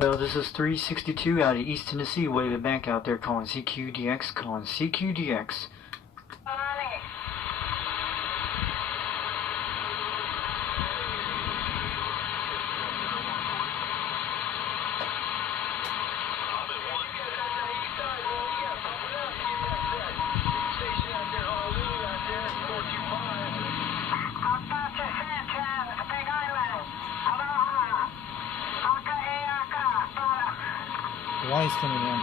Well, this is 362 out of East Tennessee, waving back out there, calling CQDX, calling CQDX. Hawaii's coming in.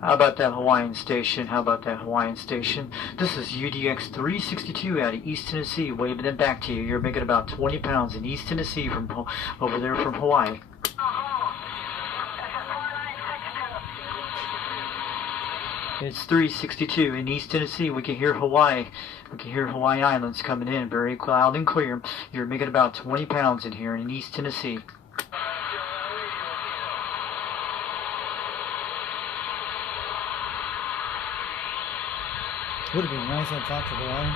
How about that Hawaiian station? How about that Hawaiian station? This is UDX 362 out of East Tennessee, waving it back to you. You're making about 20 pounds in East Tennessee from over there from Hawaii. It's 362 in East Tennessee. We can hear Hawaii. We can hear Hawaii Islands coming in very loud and clear. You're making about 20 pounds in here in East Tennessee. Would have been nice to talk to Hawaii.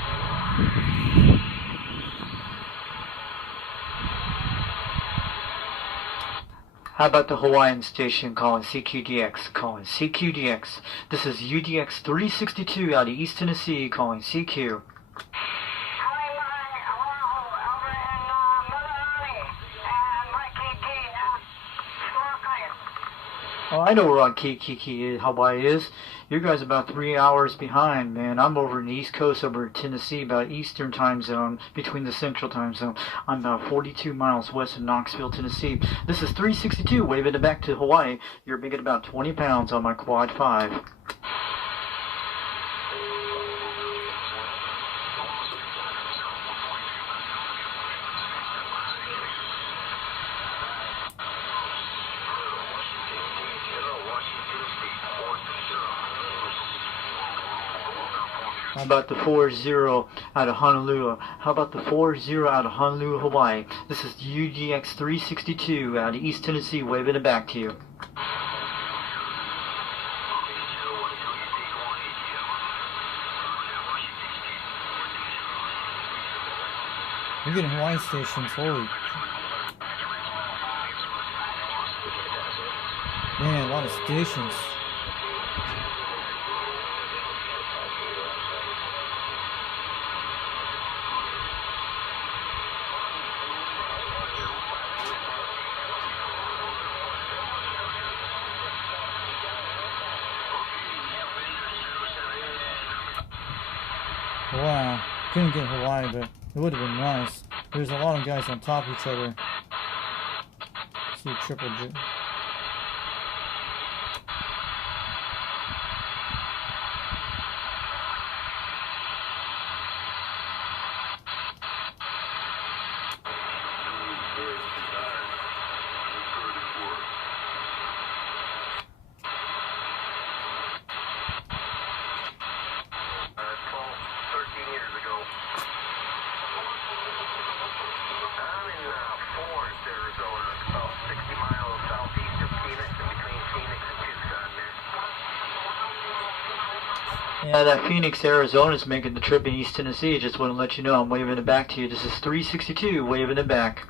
How about the Hawaiian station calling CQDX, calling CQDX. This is UDX 362 out of East Tennessee, calling CQ. Oh, I know where on Hawaii is. You guys about 3 hours behind, man. I'm over in the East Coast, over in Tennessee, about Eastern time zone, between the Central time zone. I'm about 42 miles west of Knoxville, Tennessee. This is 362, waving it back to Hawaii. You're making about 20 pounds on my Quad 5. How about the 40 out of Honolulu? How about the 40 out of Honolulu, Hawaii? This is UDX 362 out of East Tennessee, waving it back to you. We're getting Hawaii stations, holy. Man, a lot of stations. Wow, couldn't get Hawaii, but it would have been nice. There's a lot of guys on top of each other. See triple J. Yeah, that Phoenix, Arizona is making the trip in East Tennessee. Just want to let you know I'm waving it back to you. This is 362, waving it back.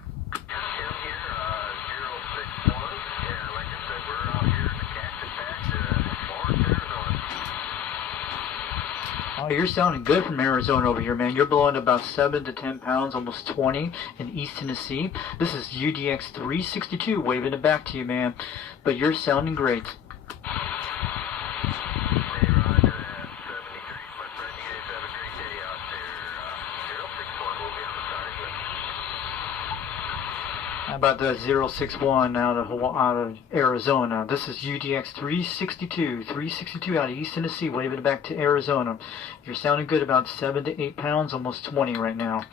Oh, you're sounding good from Arizona over here, man. You're blowing about 7 to 10 pounds, almost 20 in East Tennessee. This is UDX 362, waving it back to you, man. But you're sounding great. How about the 061 out of Arizona? This is UDX 362 out of East Tennessee, waving it back to Arizona. You're sounding good, about 7 to 8 pounds, almost 20 right now.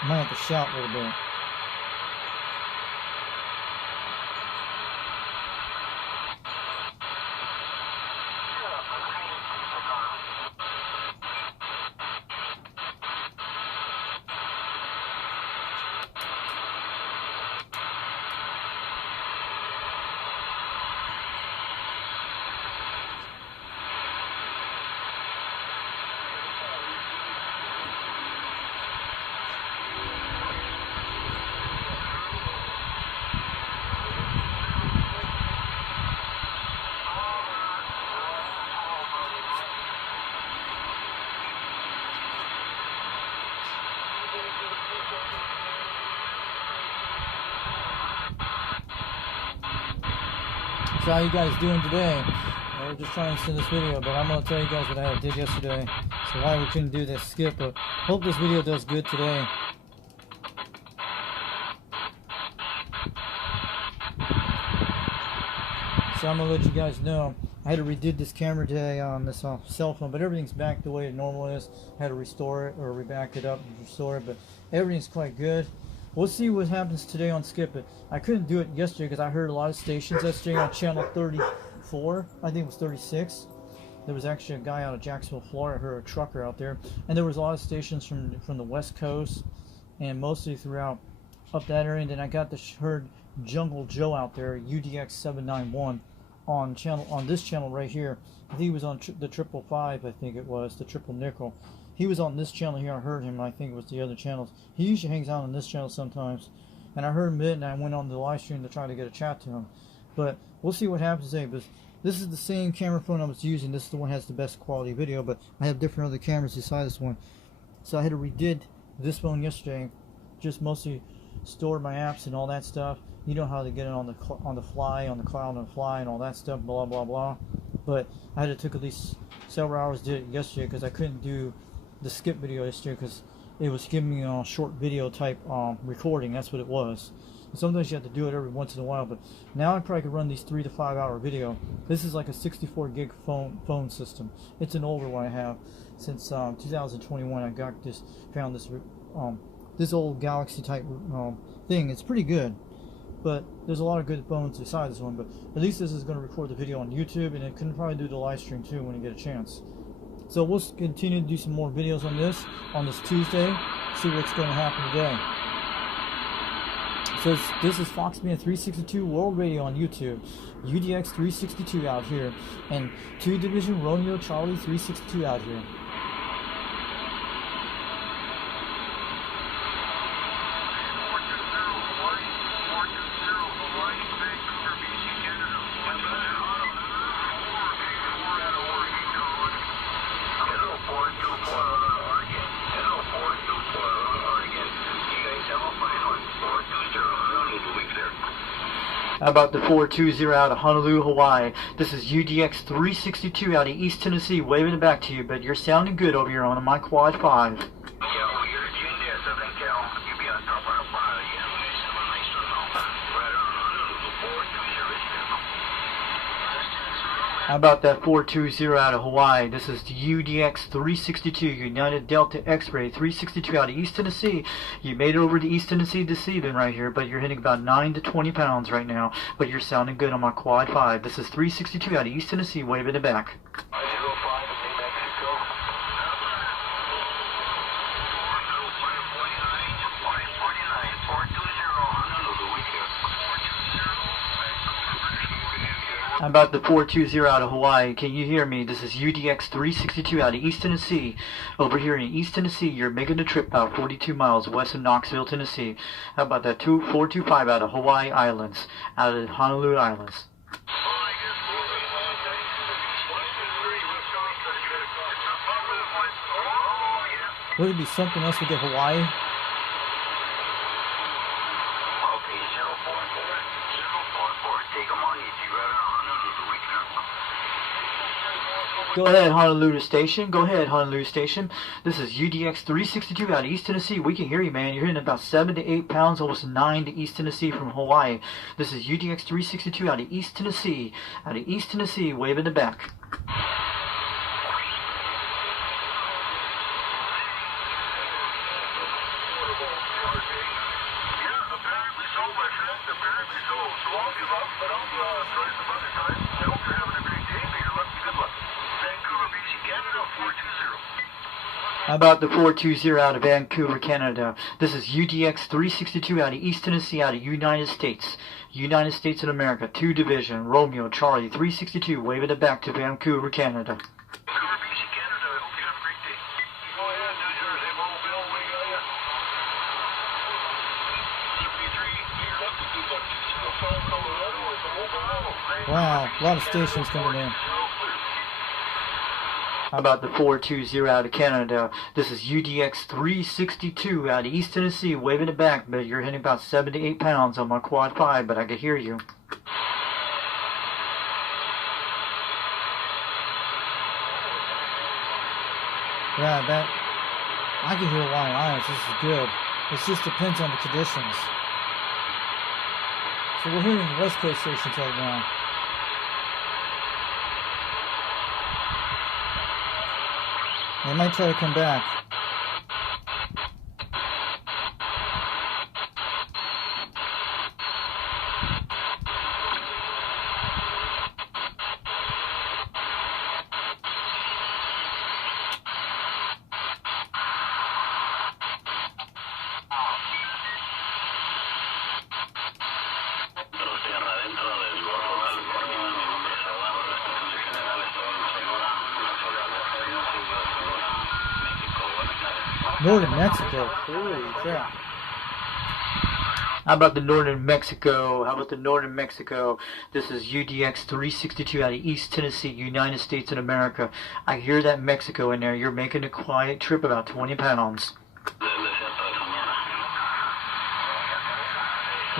I might have to shout a little bit. So how you guys doing today? We're just trying to send this video, but I'm going to tell you guys what I did yesterday. So why we couldn't do this skip, but hope this video does good today. So I'm going to let you guys know, I had to redo this camera today on this cell phone, but everything's back the way it normally is. I had to restore it, or reback it up and restore it, but everything's quite good. We'll see what happens today on Skip It. I couldn't do it yesterday because I heard a lot of stations yesterday on channel 34. I think it was 36. There was actually a guy out of Jacksonville, Florida. I heard a trucker out there. And there was a lot of stations from the West Coast and mostly throughout up that area. And then I got heard Jungle Joe out there, UDX 791 on this channel right here. I think he was on the 555, I think it was, the triple nickel. He was on this channel here. I heard him. I think it was the other channels. He usually hangs out on this channel sometimes. And I heard him and I went on the live stream to try to get a chat to him. But we'll see what happens today. But this is the same camera phone I was using. This is the one that has the best quality video. But I have different other cameras besides this one. So I had to redid this phone yesterday. Just mostly store my apps and all that stuff. You know how to get it on the fly, on the cloud on the fly and all that stuff. Blah, blah, blah. But I had to take at least several hours to do it yesterday because I couldn't do the skip video yesterday because it was giving me a short video type recording. That's what it was. And sometimes you have to do it every once in a while, but now I probably could run these 3 to 5 hour video. This is like a 64 gig phone system. It's an older one I have since 2021. I found this old Galaxy type thing. It's pretty good, but there's a lot of good phones besides this one. But at least this is going to record the video on YouTube, and it can probably do the live stream too when you get a chance. So we'll continue to do some more videos on this Tuesday, see what's going to happen today. So this is Foxman 362 World Radio on YouTube, UDX 362 out here, and 2 Division Romeo Charlie 362 out here. How about the 420 out of Honolulu, Hawaii? This is UDX 362 out of East Tennessee, waving it back to you, but you're sounding good over here on my Quad 5. How about that 420 out of Hawaii? This is the UDX 362 United Delta X-Ray 362 out of East Tennessee. You made it over to East Tennessee this evening right here, but you're hitting about 9 to 20 pounds right now. But you're sounding good on my Quad 5. This is 362 out of East Tennessee, waving it back. How about the 420 out of Hawaii? Can you hear me? This is UDX 362 out of East Tennessee. Over here in East Tennessee, you're making the trip about 42 miles west of Knoxville, Tennessee. How about that 425 out of Hawaii Islands, out of Honolulu Islands? Would it be something else to get Hawaii? Go ahead, Honolulu Station. Go ahead, Honolulu Station. This is UDX 362 out of East Tennessee. We can hear you, man. You're hitting about 7 to 8 pounds, almost 9 to East Tennessee from Hawaii. This is UDX 362 out of East Tennessee. Out of East Tennessee, waving it back. How about the 420 out of Vancouver, Canada? This is UDX 362 out of East Tennessee, out of United States. United States of America, 2 Division, Romeo, Charlie, 362, waving it back to Vancouver, Canada. Wow, a lot of stations coming in. How about the 420 out of Canada? This is UDX 362 out of East Tennessee, waving it back, but you're hitting about 7 to 8 pounds on my Quad 5, but I can hear you. Yeah, that I can hear Hawaiian Islands. This is good. It just depends on the conditions. So we're hearing the West Coast stations right now. They might try to come back. Northern Mexico. Holy crap. How about the northern Mexico? How about the northern Mexico? This is UDX 362 out of East Tennessee, United States of America. I hear that Mexico in there. You're making a quiet trip about 20 pounds.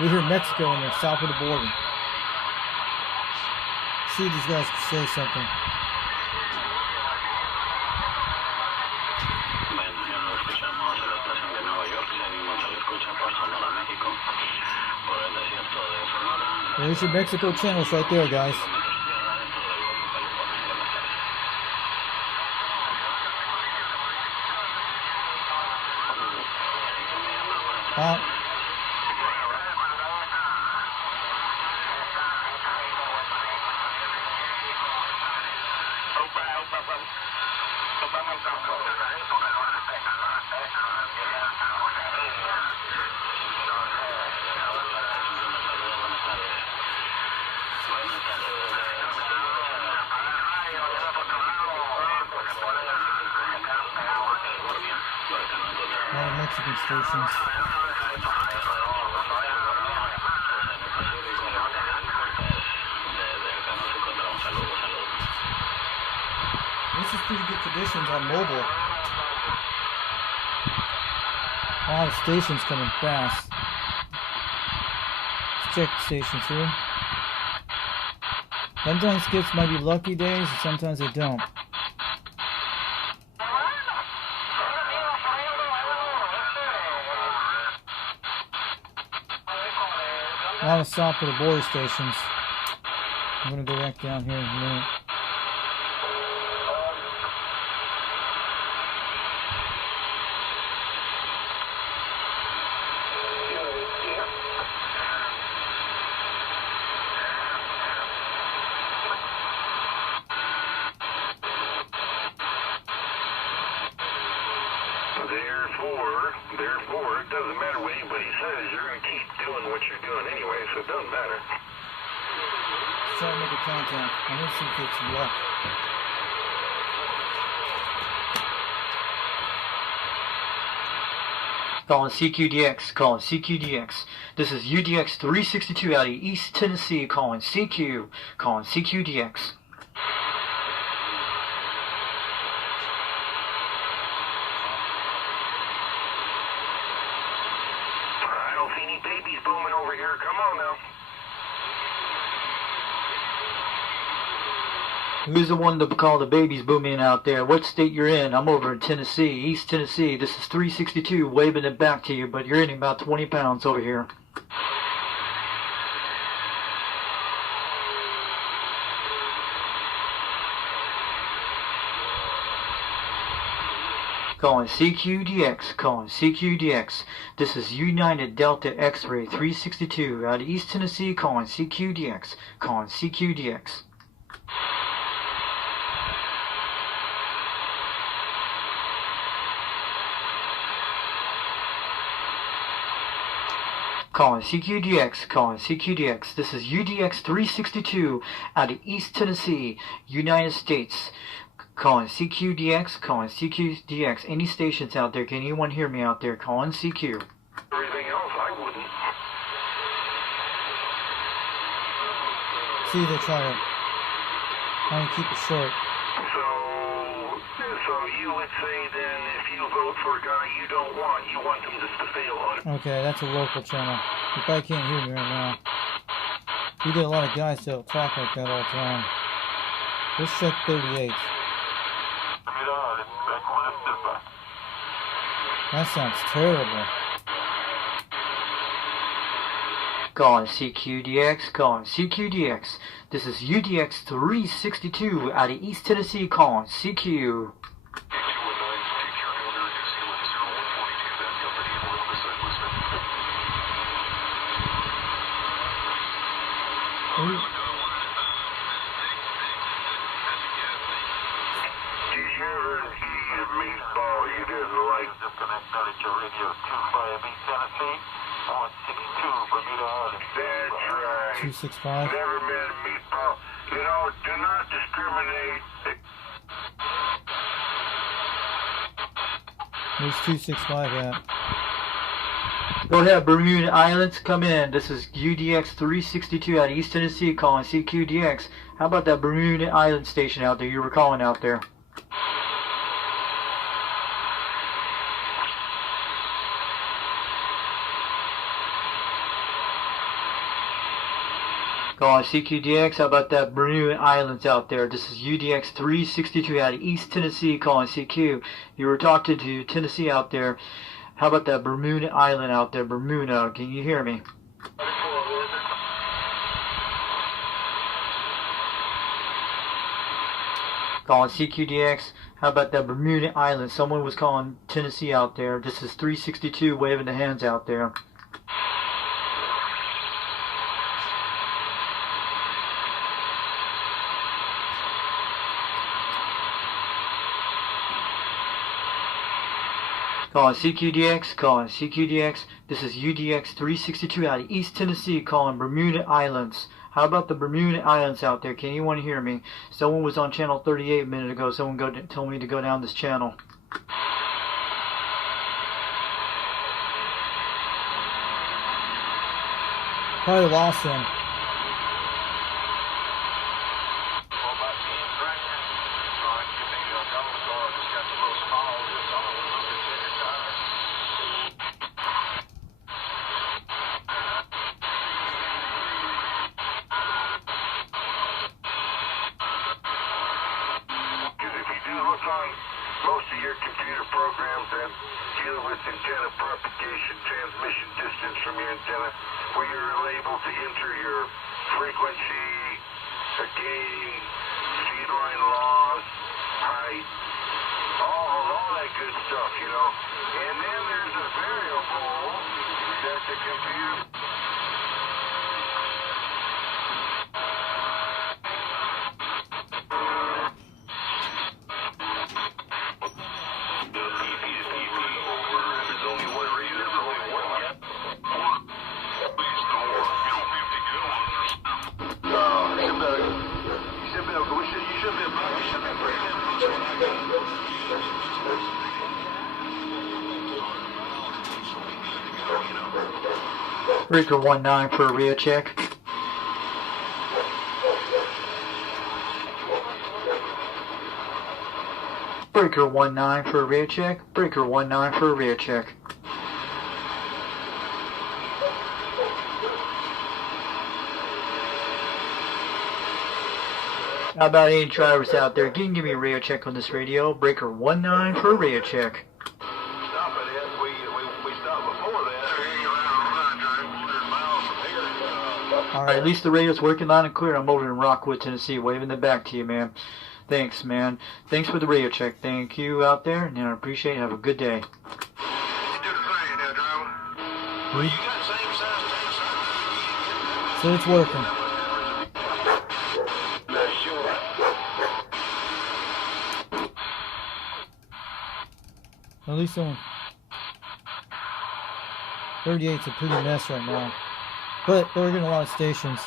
We hear Mexico in there, south of the border. See if these guys can say something. There's your Mexico channels right there, guys. Mexican stations. This is pretty good conditions on mobile. A lot of stations coming fast. Let's check the stations here. Sometimes skips might be lucky days, and sometimes they don't. A lot of south of the border stations. I'm going to go back down here in a minute. Therefore, it doesn't matter what anybody says, you're going to keep doing what you're doing anyway, so it doesn't matter. Let's try to make a contact. I need some kids some luck. Calling CQDX, calling CQDX. This is UDX 362 out of East Tennessee, calling CQ, calling CQDX. Babies booming over here. Come on now. Who's the one to call the babies booming out there? What state you're in? I'm over in Tennessee, East Tennessee. This is 362, waving it back to you, but you're in about 20 pounds over here. Calling CQDX, calling CQDX. This is United Delta X-Ray 362 out of East Tennessee, calling CQDX, calling CQDX. Calling CQDX, calling CQDX. This is UDX 362 out of East Tennessee, United States. Calling CQDX, calling CQDX. Any stations out there? Can anyone hear me out there? Calling CQ. Everything else, I wouldn't. See, they try to keep it short. So you would say then, if you vote for a guy you don't want, you want them just to fail on it. Okay, that's a local channel. You probably can't hear me right now. We get a lot of guys that talk like that all the time. Let's check 38. Mira, That sounds terrible. Calling CQDX, calling CQDX. This is UDX 362 out of East Tennessee, calling CQ. That's right. 265. Never been a meatball. You know, do not discriminate. Where's 265 at? Go ahead, Bermuda Islands, come in. This is UDX 362 out of East Tennessee, calling CQDX. How about that Bermuda Island station out there you were calling out there? Calling CQDX, how about that Bermuda Islands out there? This is UDX 362 out of East Tennessee, calling CQ. You were talking to Tennessee out there. How about that Bermuda Island out there? Bermuda, can you hear me? Calling CQDX, how about that Bermuda Island? Someone was calling Tennessee out there. This is 362 waving the hands out there. Calling CQDX, calling CQDX. This is UDX 362 out of East Tennessee, calling Bermuda Islands. How about the Bermuda Islands out there? Can anyone hear me? Someone was on channel 38 a minute ago. Someone told me to go down this channel. Probably lost them. Most of your computer programs that deal with antenna propagation, transmission distance from your antenna, where you're able to enter your frequency, gain, feed line loss, height, all that good stuff, you know. And then there's a variable that the computer... Breaker 19 for a rear check. Breaker 19 for a rear check. Breaker 19 for a rear check. How about any drivers out there? Can you give me a radio check on this radio? Breaker 19 for a radio check. Alright, at least the radio's working loud and clear. I'm over in Rockwood, Tennessee, waving it back to you, man. Thanks, man. Thanks for the radio check. Thank you out there, and I appreciate it. Have a good day. So it's working. At least on 38's a pretty mess right now. But they're getting a lot of stations.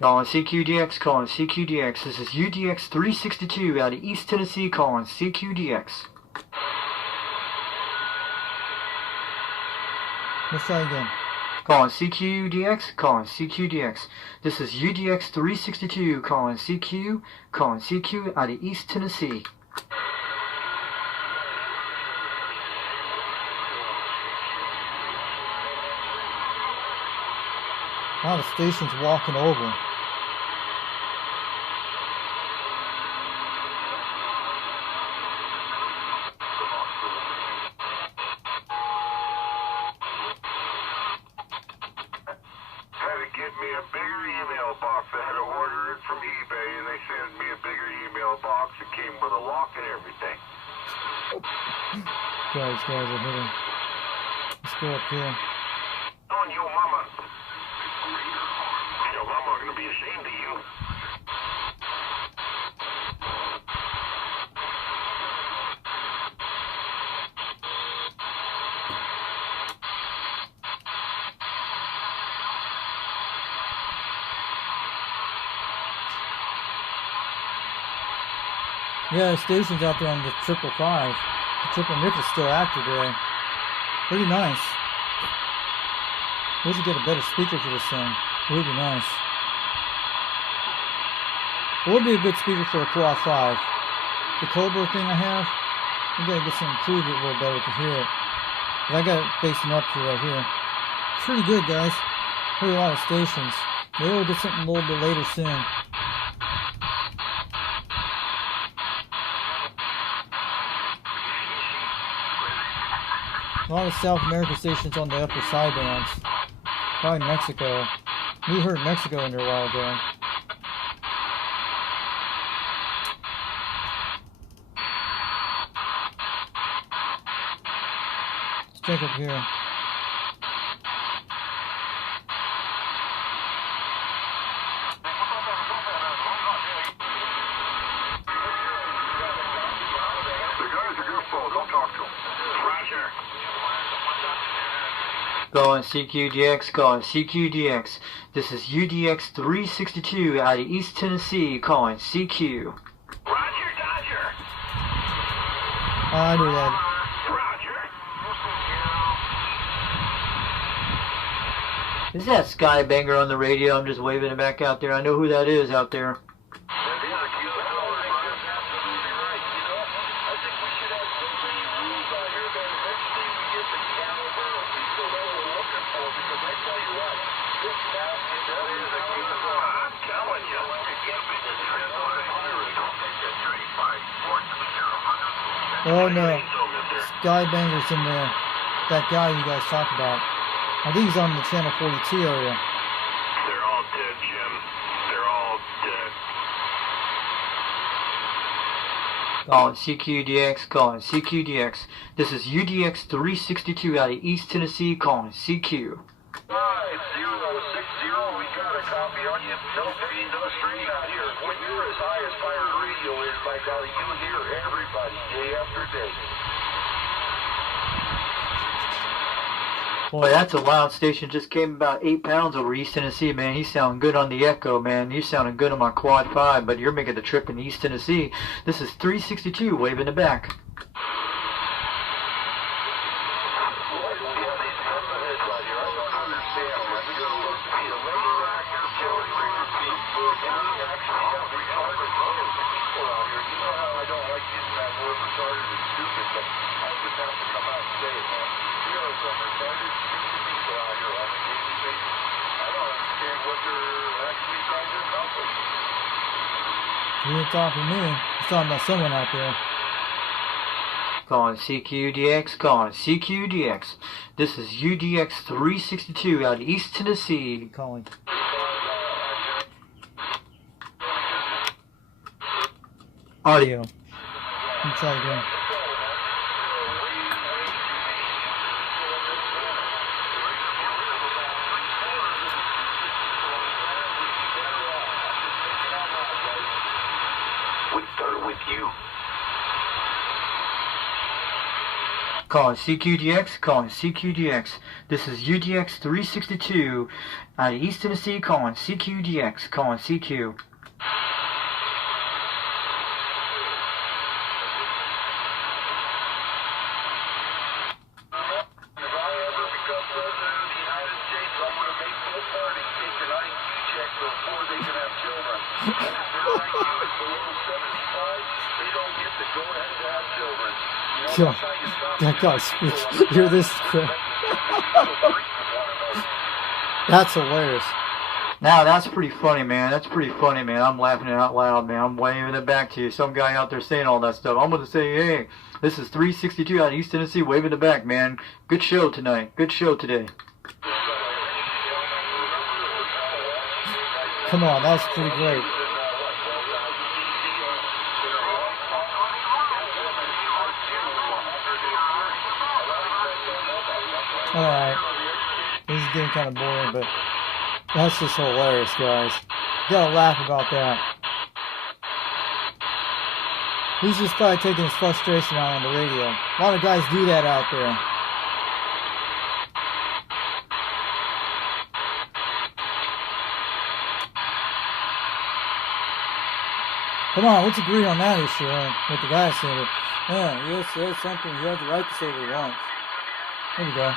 Calling CQDX, calling CQDX. This is UDX 362 out of East Tennessee, calling CQDX. Let's try again. Calling CQDX, calling CQDX. This is UDX 362, calling CQ out of East Tennessee. Wow, the station's walking over. Had to get me a bigger email box. I had to order it from eBay, and they sent me a bigger email box. It came with a lock and everything. Guys, are hitting. Let's go up here. On your mama. Your mama gonna be ashamed of you. Yeah, the station's out there on the 555. The triple nickel's still active today. Pretty nice. We should get a better speaker for this thing. It would be nice. It would be a good speaker for a Quad 5. The Cobra thing I have, I gotta get some improve it a little better to hear it. But I got it facing up to right here. It's pretty good, guys. Heard a lot of stations. Maybe we'll get something a little bit later soon. A lot of South American stations on the upper sidebands. Probably Mexico. We heard Mexico in there a while ago. Let's check up here. The guy's a goofball. Don't talk to him. Roger. Going CQDX, going CQDX. This is UDX 362 out of East Tennessee, calling CQ. Roger, Dodger. I knew that. Roger. Is that Skybanger on the radio? I'm just waving it back out there. I know who that is out there. Oh no, Skybanger's in there. That guy you guys talked about. I think he's on the channel 42 area. They're all dead, Jim. They're all dead. Calling CQDX, calling CQDX. This is UDX 362 out of East Tennessee, calling CQ. 5060, we got a copy on you. No pain, no strain out here. When you're as high as fire radio is, my golly, you hear everybody day after day. Boy, that's a loud station. Just came about 8 pounds over East Tennessee, man. He's sounding good on the Echo, man. You're sounding good on my Quad 5, but you're making the trip in East Tennessee. This is 362, waving it back. He ain't talking to me. He's talking about someone out there. Calling CQDX, calling CQDX. This is UDX 362 out of East Tennessee. Calling. Audio. Let me try again. We start with you. Calling CQDX, calling CQDX. This is UDX 362 out of East Tennessee, calling CQDX, calling CQ. Yeah, that guy switched. Hear this crap. That's hilarious. Now that's pretty funny, man. That's pretty funny, man. I'm laughing out loud, man. I'm waving it back to you. Some guy out there saying all that stuff. I'm gonna say, hey, this is 362 out of East Tennessee, waving it back, man. Good show tonight. Good show today. Come on, that was pretty great. Alright. This is getting kind of boring, but that's just hilarious, guys. You gotta laugh about that. He's just probably taking his frustration out on the radio. A lot of guys do that out there. Come on, let's agree on that issue, with the guy saying it. Yeah, yes, there's something. You have the right to say what you want. There we go.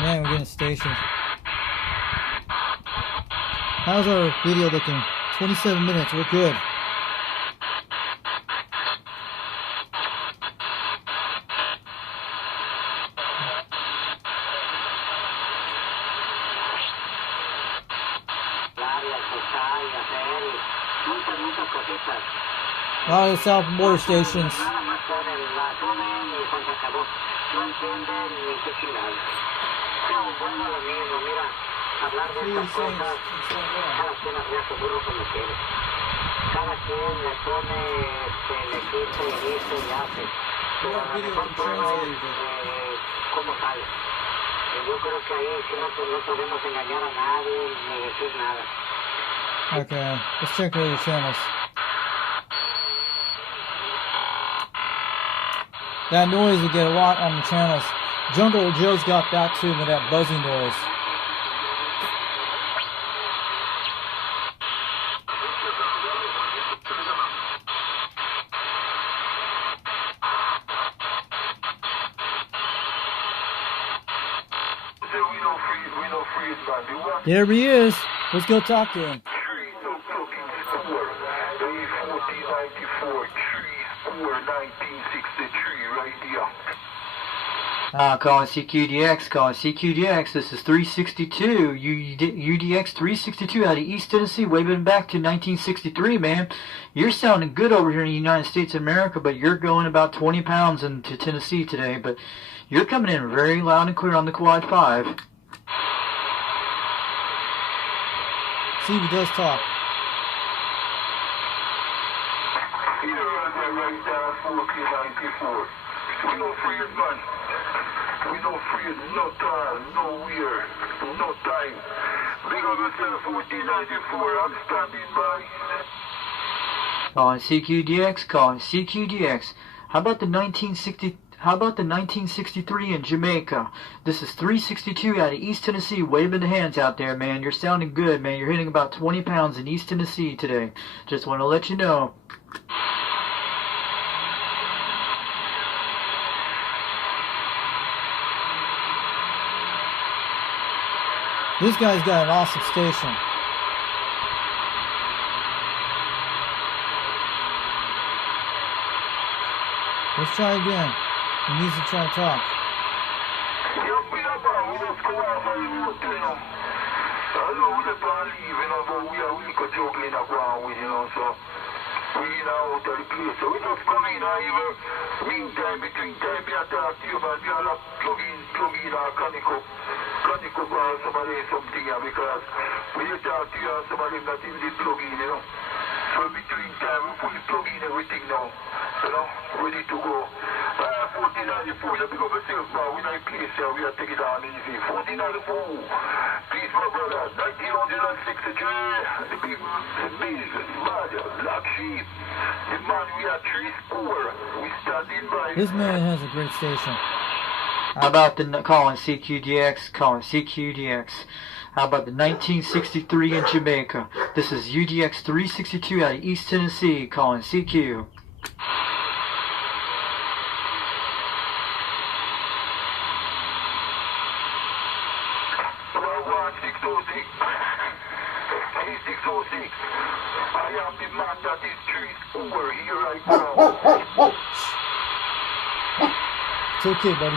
Man, we're getting stationed. How's our video looking? 27 minutes, we're good. A lot of the south border stations. Okay, let's check other channels. That noise we get a lot on the channels. Jungle Joe's got that too, with that buzzing noise. There he is. Let's go talk to him. Calling CQDX, calling CQDX. This is 362, UDX 362 out of East Tennessee, waving back to 1963, man. You're sounding good over here in the United States of America, but you're going about 20 pounds into Tennessee today. But you're coming in very loud and clear on the Quad 5. See, he does talk. We don't free it, man. We don't free it, no time, nowhere, no time. Big up yourself, 1494, I'm standing by. Calling CQDX, calling CQDX. How about the 1963 in Jamaica? This is 362 out of East Tennessee, waving the hands out there, man. You're sounding good, man. You're hitting about 20 pounds in East Tennessee today. Just want to let you know. This guy's got an awesome station. Let's try again. He needs to try to talk. Meantime, between time, I talk to you about the other plug-in or conical somebody something here, because when you talk to you, somebody not even the plug-in, you know. So between time, we fully plug in everything now, you know, ready to go. 1494, you pick up yourself, man. We're not in place here, we are taking it on easy. 1494, please, my brother, 1963, the people, the mills, mud, black sheep, the man, we are 3-4, we standing by. This man has a great station. How about the calling CQDX, calling CQDX. How about the 1963 in Jamaica? This is UDX 362 out of East Tennessee, calling CQ. on 606. Hey, 606. I am the man that is street over here right now. It's okay, buddy.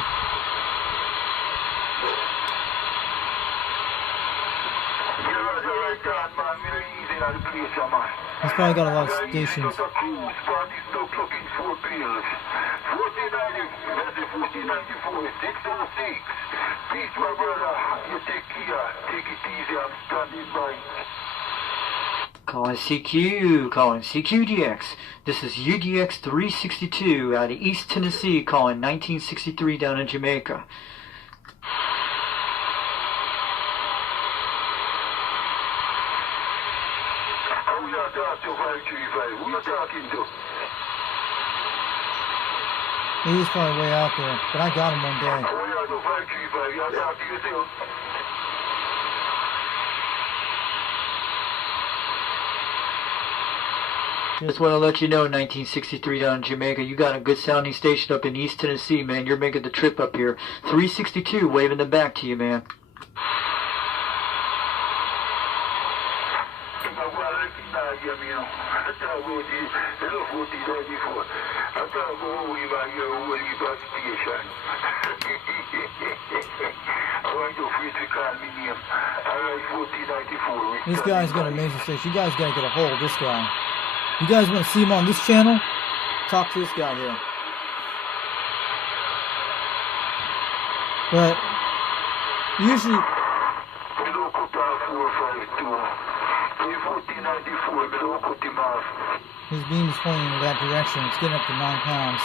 He's probably got a lot of stations. Calling CQ, calling CQDX. This is UDX 362 out of East Tennessee, calling 1963 down in Jamaica. Who you talking to? He's probably way out there, but I got him one day. Just want to let you know, 1963 down in Jamaica, you got a good sounding station up in East Tennessee, man. You're making the trip up here. 362, waving them back to you, man. This guy's got an amazing station. You guys gotta get a hold of this guy. You guys want to see him on this channel? Talk to this guy here. But usually his beam is pointing in that direction. It's getting up to 9 pounds.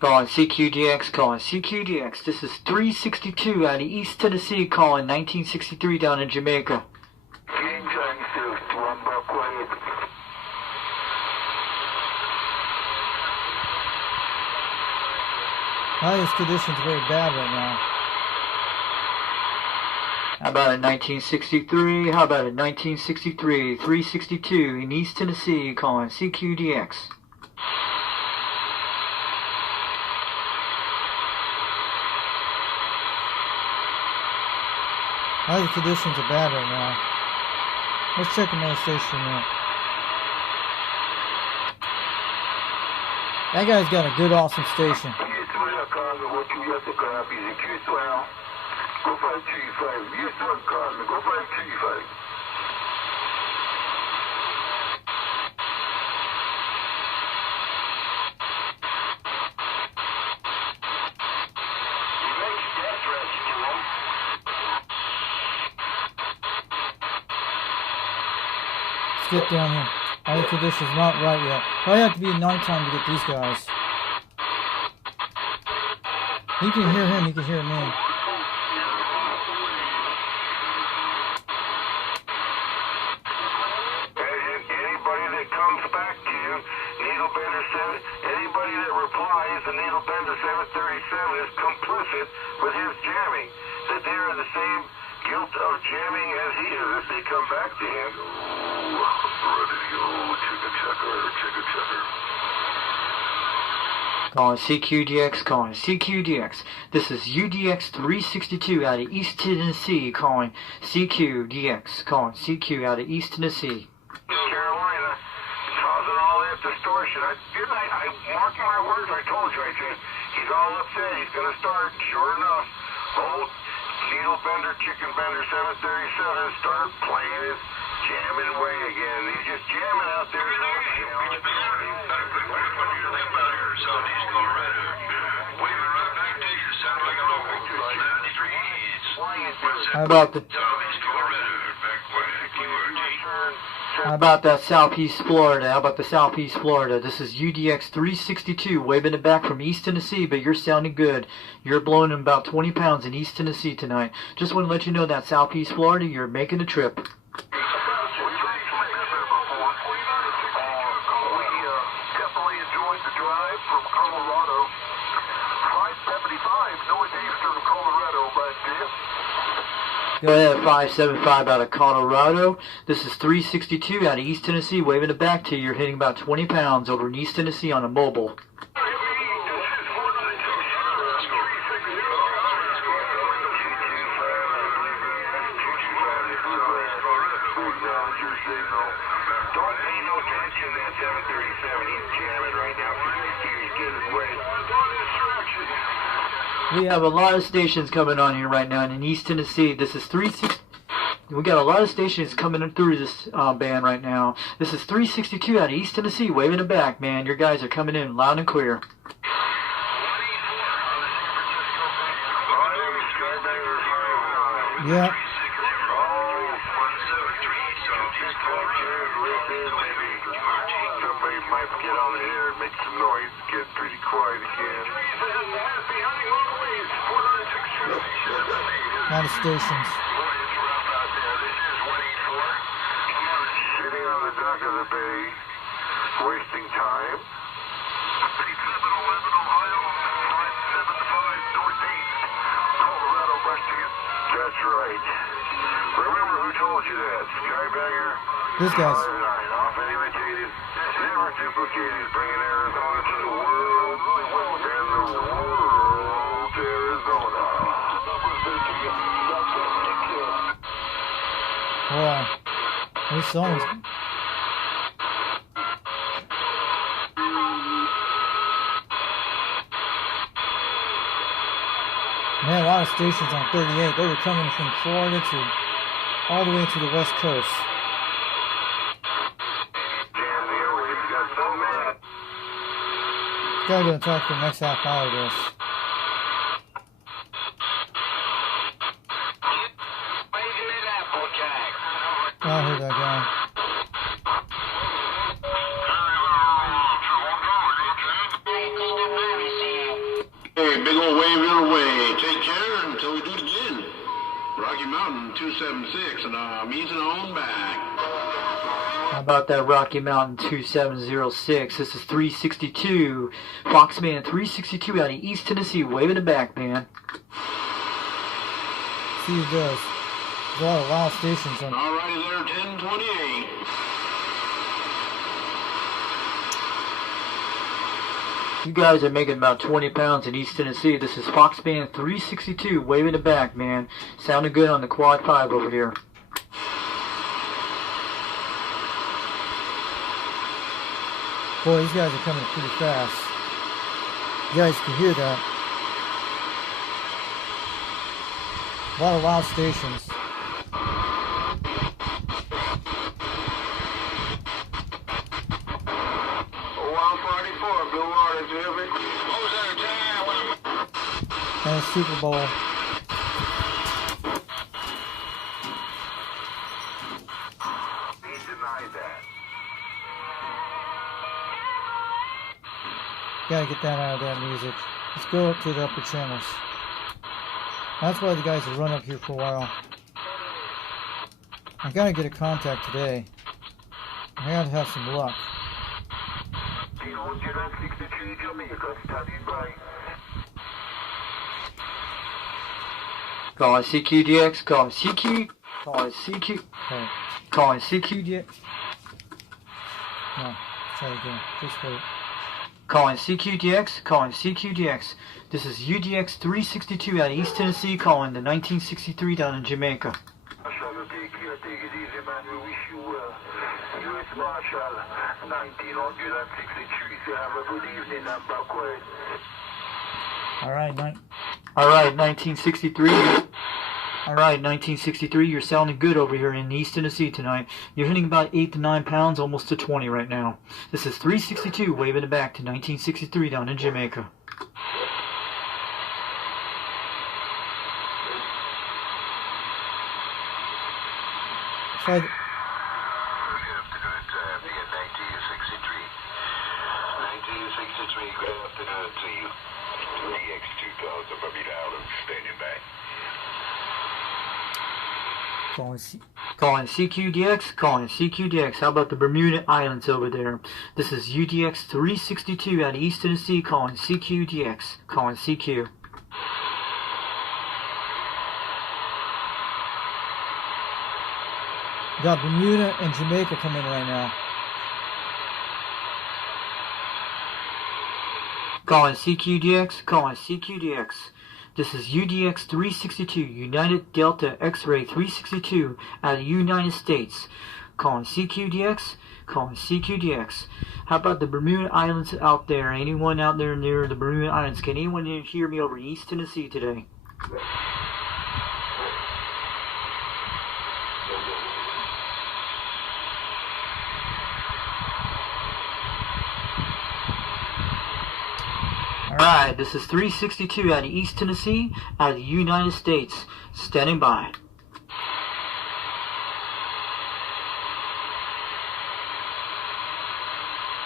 Calling CQDX, calling CQDX. This is 362 out of East Tennessee, calling 1963 down in Jamaica. Highest conditions very bad right now. How about in 1963? How about in 1963? 362 in East Tennessee, calling CQDX. Highest conditions are bad right now. Let's check another station out. That guy's got a good, awesome station. Go 535. Yes, sir, call me. Go 535. Let's get down here. All the conditions not right yet. Probably have to be nighttime to get these guys. He can hear him, he can hear me. Anybody that replies the Needle Bender 737 is complicit with his jamming. That they're in the same guilt of jamming as he is if they come back to him. Ready to go, chicken checker, chicken checker. Calling CQDX, calling CQDX. This is UDX 362 out of East Tennessee, calling CQDX, calling CQ out of East Tennessee. Carolina, causing all that distortion. I mark my words, I told you, I said, he's all upset, he's going to start, sure enough, old Needle Bender, Chicken Bender 737 started playing his jamming way again. He's just jamming out there. Southeast Colorado. Waving right back to you. Sounds like a local. 73. How about the Southeast Colorado. Back where QRT. How about that Southeast Florida? How about the Southeast Florida? This is UDX 362, waving it back from East Tennessee, but you're sounding good. You're blowing in about 20 pounds in East Tennessee tonight. Just want to let you know that Southeast Florida, you're making a trip. Go ahead, 575 out of Colorado. This is 362 out of East Tennessee, waving it back to you. You're hitting about 20 pounds over in East Tennessee on a mobile. We have a lot of stations coming on here right now, and in East Tennessee, this is 360. We got a lot of stations coming through this band right now. This is 362 out of East Tennessee, waving it back, man. Your guys are coming in loud and clear. Yeah. Somebody might get on the air and make some noise, get pretty quiet again. A lot of stations. Sitting on the dock of the bay, wasting time. 5711 Ohio, 975 northeast, Colorado west. That's right. Remember who told you that? Skybagger? These guys. Often imitated, never duplicated, bringing Arizona to the world, and the world to Arizona. Wow. These songs. Man, a lot of stations on 38. They were coming from Florida to all the way to the West Coast. Gotta go talk for the next half hour, I guess. I heard that guy. Hey, big old wave your way. Take care until we do it again. Rocky Mountain 276, and I'm easing on back. How about that Rocky Mountain 2706? This is 362. Foxman 362 out of East Tennessee, waving it back, man. See who does. There's a lot of loud stations on. Alrighty there, 1028. You guys are making about 20 pounds in East Tennessee. This is Foxman 362, waving it back, man. Sounding good on the Quad 5 over here. Boy, these guys are coming pretty fast. You guys can hear that. A lot of loud stations. And Super Bowl. Gotta get that out of that music. Let's go up to the upper channels. That's why the guys have run up here for a while. I gotta get a contact today. I gotta have some luck. Calling CQDX, calling CQ, calling CQ, Okay. calling CQDX, No, try again. Just wait. calling CQDX, calling CQDX. This is UDX 362 out of East Tennessee, calling the 1963 down in Jamaica. All right, 1963. All right, 1963. You're sounding good over here in East Tennessee tonight. You're hitting about 8 to 9 pounds, almost to 20 right now. This is 362, waving it back to 1963 down in Jamaica. Try the, 1963, good afternoon to you. 3X2000 Bermuda Island, standing by. Calling CQDX, calling CQDX. How about the Bermuda Islands over there? This is UDX 362 out of East Tennessee, calling CQDX, calling CQ. got Bermuda and Jamaica coming in right now. Calling CQDX, calling CQDX. This is UDX 362, United Delta X-Ray 362 out of the United States. Calling CQDX. Calling CQDX. How about the Bermuda Islands out there? Anyone out there near the Bermuda Islands? Can anyone hear me over East Tennessee today? Alright, this is 362 out of East Tennessee, out of the United States. Standing by.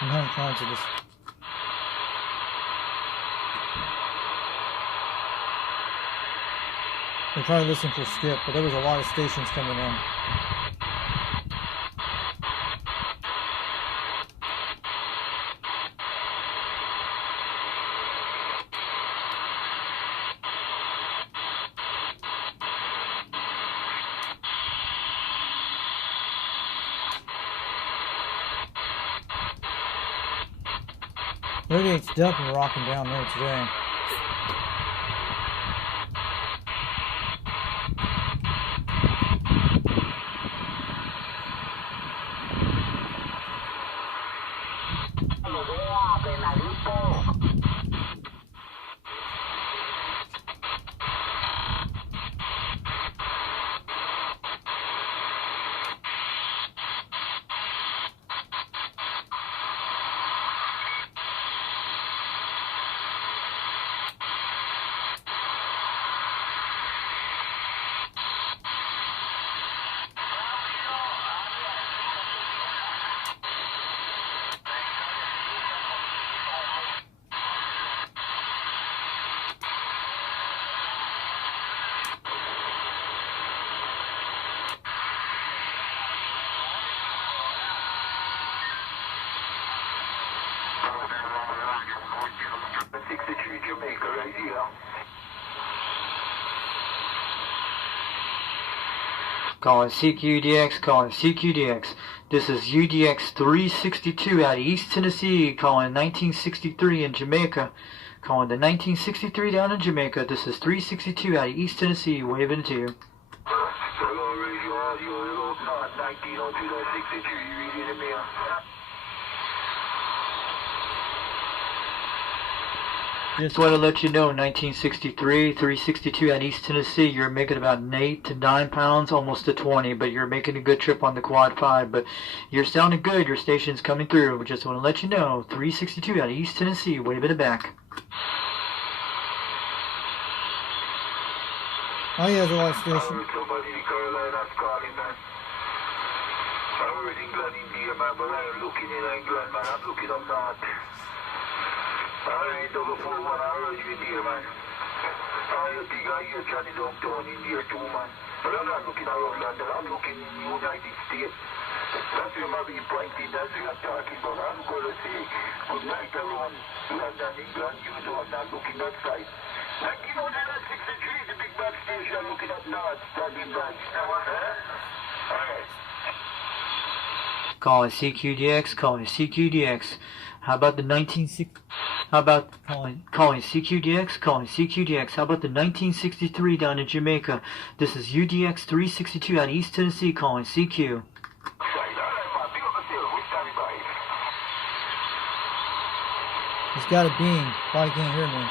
I'm having clients of this. They're trying to listen for Skip, but there was a lot of stations coming in. Radiate's definitely rocking down there today. Jamaica right here. Calling CQDX, calling CQDX. This is UDX 362 out of East Tennessee, calling 1963 in Jamaica. Calling the 1963 down in Jamaica. This is 362 out of East Tennessee, waving to you. Hello, radio, audio, 1963, you reading me? Just want to let you know, 1963, 362 at East Tennessee, you're making about 8 to 9 pounds, almost to 20, but you're making a good trip on the Quad 5, but you're sounding good, your station's coming through. We just want to let you know, 362 out of East Tennessee, waving it back. Oh, he has a lot of stations. Somebody in Carolina's calling, man. I heard England, India, man, but I'm looking in England, man. I'm looking up north. I ain't over 41, I heard you in here, man. I think I hear Johnny downtown in here too, man. But I'm not looking around London, I'm looking in the United States. That's where my big point is, that's what I'm talking about. I'm going to say good night around London, England, you know, I'm not looking that side. Like, you know, that 63 is the big back station looking up north, standing by. Alright. Calling CQDX, calling CQDX. How about the 1960? How about calling CQDX, calling CQDX? How about the 1963 down in Jamaica? This is UDX 362 out of East Tennessee, calling CQ. He's got a beam. Why can't hear me?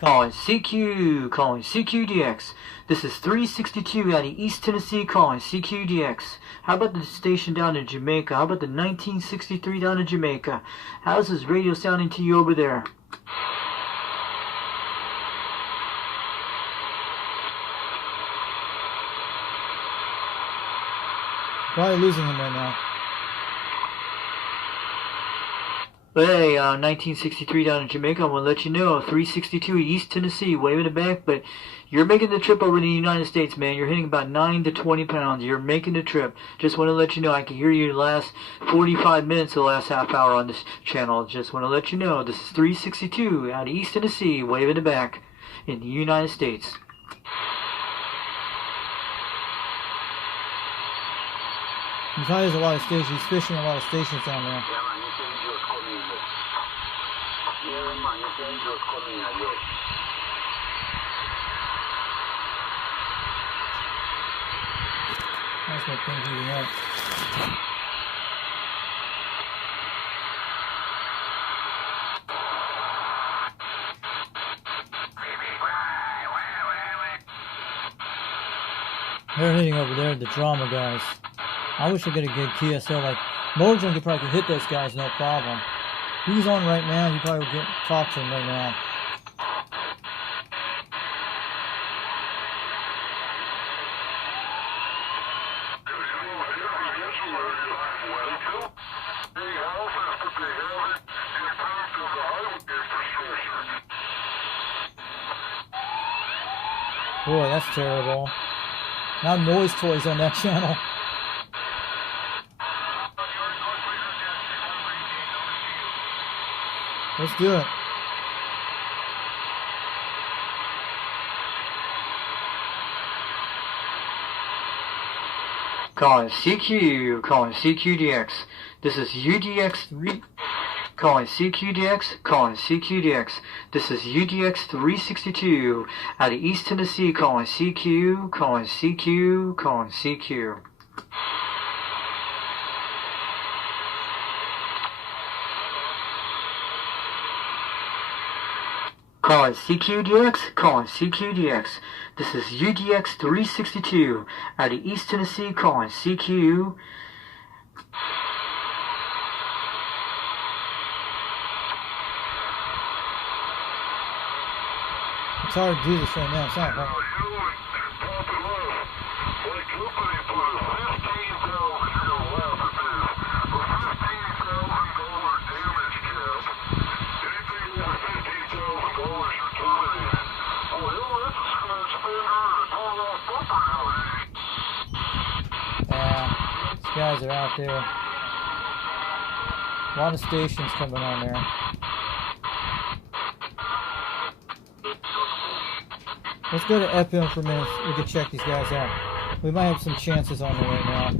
Calling CQ, calling CQDX. This is 362 out of East Tennessee, calling CQDX. How about the station down in Jamaica? How about the 1963 down in Jamaica? How's this radio sounding to you over there? Probably losing him right now. But hey, 1963 down in Jamaica, I'm going to let you know, 362 East Tennessee, waving it back, but you're making the trip over to the United States, man. You're hitting about 9 to 20 pounds. You're making the trip. Just want to let you know, I can hear you the last 45 minutes, the last half hour on this channel. Just want to let you know, this is 362 out of East Tennessee, waving it back in the United States. He probably has a lot of stations. He's fishing a lot of stations down there. That's my thing heating up. They're hitting over there, the drama guys. I wish I could have good TSL. Like, Morgan could probably hit those guys, no problem. He's on right now. You probably would talk to him right now. Boy, that's terrible. Now Noise Toys on that channel. Let's do it. Calling CQ, calling CQDX. This is UDX3. Calling CQDX, calling CQDX. This is UDX 362 out of East Tennessee. Calling CQ, calling CQ, calling CQ. Calling CQDX, calling CQDX. This is UDX 362 out of East Tennessee. Calling CQ. It's hard to do this right now. It's not hard. Yeah, these guys are out there. A lot of stations coming on there. Let's go to FM for a minute. We can check these guys out. We might have some chances on there right now.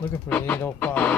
Looking for the 805.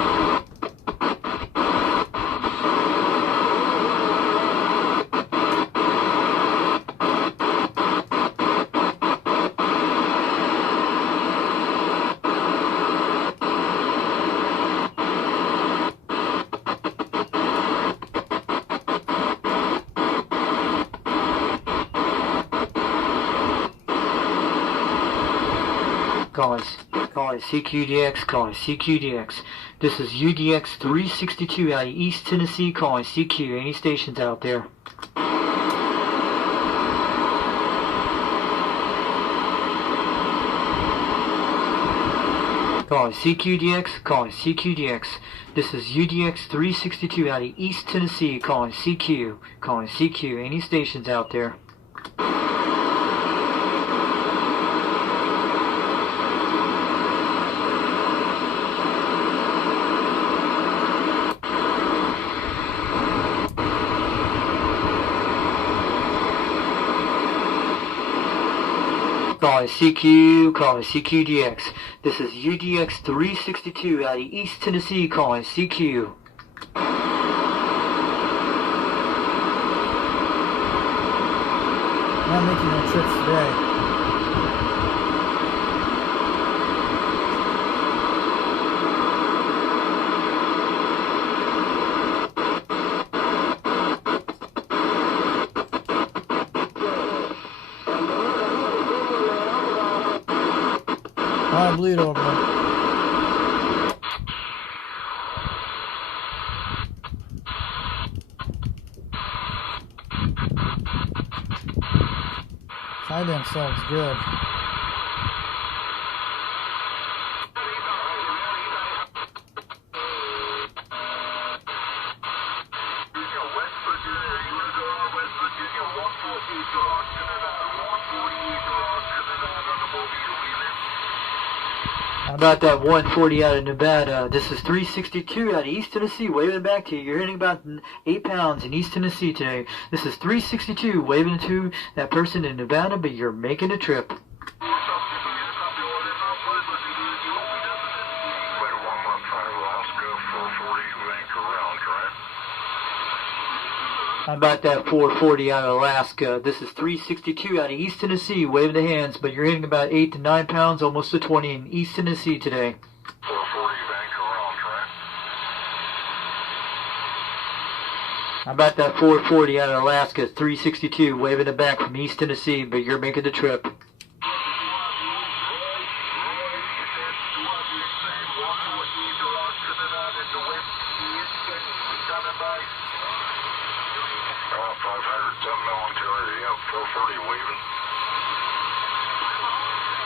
Calling CQDX, calling CQDX. This is UDX 362 out of East Tennessee. Calling CQ. Any stations out there? Calling CQDX, calling CQDX. This is UDX 362 out of East Tennessee. Calling CQ, calling CQ. Any stations out there? Calling CQ, calling CQDX. This is UDX 362 out of East Tennessee. Calling CQ. Not making no trips today. Alright, bleed over. Siding sounds good. How about that 140 out of Nevada? This is 362 out of East Tennessee. Waving back to you. You're hitting about 8 pounds in East Tennessee today. This is 362 waving to that person in Nevada, but you're making a trip. How about that 440 out of Alaska? This is 362 out of East Tennessee, waving the hands, but you're hitting about 8 to 9 pounds, almost to 20 in East Tennessee today. 440 banker on track. How about that 440 out of Alaska? 362, waving it back from East Tennessee, but you're making the trip.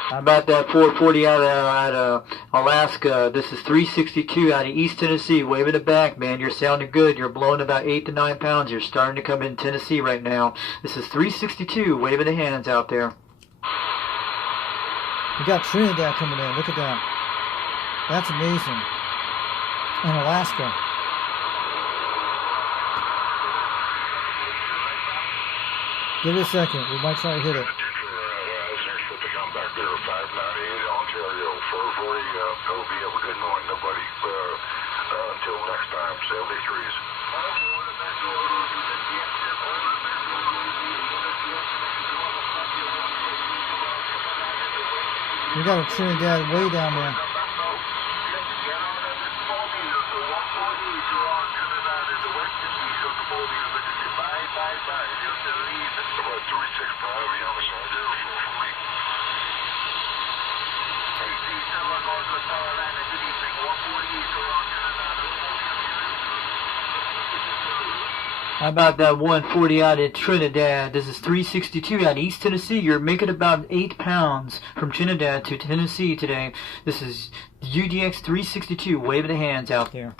How about that 440 out of Alaska? This is 362 out of East Tennessee, waving it back, man. You're sounding good. You're blowing about 8 to 9 pounds. You're starting to come in Tennessee right now. This is 362, waving the hands out there. We got Trinidad coming in. Look at that. That's amazing. And Alaska. Give it a second. We might try to hit it. Back there, 598 Ontario, 440, that'll be a good knowing nobody, until next time, 73s. We got a Trinidad way down there. How about that 140 out of Trinidad? This is 362 out of East Tennessee. You're making about 8 pounds from Trinidad to Tennessee today. This is UDX 362, waving the hands out there.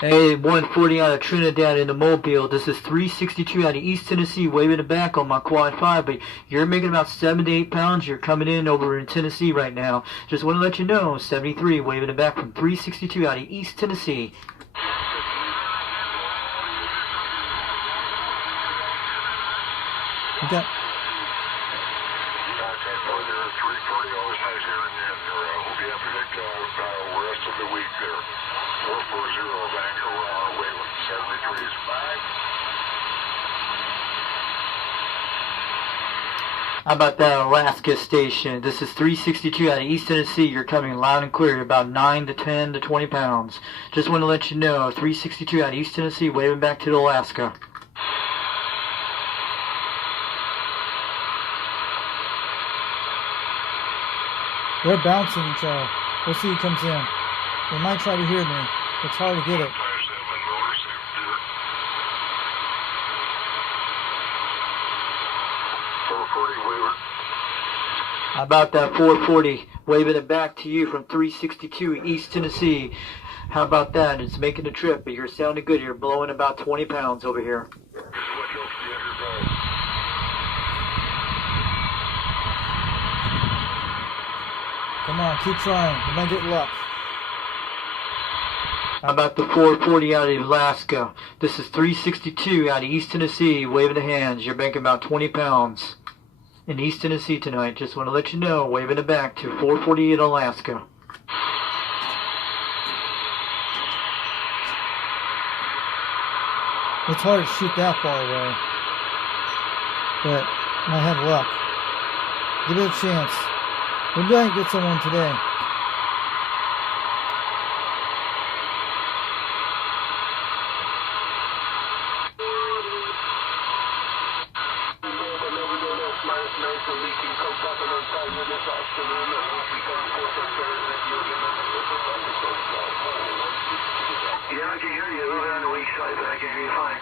Hey, 140 out of Trinidad in the Mobile. This is 362 out of East Tennessee, waving it back on my Quad 5. But you're making about 7 to 8 pounds. You're coming in over in Tennessee right now. Just want to let you know, 73, waving it back from 362 out of East Tennessee. We got... rest of the week there. 440 Vancouver on our way with 73s. How about that Alaska station? This is 362 out of East Tennessee. You're coming loud and clear, about 9 to 10 to 20 pounds. Just want to let you know, 362 out of East Tennessee, waving back to Alaska. They're bouncing each other. We'll see who comes in. They might try to hear me. It's hard to get it. How about that 440, waving it back to you from 362 East Tennessee. How about that? It's making the trip, but you're sounding good. You're blowing about 20 pounds over here. Come on, keep trying. You might get luck. How about the 440 out of Alaska? This is 362 out of East Tennessee, waving the hands. You're making about 20 pounds in East Tennessee tonight. Just want to let you know, waving it back to 440 in Alaska. It's hard to shoot that far away, but might have luck. Give it a chance. We might get someone today. Yeah, I can hear you. Over on the weak side, but I can hear you fine.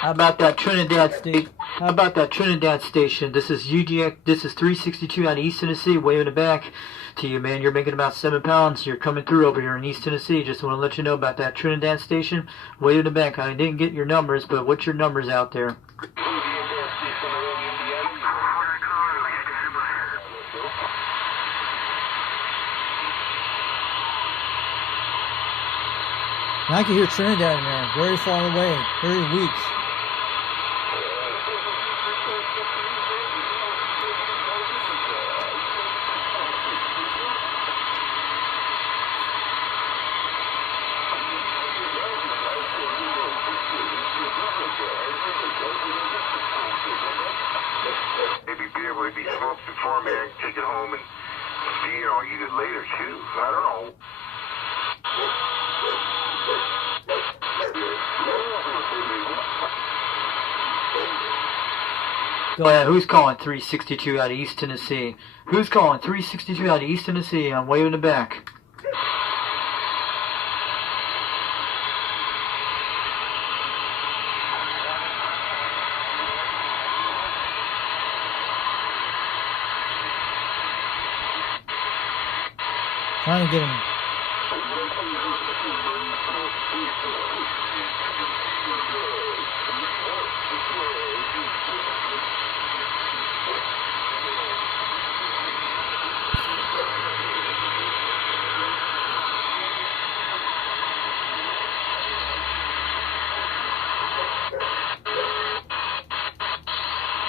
How about that Trinidad state? How about that Trinidad station? This is UGX. This is 362 out of East Tennessee, waving it back to you, man. You're making about 7 pounds. You're coming through over here in East Tennessee. Just want to let you know about that Trinidad station, waving it back. I didn't get your numbers, but what's your numbers out there? And I can hear Trinidad in there, very far away, very weak. Maybe beer would be smoked before me. I can take it home and, eat it later too. I don't know. Go ahead. Who's calling 362 out of East Tennessee? Who's calling 362 out of East Tennessee? I'm waving it back. Trying to get him.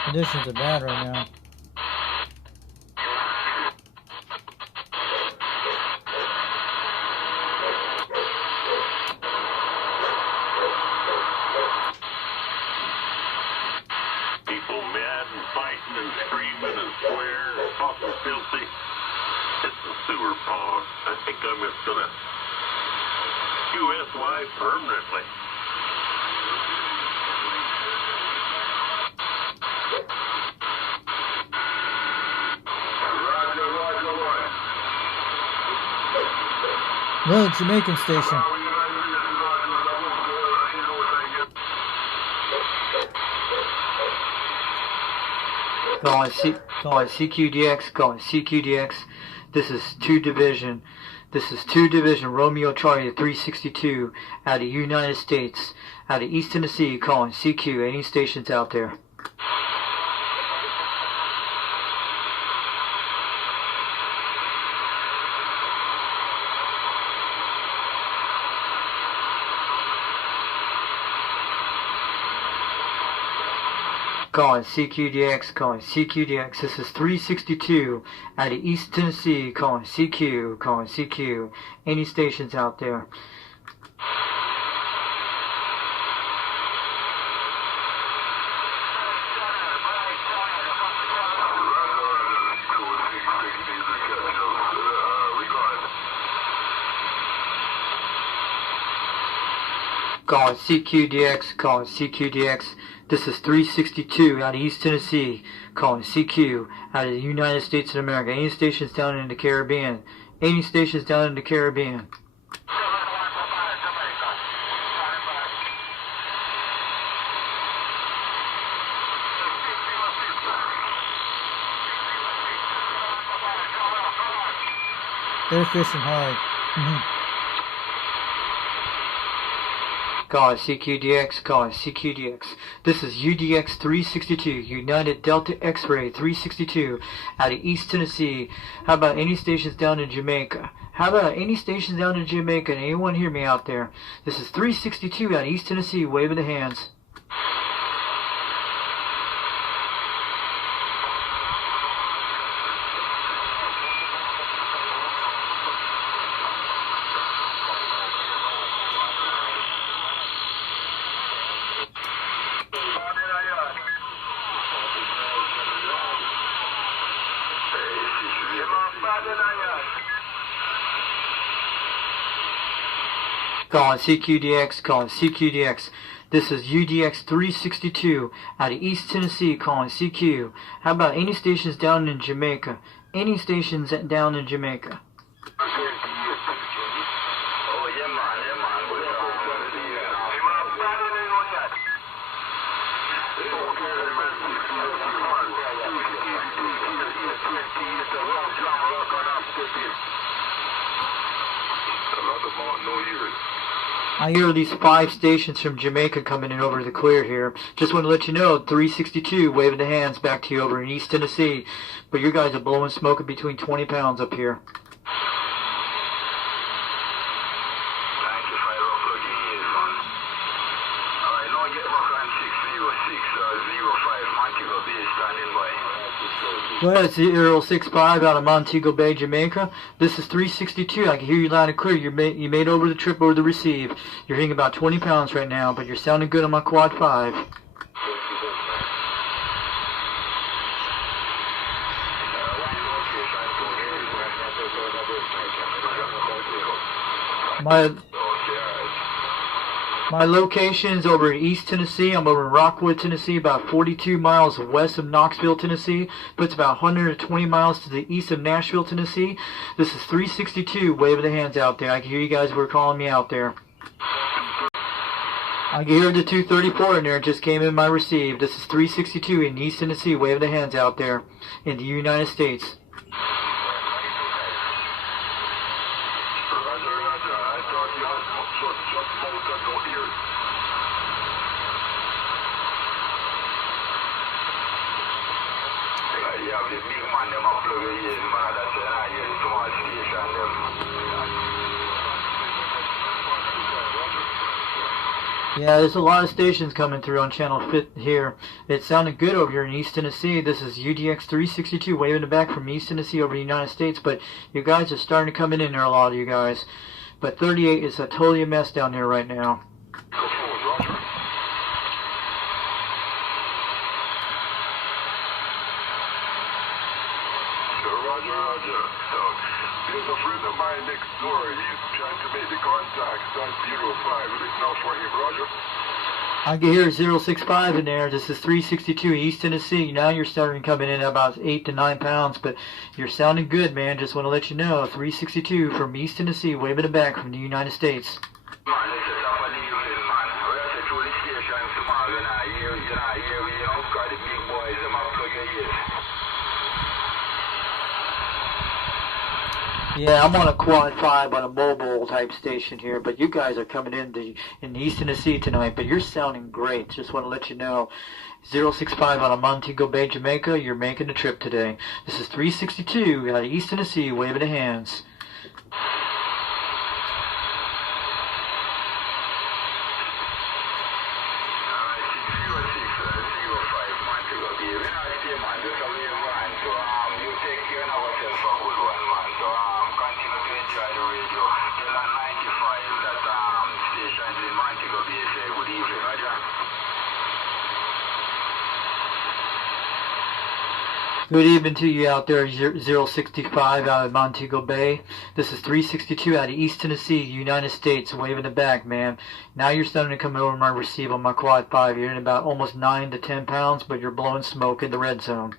Conditions are bad right now. People mad and fighting and screaming and swearing and talking filthy. It's a sewer pond. I think I'm just gonna USY permanently. No, Jamaican station. Calling CQDX, calling CQDX. This is 2 Division. This is 2 Division Romeo Charlie 362 out of United States, out of East Tennessee, calling CQ. Any stations out there? Calling CQDX, calling CQDX. This is 362 out of East Tennessee, calling CQ, calling CQ. Any stations out there? Calling CQDX, calling CQDX. This is 362 out of East Tennessee, calling CQ out of the United States of America. Any stations down in the Caribbean? Any stations down in the Caribbean? They're fishing hard. Calling CQDX, calling CQDX. This is UDX 362, United Delta X-Ray 362 out of East Tennessee. How about any stations down in Jamaica? How about any stations down in Jamaica? Anyone hear me out there? This is 362 out of East Tennessee, waving the hands. Calling CQDX, calling CQDX. This is UDX 362 out of East Tennessee, calling CQ. How about any stations down in Jamaica? Any stations down in Jamaica? I hear these 5 stations from Jamaica coming in over the clear here. Just want to let you know, 362, waving the hands back to you over in East Tennessee. But your guys are blowing smoke at between 20 pounds up here. Thank you, Federal. Go ahead, 065 out of Montego Bay, Jamaica. This is 362. I can hear you loud and clear. You made over the trip over the receive. You're hitting about 20 pounds right now, but you're sounding good on my quad 5. My location's over in East Tennessee. I'm over in Rockwood, Tennessee, about 42 miles west of Knoxville, Tennessee. Puts about 120 miles to the east of Nashville, Tennessee. This is 362, waving the hands out there. I can hear you guys were calling me out there. I can hear the 234 in there. It just came in my receive. This is 362 in East Tennessee, waving the hands out there in the United States. Yeah, there's a lot of stations coming through on Channel 5 here. It sounded good over here in East Tennessee. This is UDX 362 waving it back from East Tennessee over the United States. But you guys are starting to come in there, a lot of you guys. But 38 is totally a mess down there right now. There's a friend of mine next door. He's trying to make the contact on 05. Is it now for him, Roger? I can hear 065 in there. This is 362 East Tennessee. Now you're starting coming in at about 8 to 9 pounds, but you're sounding good, man. Just want to let you know. 362 from East Tennessee, waving it back from the United States. Yeah, I'm on a quad 5 on a mobile type station here, but you guys are coming in East Tennessee tonight, but you're sounding great. Just want to let you know. 065 out of Montego Bay, Jamaica, you're making the trip today. This is 362 out of East Tennessee, waving the hands. Good evening to you out there, 065 out of Montego Bay. This is 362 out of East Tennessee, United States, waving it back, man. Now you're starting to come over my receive on my quad 5. You're in about almost 9 to 10 pounds, but you're blowing smoke in the red zone.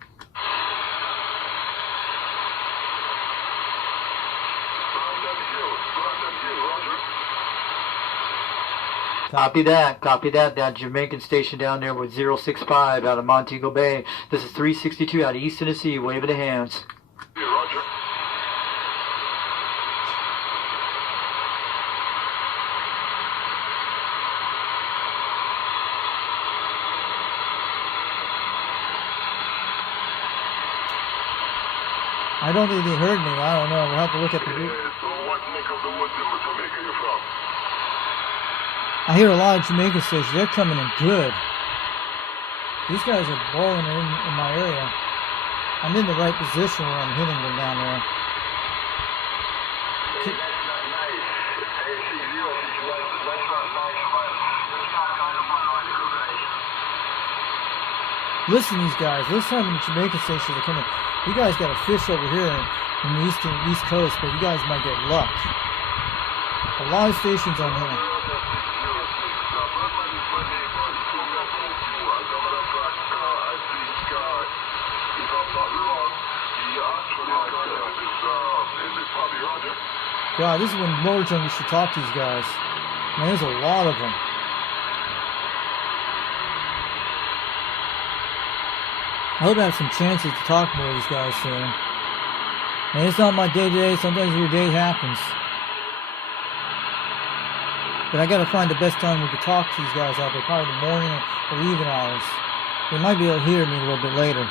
Copy that. That Jamaican station down there with 065 out of Montego Bay. This is 362 out of East Tennessee, waving the hands. Yeah, Roger. I don't think they heard me. I don't know. We'll have to look at the group. So what neck of the woods in Jamaica you from? I hear a lot of Jamaican stations. They're coming in good. These guys are blowing in my area. I'm in the right position where I'm hitting them down there. Listen to these guys. Listen to how many Jamaican stations are coming. You guys got a fish over here in the east coast, but you guys might get luck. A lot of stations on here. God, this is when Motor Junkie should talk to these guys. Man, there's a lot of them. I hope I have some chances to talk more to these guys soon. Man, it's not my day-to-day. Sometimes your day happens. But I gotta find the best time we can talk to these guys out there. Probably the morning or evening hours. They might be able to hear me a little bit later.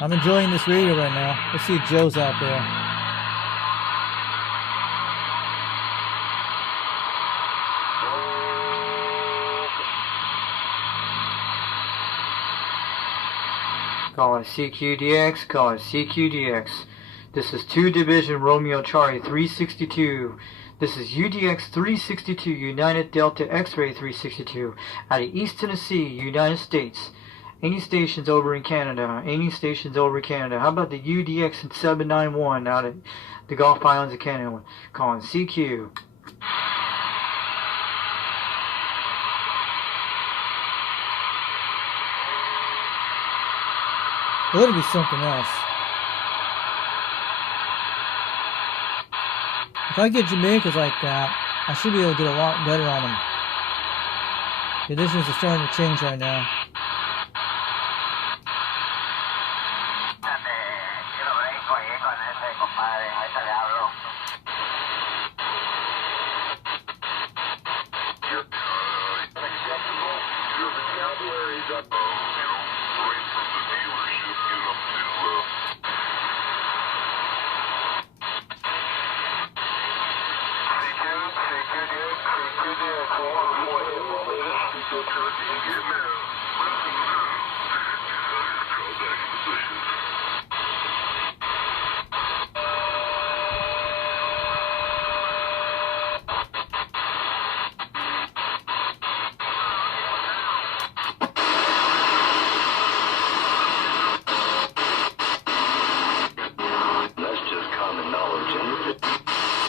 I'm enjoying this radio right now. Let's see if Joe's out there. Calling CQDX, calling CQDX. This is 2 Division Romeo Charlie 362. This is UDX 362, United Delta X-Ray 362, out of East Tennessee, United States. Any stations over in Canada, any stations over in Canada. How about the UDX 791 out of the Gulf Islands of Canada? Calling CQ. It'll be something else. If I get Jamaicans like that, I should be able to get a lot better on them. Conditions are starting to change right now.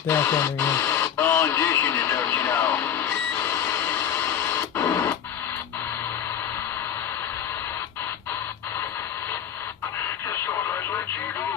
Back under here. Auditioning, don't you know? Just thought I'd let you know.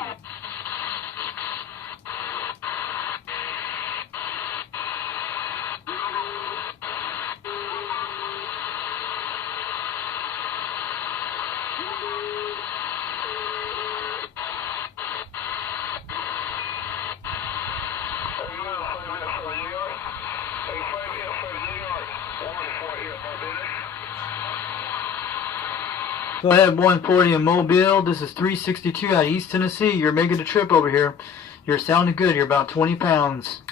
Go ahead, 140 in Mobile. This is 362 out of East Tennessee. You're making a trip over here. You're sounding good. You're about 20 pounds.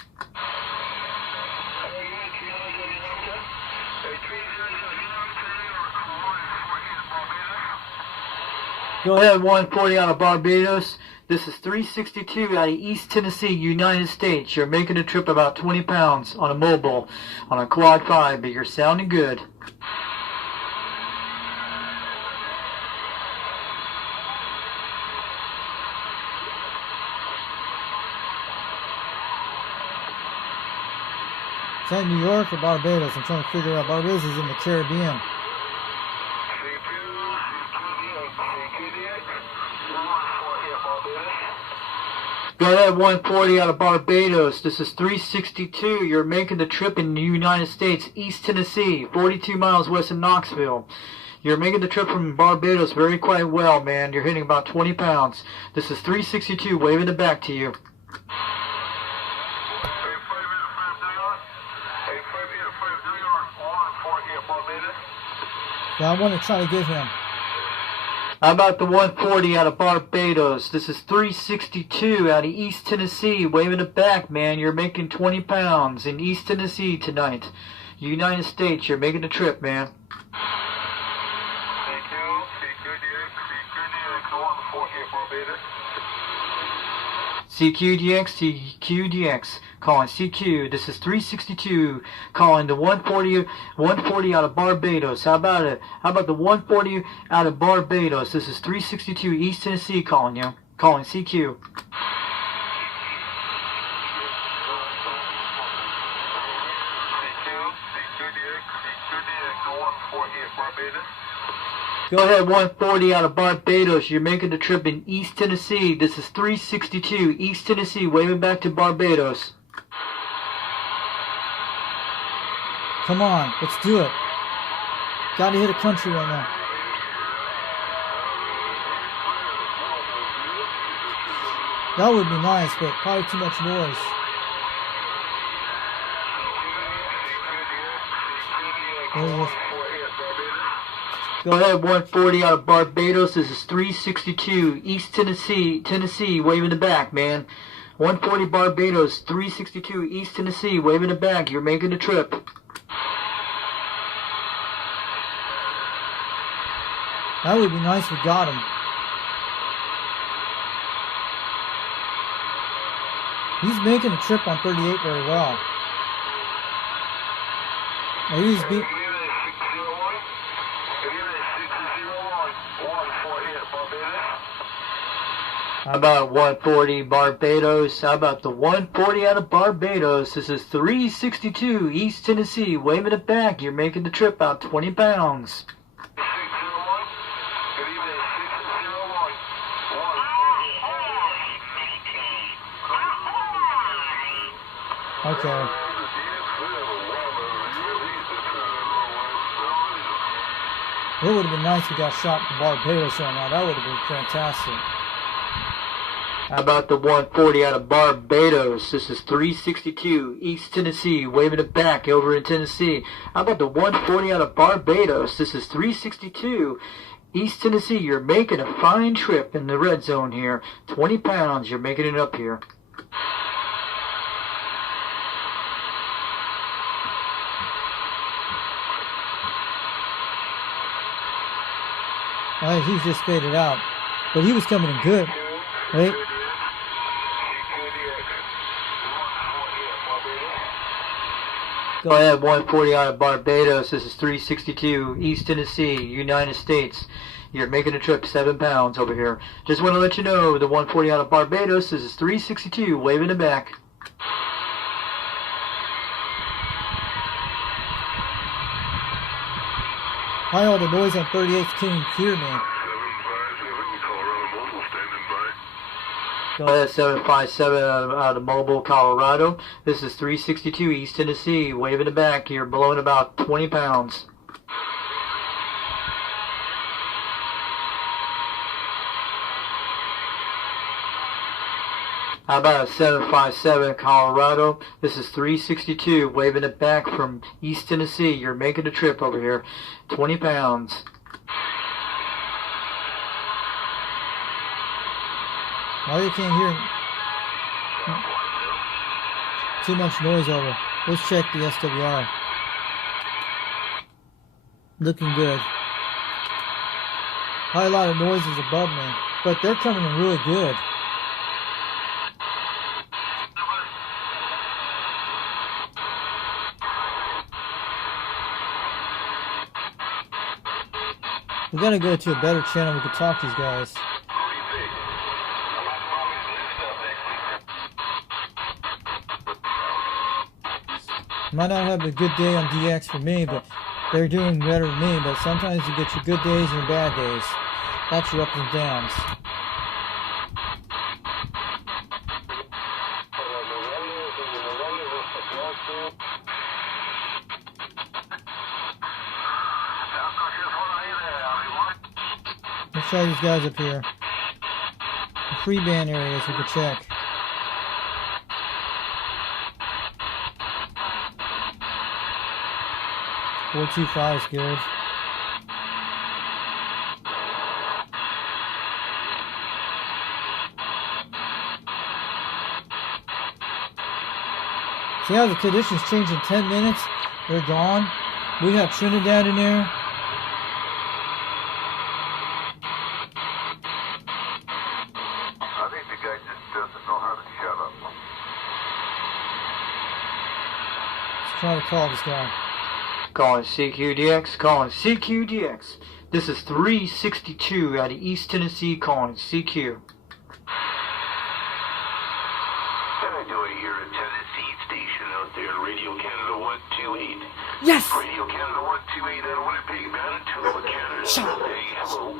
Go ahead, 140 out of Barbados. This is 362 out of East Tennessee, United States. You're making a trip about 20 pounds on a mobile, on a Quad 5, but you're sounding good. Is that New York or Barbados? I'm trying to figure out. Barbados is in the Caribbean. Go ahead, 140 out of Barbados. This is 362. You're making the trip in the United States, East Tennessee, 42 miles west of Knoxville. You're making the trip from Barbados very quite well, man. You're hitting about 20 pounds. This is 362, waving it back to you. Yeah, I want to try to get him. How about the 140 out of Barbados? This is 362 out of East Tennessee. Waving it back, man. You're making 20 pounds in East Tennessee tonight. United States, you're making the trip, man. CQDX, CQDX, calling CQ. This is 362, calling the 140 out of Barbados. How about it? How about the 140 out of Barbados? This is 362 East Tennessee, calling you, calling CQ. Go ahead, 140 out of Barbados. You're making the trip in East Tennessee. This is 362 East Tennessee, waving back to Barbados. Come on, let's do it. Gotta hit a country right now. That would be nice, but probably too much noise. There it is. Go ahead, 140 out of Barbados. This is 362 East Tennessee, waving the back, man. 140 Barbados, 362 East Tennessee, waving the back. You're making the trip. That would be nice if we got him. He's making a trip on 38 very well. Now he's beat. How about 140 Barbados? How about the 140 out of Barbados? This is 362 East Tennessee, waving it back. You're making the trip about 20 pounds. Okay. It would have been nice if we got shot from Barbados right now. That would have been fantastic. How about the 140 out of Barbados? This is 362 East Tennessee, waving it back over in Tennessee. How about the 140 out of Barbados? This is 362 East Tennessee. You're making a fine trip in the red zone here. 20 pounds. You're making it up here. He's just faded out. But he was coming in good. Right? Go ahead, 140 out of Barbados. This is 362 East Tennessee, United States. You're making a trip 7 pounds over here. Just want to let you know, the 140 out of Barbados. This is 362, waving it back. Hi, all the noise on 38 can't hear me. Go ahead, 757 out of Mobile, Colorado. This is 362 East Tennessee, waving it back. You're blowing about 20 pounds. How about 757 Colorado? This is 362, waving it back from East Tennessee. You're making a trip over here. 20 pounds. Why you can't hear too much noise over. Let's check the SWR. Looking good. Probably a lot of noises above me, but they're coming in really good. We gotta go to a better channel we can talk to these guys. Might not have a good day on DX for me, but they're doing better than me. But sometimes you get your good days and your bad days. That's your ups and downs. Let's try these guys up here. The free band areas we can check. .425 is good. See how the conditions change in 10 minutes? They're gone. We have Trinidad in there. I think the guy just doesn't know how to shut up. Let's try to call this guy. Calling CQDX, calling CQDX. This is 362 out of East Tennessee, calling CQ. Can I do it here at Tennessee Station out there, Radio Canada 128? Yes! Radio Canada 128 out of Winnipeg, Manitoba, Canada. Hey, hello.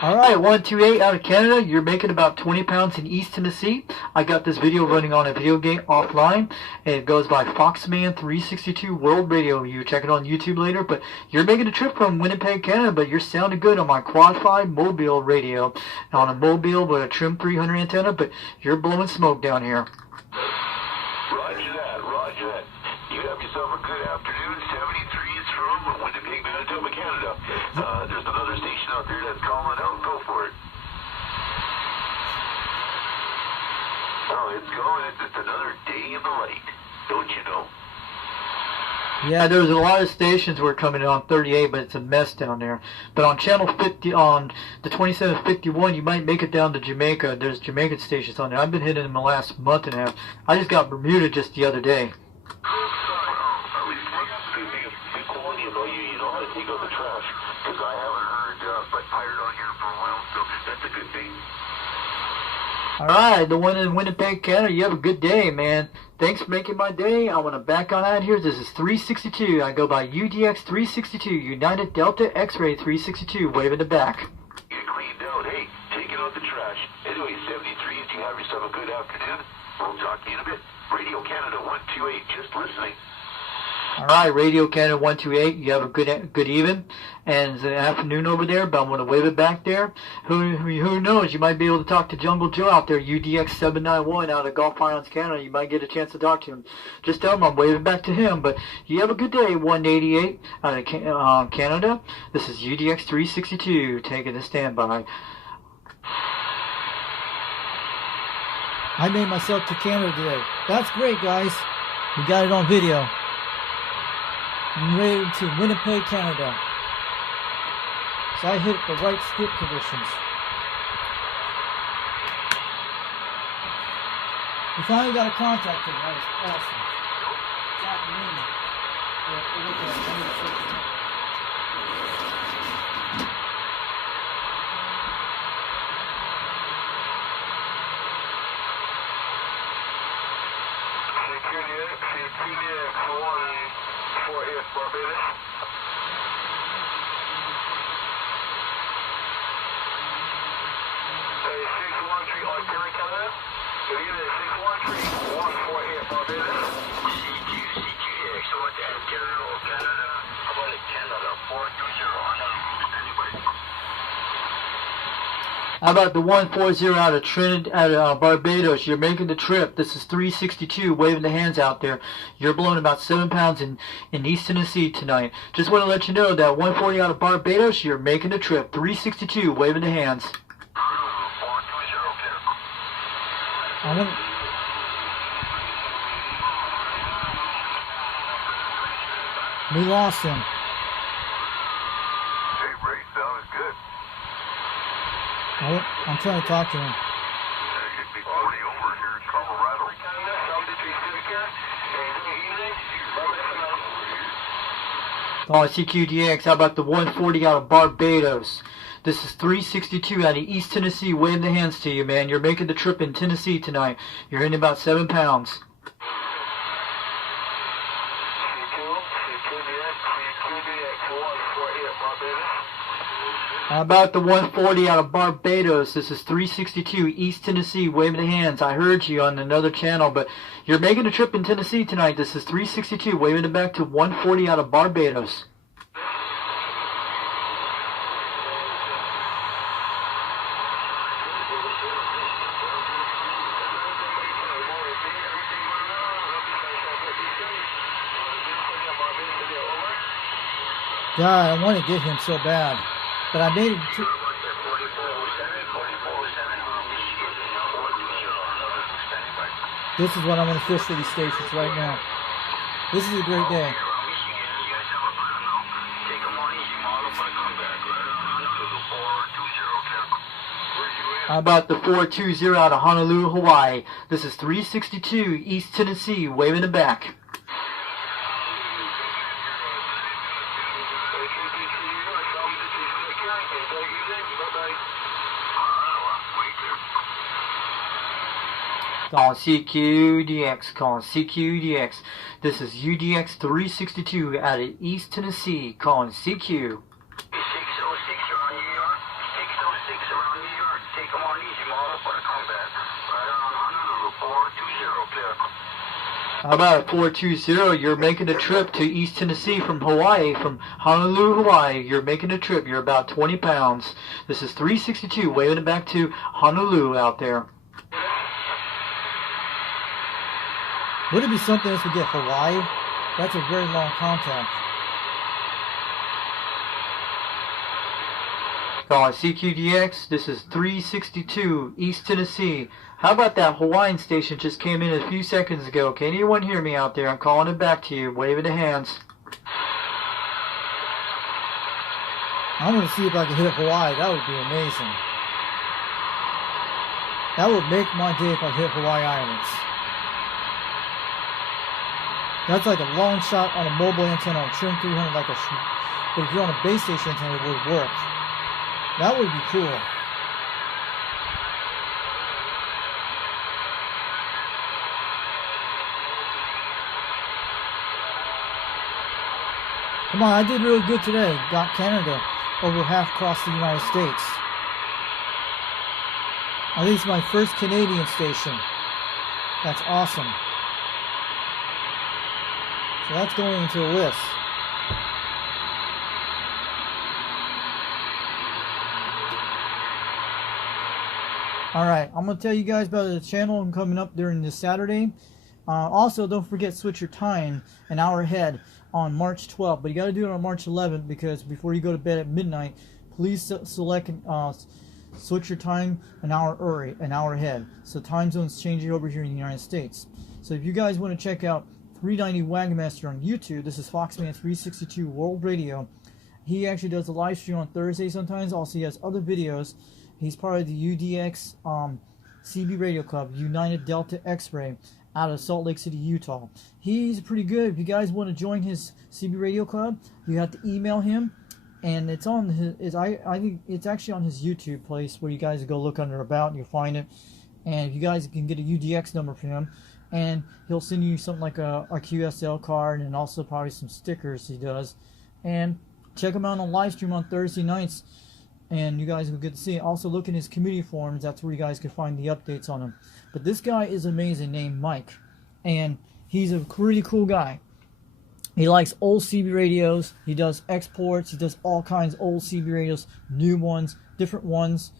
Alright, 128 out of Canada. You're making about 20 pounds in East Tennessee. I got this video running on a video game offline, and it goes by Foxman362 World Radio. You check it on YouTube later, but you're making a trip from Winnipeg, Canada, but you're sounding good on my Quad 5 mobile radio. On a mobile with a trim 300 antenna, but you're blowing smoke down here. Roger that, roger that. You have yourself a good afternoon. 73 is from Winnipeg, Manitoba, Canada. out there that's calling out. Go for it. Oh, it's going. It's another day in the light. Don't you know? Yeah, there's a lot of stations were coming in on 38, but it's a mess down there. But on channel 50, on the 2751, you might make it down to Jamaica. There's Jamaican stations on there. I've been hitting them the last month and a half. I just got Bermuda just the other day. Alright, the one in Winnipeg, Canada, you have a good day, man. Thanks for making my day. I want to back on out here. This is 362. I go by UDX 362, United Delta X-Ray 362, waving the back. Get cleaned out. Hey, taking out the trash. Anyway, 73s, you have yourself a good afternoon. We'll talk to you in a bit. Radio Canada 128, just listening. Alright, Radio Canada 128, you have a good evening and it's an afternoon over there, but I'm going to wave it back there. Who knows, you might be able to talk to Jungle Joe out there, UDX 791 out of Gulf Islands, Canada. You might get a chance to talk to him. Just tell him I'm waving back to him, but you have a good day, 188 out of Canada. This is UDX 362, taking a standby. I made myself to Canada today. That's great, guys. We got it on video. I'm ready to Winnipeg, Canada. So I hit the right skip conditions. We finally got a contact him. That was awesome. That means How about the 140 out of Trinidad, out of Barbados? You're making the trip. This is 362, waving the hands out there. You're blowing about 7 pounds in East Tennessee tonight. Just want to let you know that 140 out of Barbados, you're making the trip. 362, waving the hands. We lost him. Hey, Ray, sounds good. I'm trying to talk to him. It'd be 40 over here in Colorado. Oh, CQDX, how about the 140 out of Barbados? This is 362 out of East Tennessee, waving the hands to you, man. You're making the trip in Tennessee tonight. You're in about 7 pounds. How about the 140 out of Barbados? This is 362 East Tennessee, waving the hands. I heard you on another channel, but you're making a trip in Tennessee tonight. This is 362, waving it back to 140 out of Barbados. God, I want to get him so bad. But I made it to... This is what I'm going to fish for these stations right now. This is a great day. How about the 420 out of Honolulu, Hawaii? This is 362 East Tennessee, waving it back. Calling CQDX, calling CQDX. This is UDX 362 out of East Tennessee, calling CQ. 606 around New York. 606 around New York. Take them on easy, model for the comeback. Right on Honolulu, 420, clear. How about 420? You're making a trip to East Tennessee from Hawaii, from Honolulu, Hawaii. You're making a trip. You're about 20 pounds. This is 362, waving it back to Honolulu out there. Would it be something else we get Hawaii? That's a very long contact. CQDX, this is 362 East Tennessee. How about that Hawaiian station just came in a few seconds ago? Can anyone hear me out there? I'm calling it back to you. Waving the hands. I want to see if I can hit Hawaii. That would be amazing. That would make my day if I hit Hawaii Islands. That's like a long shot on a mobile antenna on trim 300, but if you're on a base station antenna, it would work. That would be cool. Come on, I did really good today. Got Canada over half across the United States. I think it's my first Canadian station. That's awesome. So that's going into the list. Alright, I'm going to tell you guys about the channel coming up during this Saturday. Also, don't forget, switch your time an hour ahead on March 12th. But you got to do it on March 11th, because before you go to bed at midnight, please select switch your time an hour ahead. So time zones changing over here in the United States. So if you guys want to check out 390 Wagon Master on YouTube, this is Foxman 362 World Radio. He actually does a live stream on Thursday sometimes. Also, he has other videos. He's part of the UDX CB Radio Club, United Delta X-Ray, out of Salt Lake City, Utah. He's pretty good. If you guys want to join his CB Radio Club, you have to email him, and it's on his. I think it's actually on his YouTube place, where you guys go look under About and you'll find it. And you guys can get a UDX number from him, and he'll send you something like a QSL card, and also probably some stickers he does. And check him out on live stream on Thursday nights, and you guys will get to see it. Also look in his community forums. That's where you guys can find the updates on him. But this guy is amazing, named Mike, and he's a pretty cool guy. He likes old CB radios. He does exports. He does all kinds of old CB radios, new ones, different ones,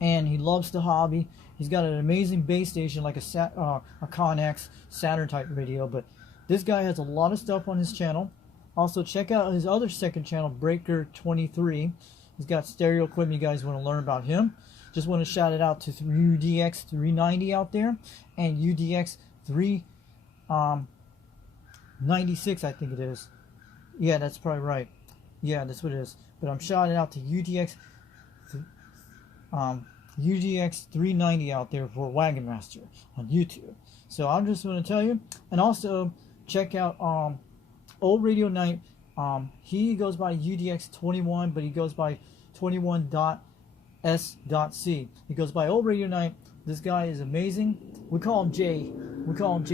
and he loves the hobby. He's got an amazing base station, like a Connex Saturn type radio. But this guy has a lot of stuff on his channel. Also check out his other second channel, Breaker 23. He's got stereo equipment. You guys want to learn about him. Just want to shout it out to UDX 390 out there, and UDX 396, I think it is. Yeah, that's probably right. Yeah, that's what it is. But I'm shouting out to UDX 390 out there for Wagon Master on YouTube. So I'm just going to tell you, and also check out Old Radio Night. He goes by UDX 21, but he goes by 21.s.c. He goes by Old Radio Night. This guy is amazing. We call him Jay. We call him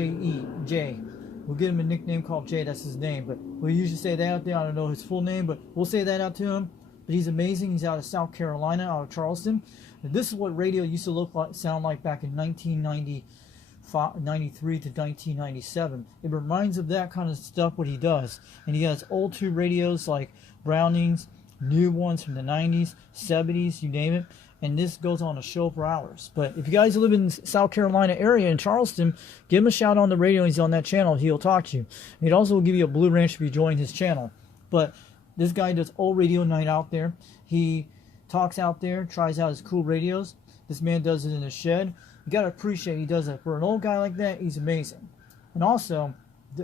Jay. We'll give him a nickname called Jay. That's his name. But we usually say that out there. I don't know his full name, but we'll say that out to him. But he's amazing. He's out of South Carolina, out of Charleston. And this is what radio used to sound like back in 1993 to 1997. It reminds of that kind of stuff, what he does. And he has old tube radios like Brownings, new ones from the 90s, 70s, you name it. And this goes on a show for hours. But if you guys live in the South Carolina area in Charleston, give him a shout on the radio. He's on that channel. He'll talk to you. He'd also give you a Blue Ranch if you join his channel. But this guy does Old Radio Night out there. He talks out there, tries out his cool radios. This man does it in his shed. You got to appreciate he does it. For an old guy like that, he's amazing. And also,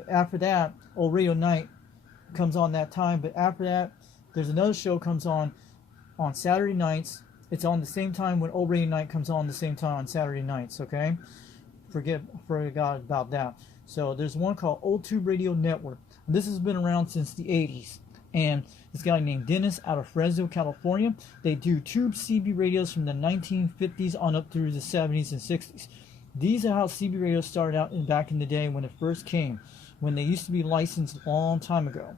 after that, Old Radio Night comes on that time. But after that, there's another show comes on Saturday nights. It's on the same time when Old Radio Night comes on the same time on Saturday nights, okay? Forgot about that. So there's one called Old Tube Radio Network. This has been around since the 80s. And this guy named Dennis out of Fresno, California. They do tube CB radios from the 1950s on up through the 70s and 60s. These are how CB radios started out back in the day when it first came, when they used to be licensed a long time ago.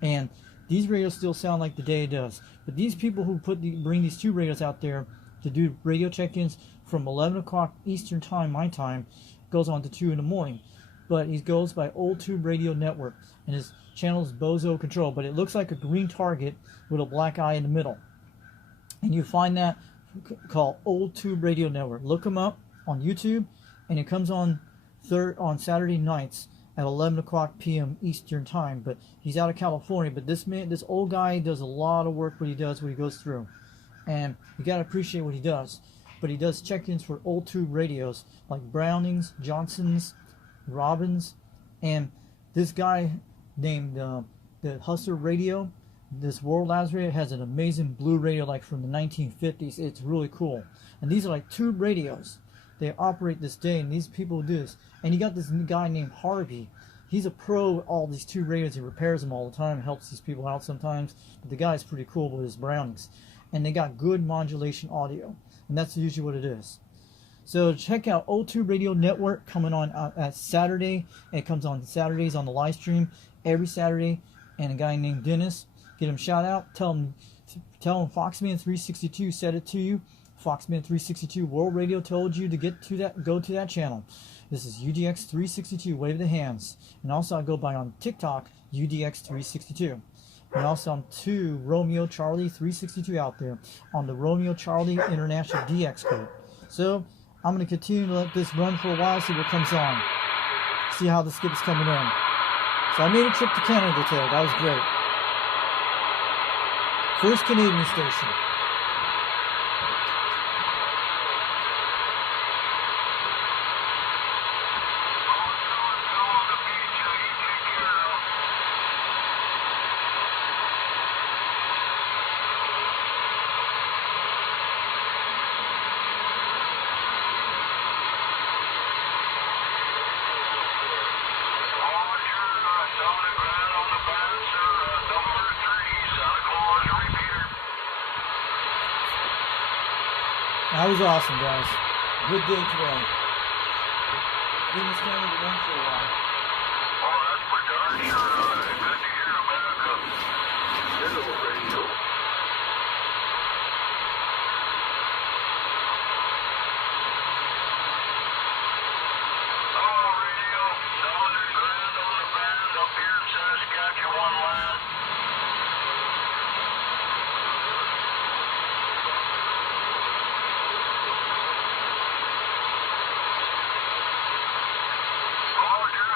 And these radios still sound like the day it does. But these people who bring these tube radios out there to do radio check-ins from 11 o'clock Eastern Time, my time, goes on to 2 in the morning. But he goes by Old Tube Radio Network, and his channel is Bozo Control, but it looks like a green target with a black eye in the middle. And you find that called Old Tube Radio Network. Look him up on YouTube, and it comes on Saturday nights at 11 o'clock p.m. Eastern Time. But he's out of California. But this old guy does a lot of work what he goes through. and you gotta appreciate what he does. But he does check-ins for old tube radios like Brownings, Johnsons, Robbins, and this guy named the Hustler Radio, this World Labs radio, has an amazing blue radio like from the 1950s. It's really cool. And these are like tube radios. They operate this day, and these people do this. And you got this guy named Harvey. He's a pro at all these tube radios. He repairs them all the time, helps these people out sometimes. But the guy's pretty cool with his Brownings. And they got good modulation audio. And that's usually what it is. So check out Old Tube Radio Network coming on at Saturday. It comes on Saturdays on the live stream every Saturday. And a guy named Dennis, get him a shout out. Tell him Foxman362 said it to you. Foxman362 World Radio told you to get to that. Go to that channel. This is UDX362. Wave the hands. And also I go by on TikTok UDX362. And also I'm Romeo Charlie 362 out there on the Romeo Charlie International DX group. So I'm going to continue to let this run for a while, see what comes on. See how the skip's coming in. So I made a trip to Canada today. That was great. First Canadian station. That was awesome, guys. Good day today. Been this game to run for a while. Oh, that's for darn sure. Good to hear America. Hello, radio. Hello, radio. Sounding grand on the band up here in Saskatchewan land.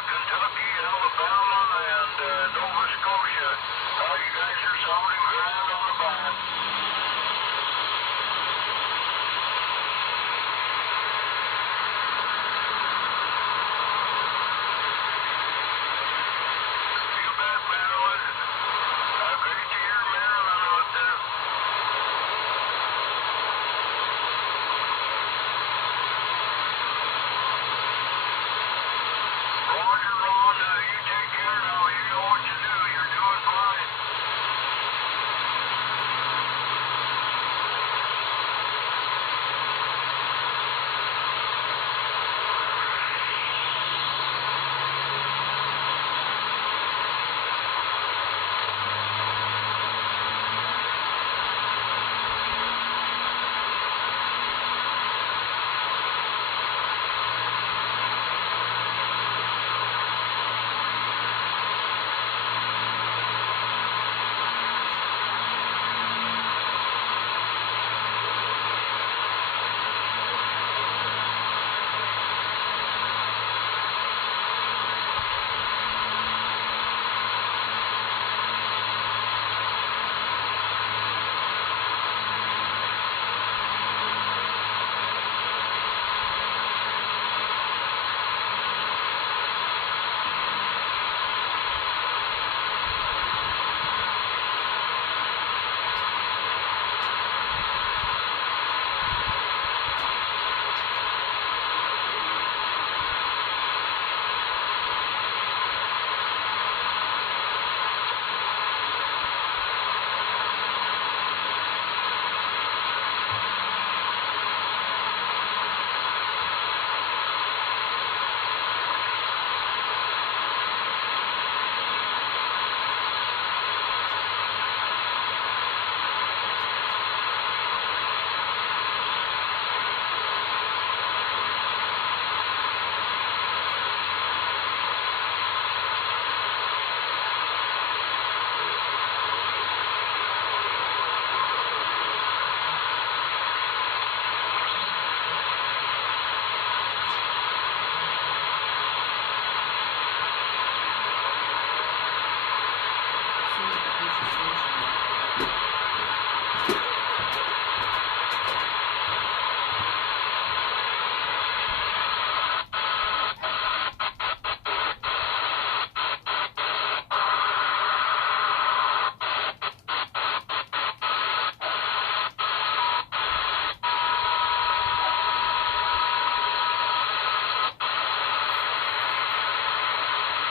Kentucky, Alabama, and Nova Scotia. You guys are sounding grand on the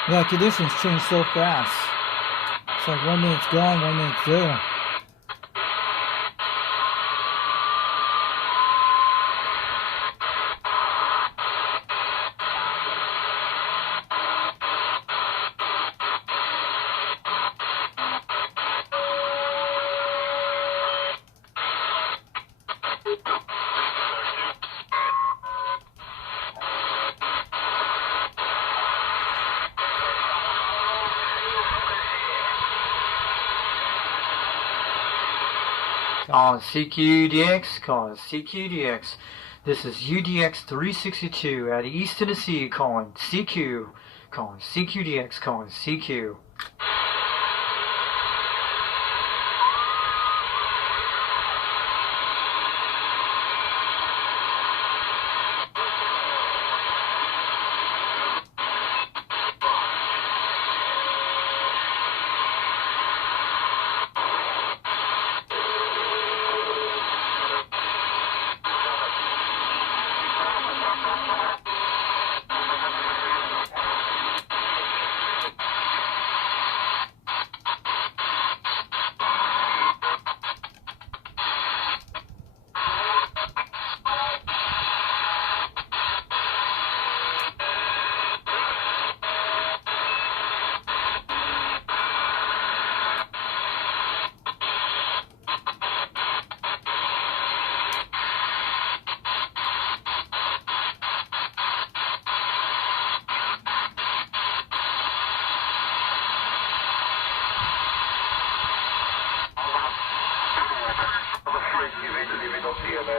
Yeah, conditions change so fast. It's like 1 minute's gone, 1 minute's there. Calling CQDX, calling CQDX. This is UDX 362 out of East Tennessee, calling CQ, calling CQDX, calling CQ.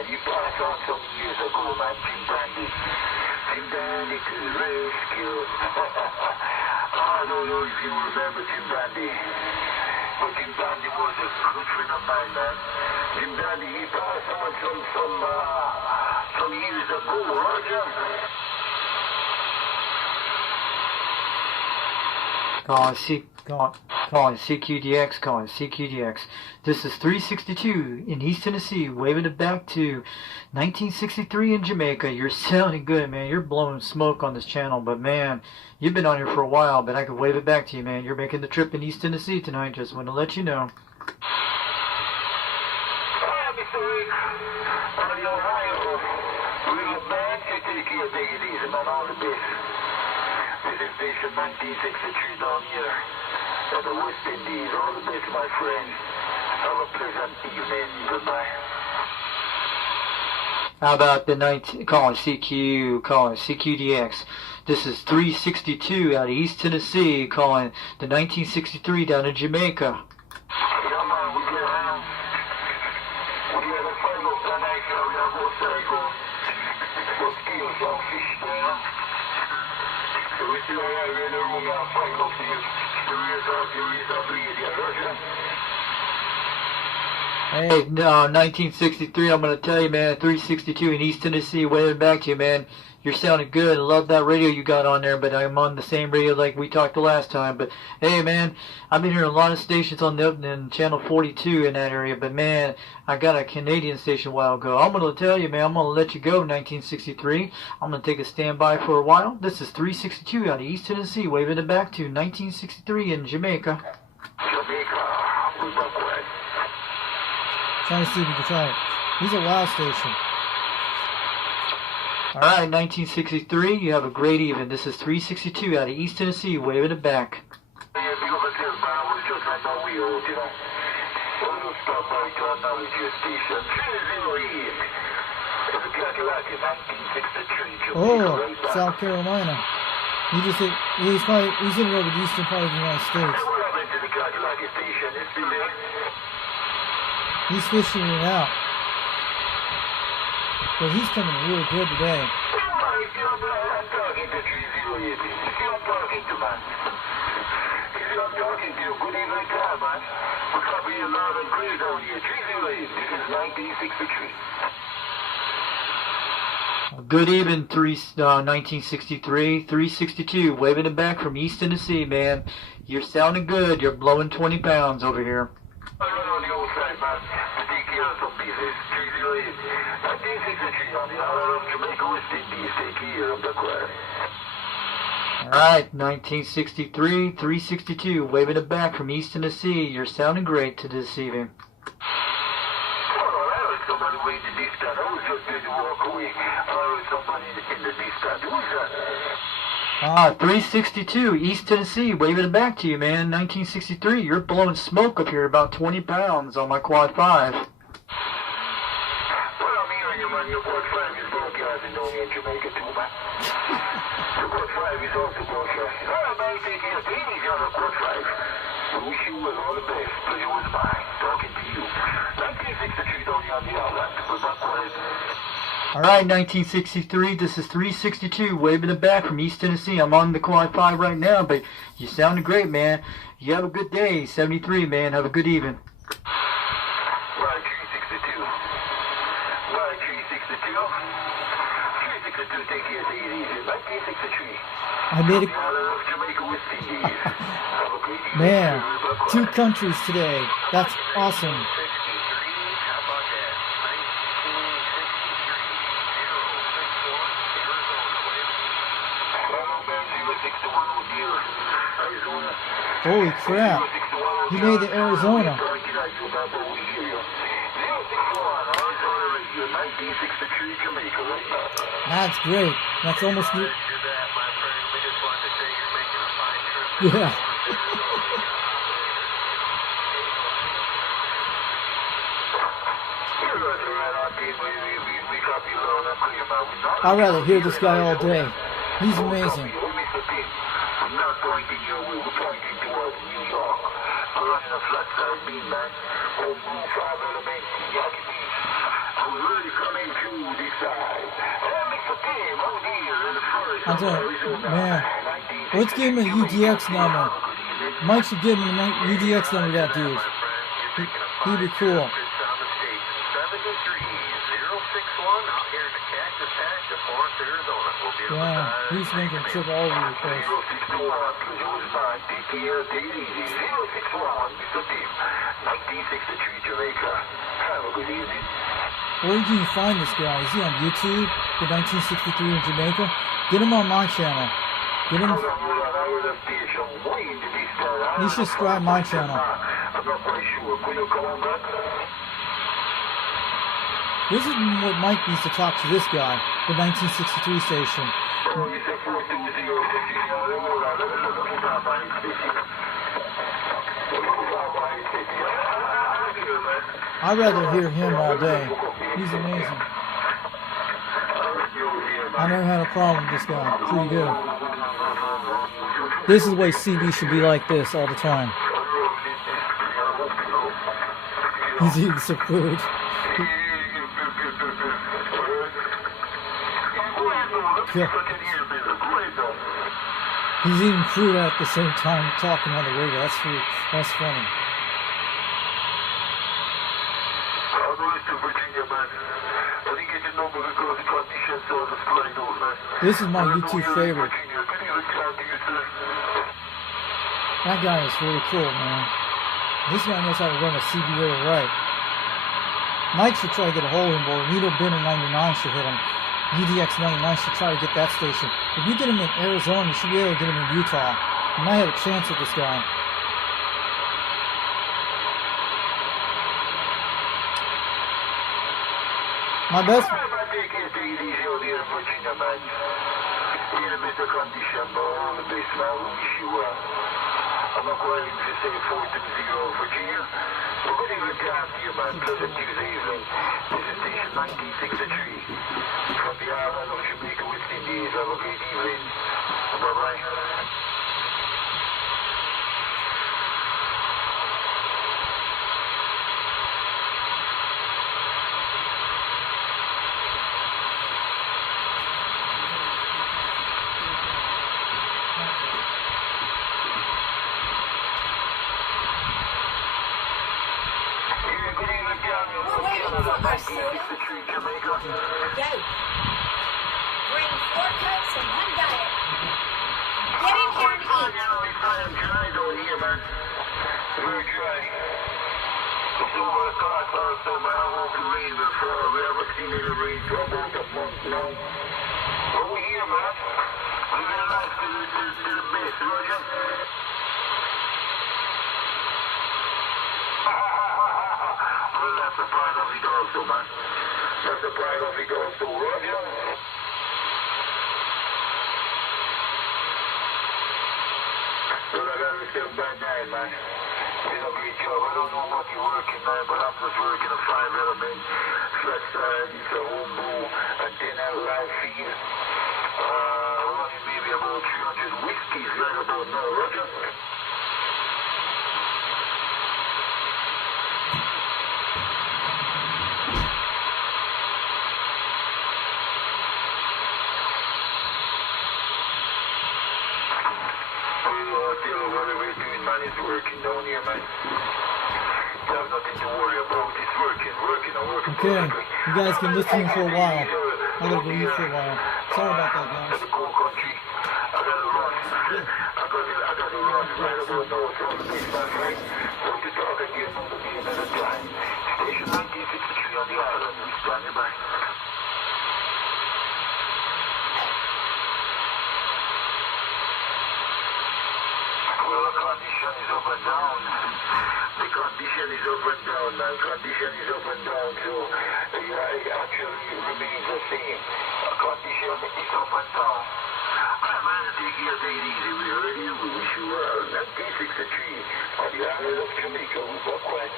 You passed on some years ago, man. Jim Dandy to the rescue. I don't know if you remember Jim Dandy, but Jim Dandy was a good friend of mine, man. Jim Dandy, he passed on some years ago, Roger. Calling CQDX, calling CQDX. This is 362 in East Tennessee, waving it back to 1963 in Jamaica. You're sounding good, man. You're blowing smoke on this channel, but man, you've been on here for a while, but I could wave it back to you, man. You're making the trip in East Tennessee tonight. Just want to let you know. Visitation 1963 down here at the West Indies. All the best, my friend. Have a pleasant evening. Goodbye. How about the calling CQDX. This is 362 out of East Tennessee, calling the 1963 down in Jamaica. Yeah, man, we get a fight up tonight, so we have a cycle. We'll steal some fish there. So we still have in the room and fight up to you. Hey, 1963, I'm going to tell you, man, 362 in East Tennessee, waving back to you, man. You're sounding good. I love that radio you got on there, but I'm on the same radio like we talked the last time. But, hey, man, I've been hearing a lot of stations on the channel 42 in that area, but, man, I got a Canadian station a while ago. I'm going to tell you, man, I'm going to let you go, 1963. I'm going to take a standby for a while. This is 362 out of East Tennessee, waving it back to 1963 in Jamaica. Trying to see if we can try it. He's a wild station. Alright, 1963, you have a great even. This is 362 out of East Tennessee, waving it back. Oh, South Carolina. He's in over the eastern part of the United States. He's fishing it out. But he's coming really good today. Good even, 1963, 362, waving it back from East Tennessee, man. You're sounding good. You're blowing 20 pounds over here. Alright, 1963, 362, waving it back from East Tennessee. You're sounding great to this evening. Ah, 362, East Tennessee, waving it back to you, man. 1963, you're blowing smoke up here about 20 pounds on my Quad 5. Alright, 1963, this is 362, waving it back from East Tennessee. I'm on the Quad 5 right now, but you sounded great, man. You have a good day. 73, man. Have a good evening. I made it. Man, 2 countries today. That's awesome. Holy crap. He made the Arizona. That's great. That's almost new. Yeah. I'd rather hear this guy all day. He's amazing. I'm telling you, man, let's give him a UDX number. Mike should give him a UDX number, that dude. He'd be cool. Yeah, he's making a trip all over the place. Where can you find this guy? Is he on YouTube? The 1963 in Jamaica? Get him on my channel. Get him. You should subscribe to my channel. This is what Mike needs to talk to this guy, the 1963 station. I'd rather hear him all day. He's amazing. I never had a problem with this guy. Pretty good. This is the way CB should be like this all the time. He's eating some food. Yeah. He's eating fruit at the same time talking on the radio. That's funny. This is my YouTube favorite. That guy is really cool, man. This guy knows how to run a CB radio right. Mike should try to get a hold of him, or Needle Binner 99 should hit him. UDX 99 should try to get that station. If you get him in Arizona, you should be able to get him in Utah. You might have a chance with this guy. My best. From the island of Jamaica, West Indies, have a great evening. Bye-bye. Go. Bring 4 Cokes and 1 diet. Get in here and eat. Very dry. So what I thought also, man, I won't believe it for a ever seen it rain for about a month now. Over here, man. We're gonna Roger. Well, that's the part of it also, man. That's the part of it also, Roger. Well, I got myself bad night, man. Did a great job. I don't know what you're working, man, but I'm just working a 5-element flat side, it's a home brew, antenna live feed. Running maybe about 300 whiskeys right about now, Roger. Man, it's working down here, man. You have nothing to worry about. It's working. Okay, you guys can listen in for a while. I gotta go eat for a while. Sorry about that, guys. I gotta run right about now. So I'm going right? Hope to talk again another time. Station 1963 on the island. Standing by. Well, the condition is up and down. The condition is up and down. My condition is up and down. So, it actually remains the same. The condition is up and down. Man, take it easy. We heard you. We wish you well. 1963 on the island of Jamaica. We got quiet.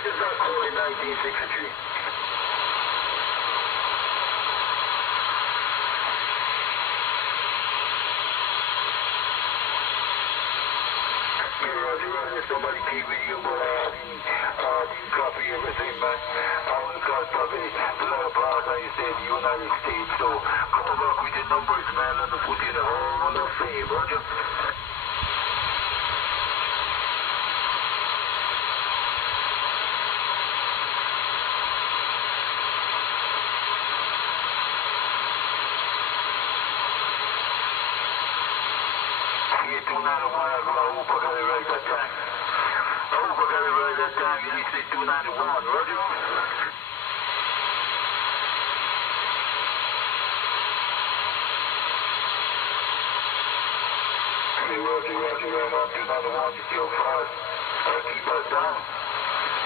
This is our call in 1963. Somebody keep with you, but I didn't copy everything, man. I only got probably the other part I said the United States, so come back with the numbers, man, and put in a whole of fame, Roger.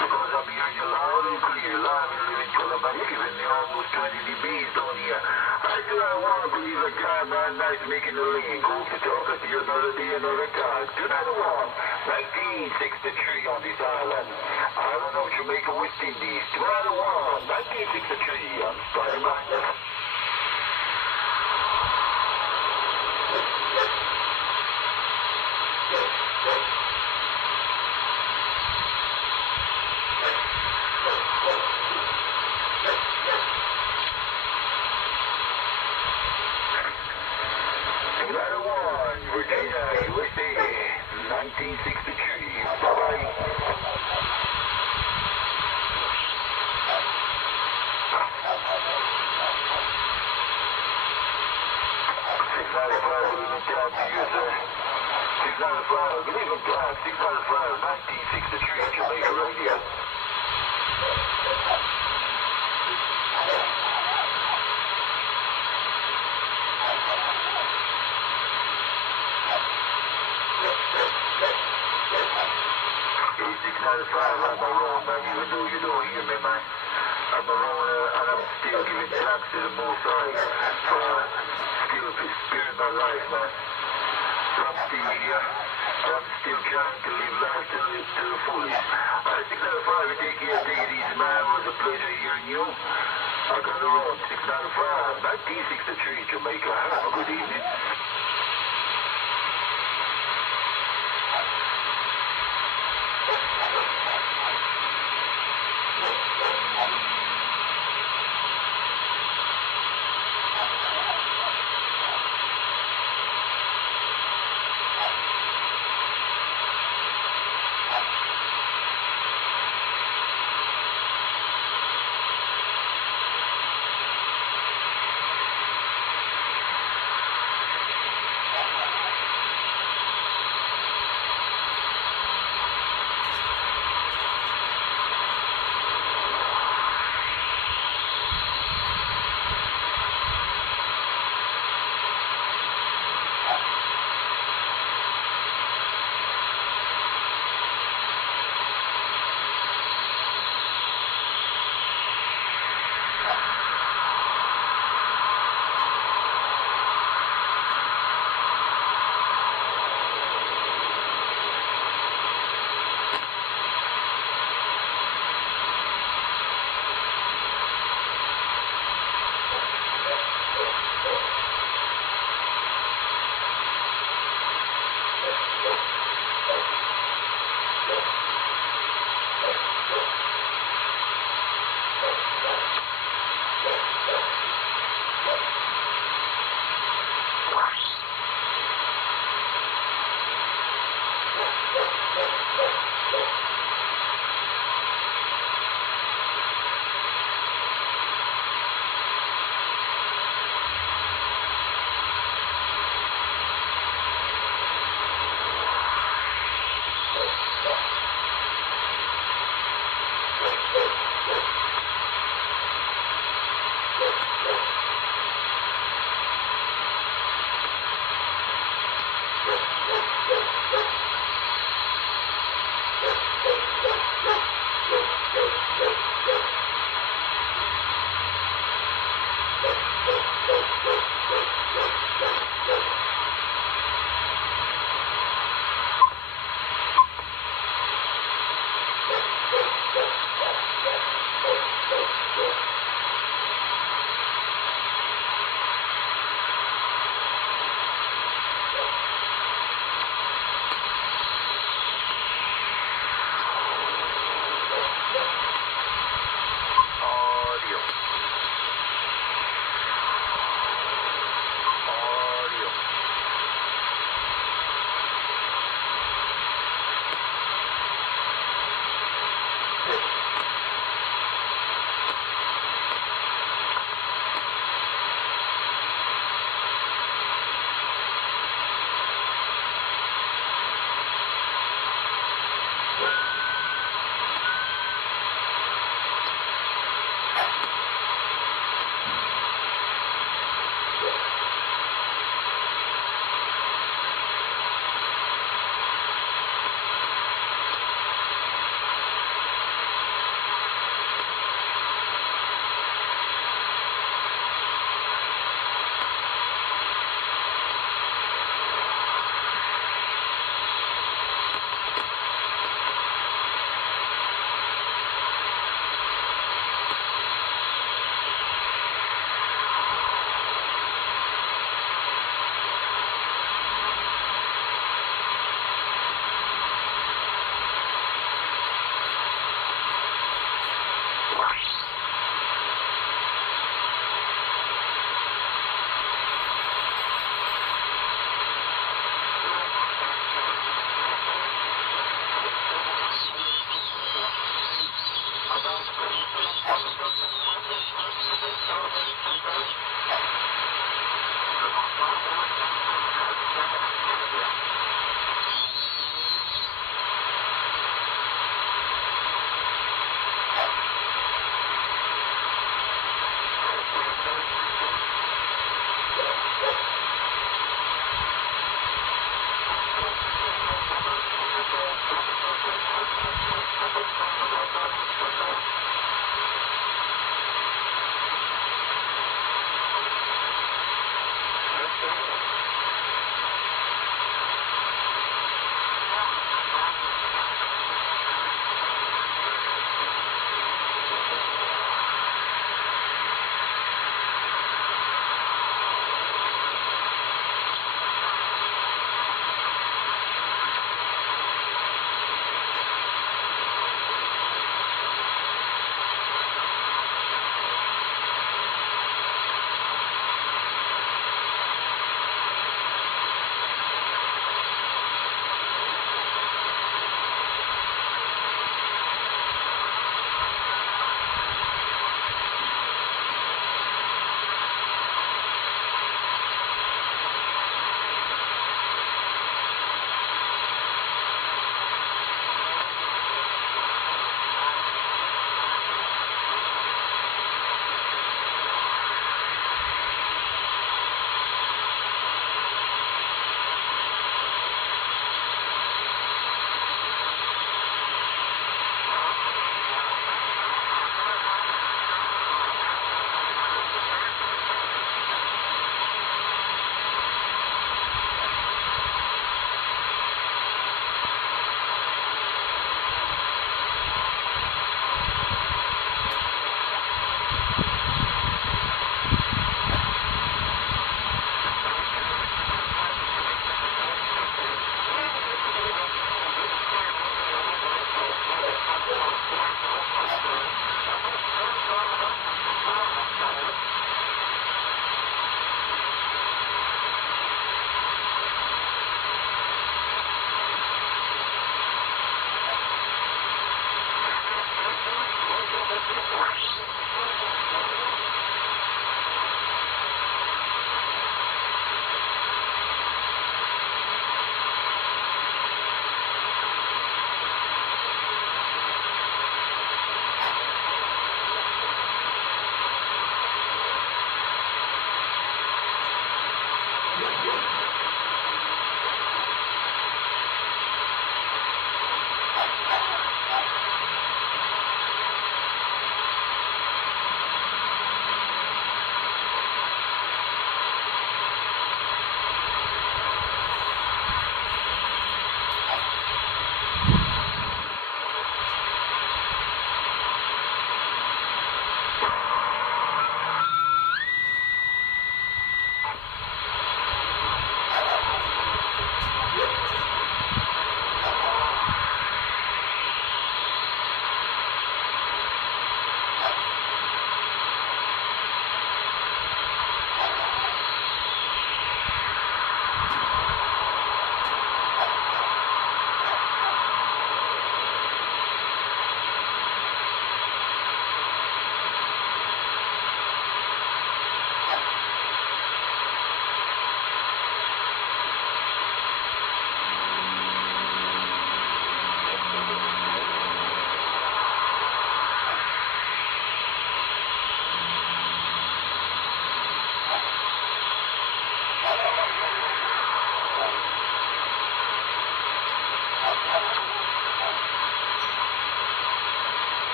Because I'm hearing you loud and clear, live and living color, man. You're giving me almost 20 dBs down here. I do not want to believe a guy, man, nice making the lane. Go to talk to you another day, another time. 291, 1963 on this island. Island of Jamaica, West Indies. 291, 1963 on Spider-Man. Virginia, USA, 1963. Bye-bye. 695, leaving time to you, sir. 695, leaving time, 695, 1963, Jamaica Radio. I'm around, man, even though you don't hear me, man. I'm around and I'm still giving thanks to the Most High for still sparing my life, man. So I'm still here. I'm still trying to live life to the fullest. I think that if I would take care of these, man, it was a pleasure hearing you. I got around 695, 1963, Jamaica. Have a good evening.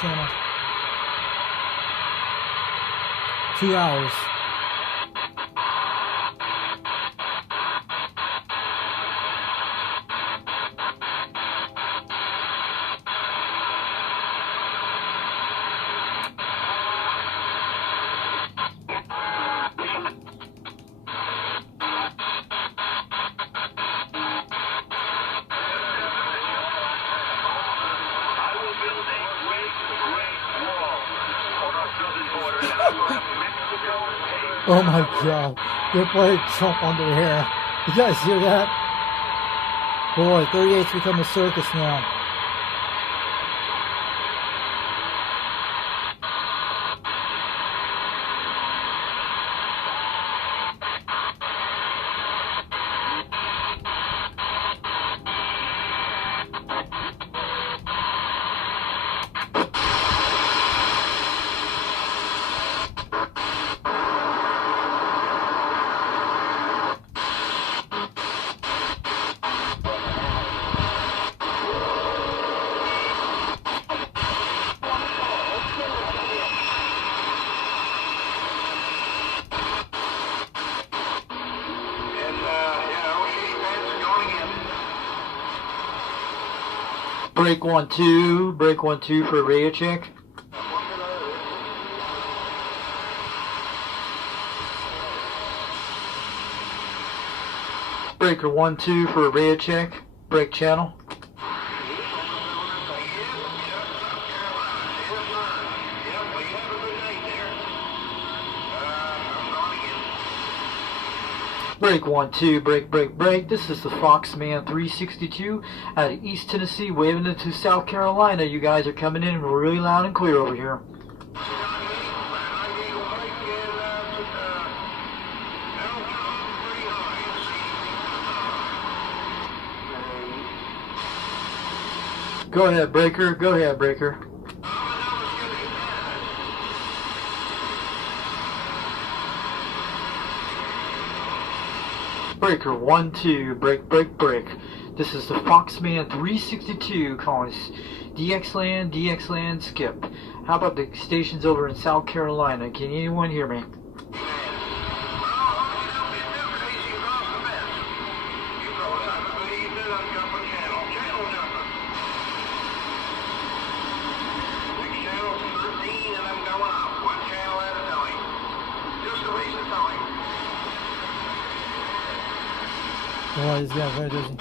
channel. 2 hours. Oh my god, they're playing Trump under here. You guys hear that? Boy, 38's become a circus now. Break 1 2, break 1 2 for a radio check. Breaker 1 2 for a radio check. Break channel. Break 1 2, break, break, break. This is the Foxman 362 out of East Tennessee, waving into South Carolina. You guys are coming in really loud and clear over here. Go ahead, breaker. Go ahead, breaker. Breaker 1 2, break, break, break. This is the Foxman 362 calling Dxland, skip. How about the stations over in South Carolina? Can anyone hear me? Oh, he's got very dizzy.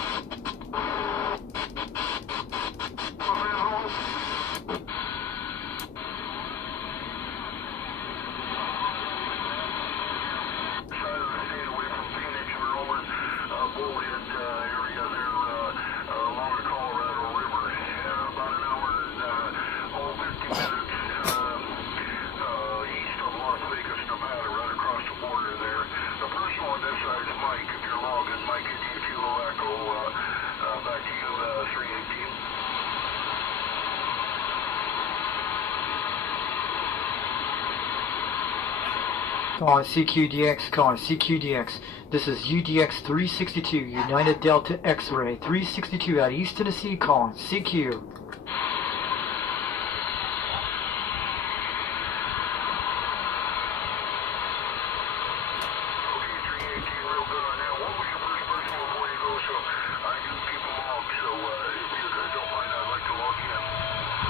Calling CQDX, calling CQDX. This is UDX 362, United Delta X-Ray 362 out of East Tennessee, calling CQ.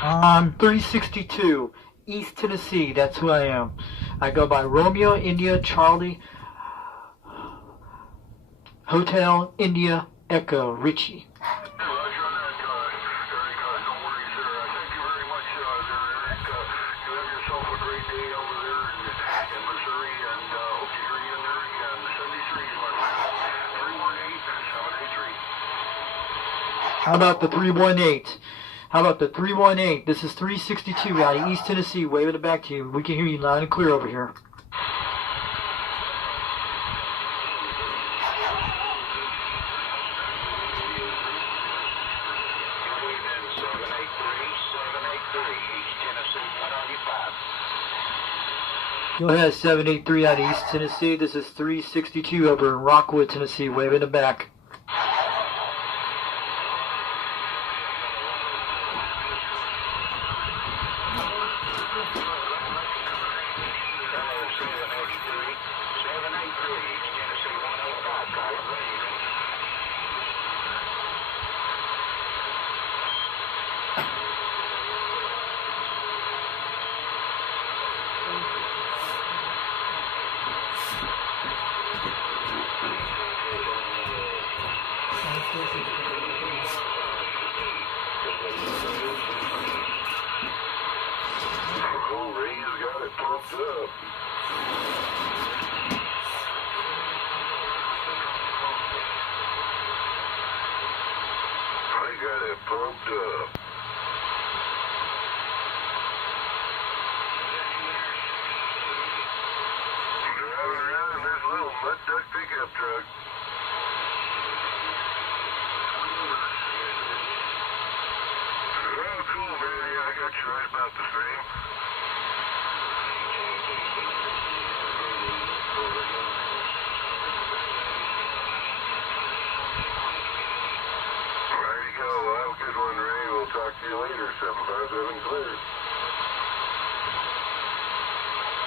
I'm 362, East Tennessee, that's who I am. I go by Romeo, India, Charlie, Hotel, India, Echo, Richie. How about the 318? How about the 318? This is 362 out of East Tennessee. Waving it back to you. We can hear you loud and clear over here. Go ahead, 783 out of East Tennessee. This is 362 over in Rockwood, Tennessee. Waving it back. Oh, Ray's got it pumped up. I got it pumped up. Driving around in this little mud duck pickup truck. Oh, cool, man. Yeah, I got you right about the same. There you go. Well, have a good one, Ray. We'll talk to you later. 757 clear.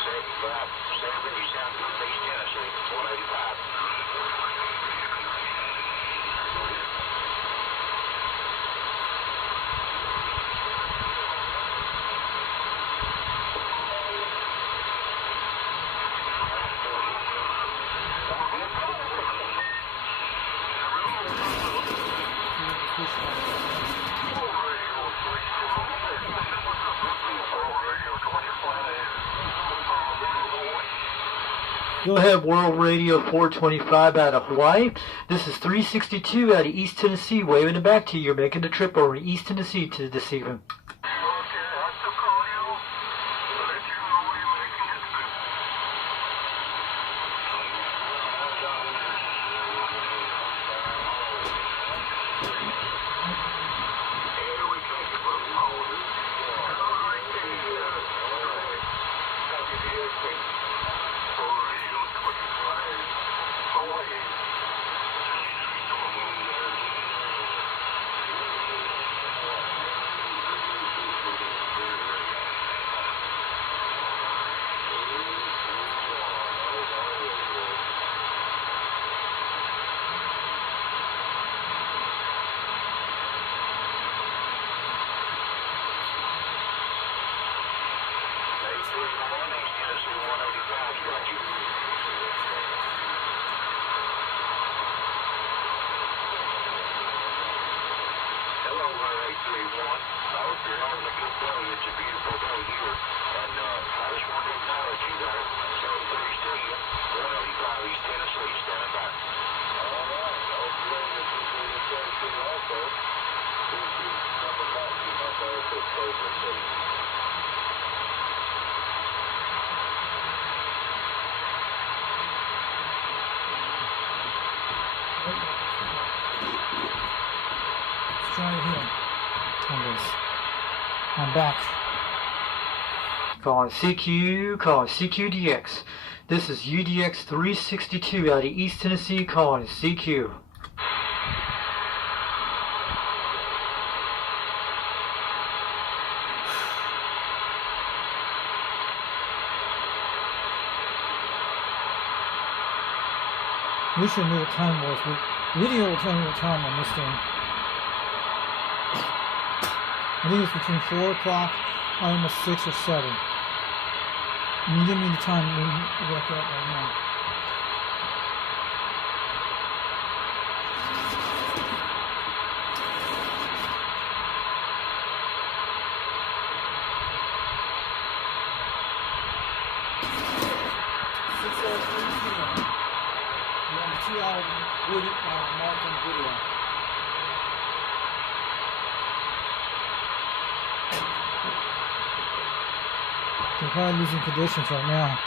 757, you sound good, East Tennessee. 185. Go ahead, World Radio 425 out of Hawaii. This is 362 out of East Tennessee, waving it back to you. You're making the trip over to East Tennessee to this evening. I'm back. Calling CQDX. This is UDX 362 out of East Tennessee, calling CQ. Wish I knew what time it was, but video will tell me what time on this thing. I think it's between 4 o'clock, almost 6 or 7. And you give me the time to look up right now. We're on the 2-hour mark on the video. We're probably losing conditions right now.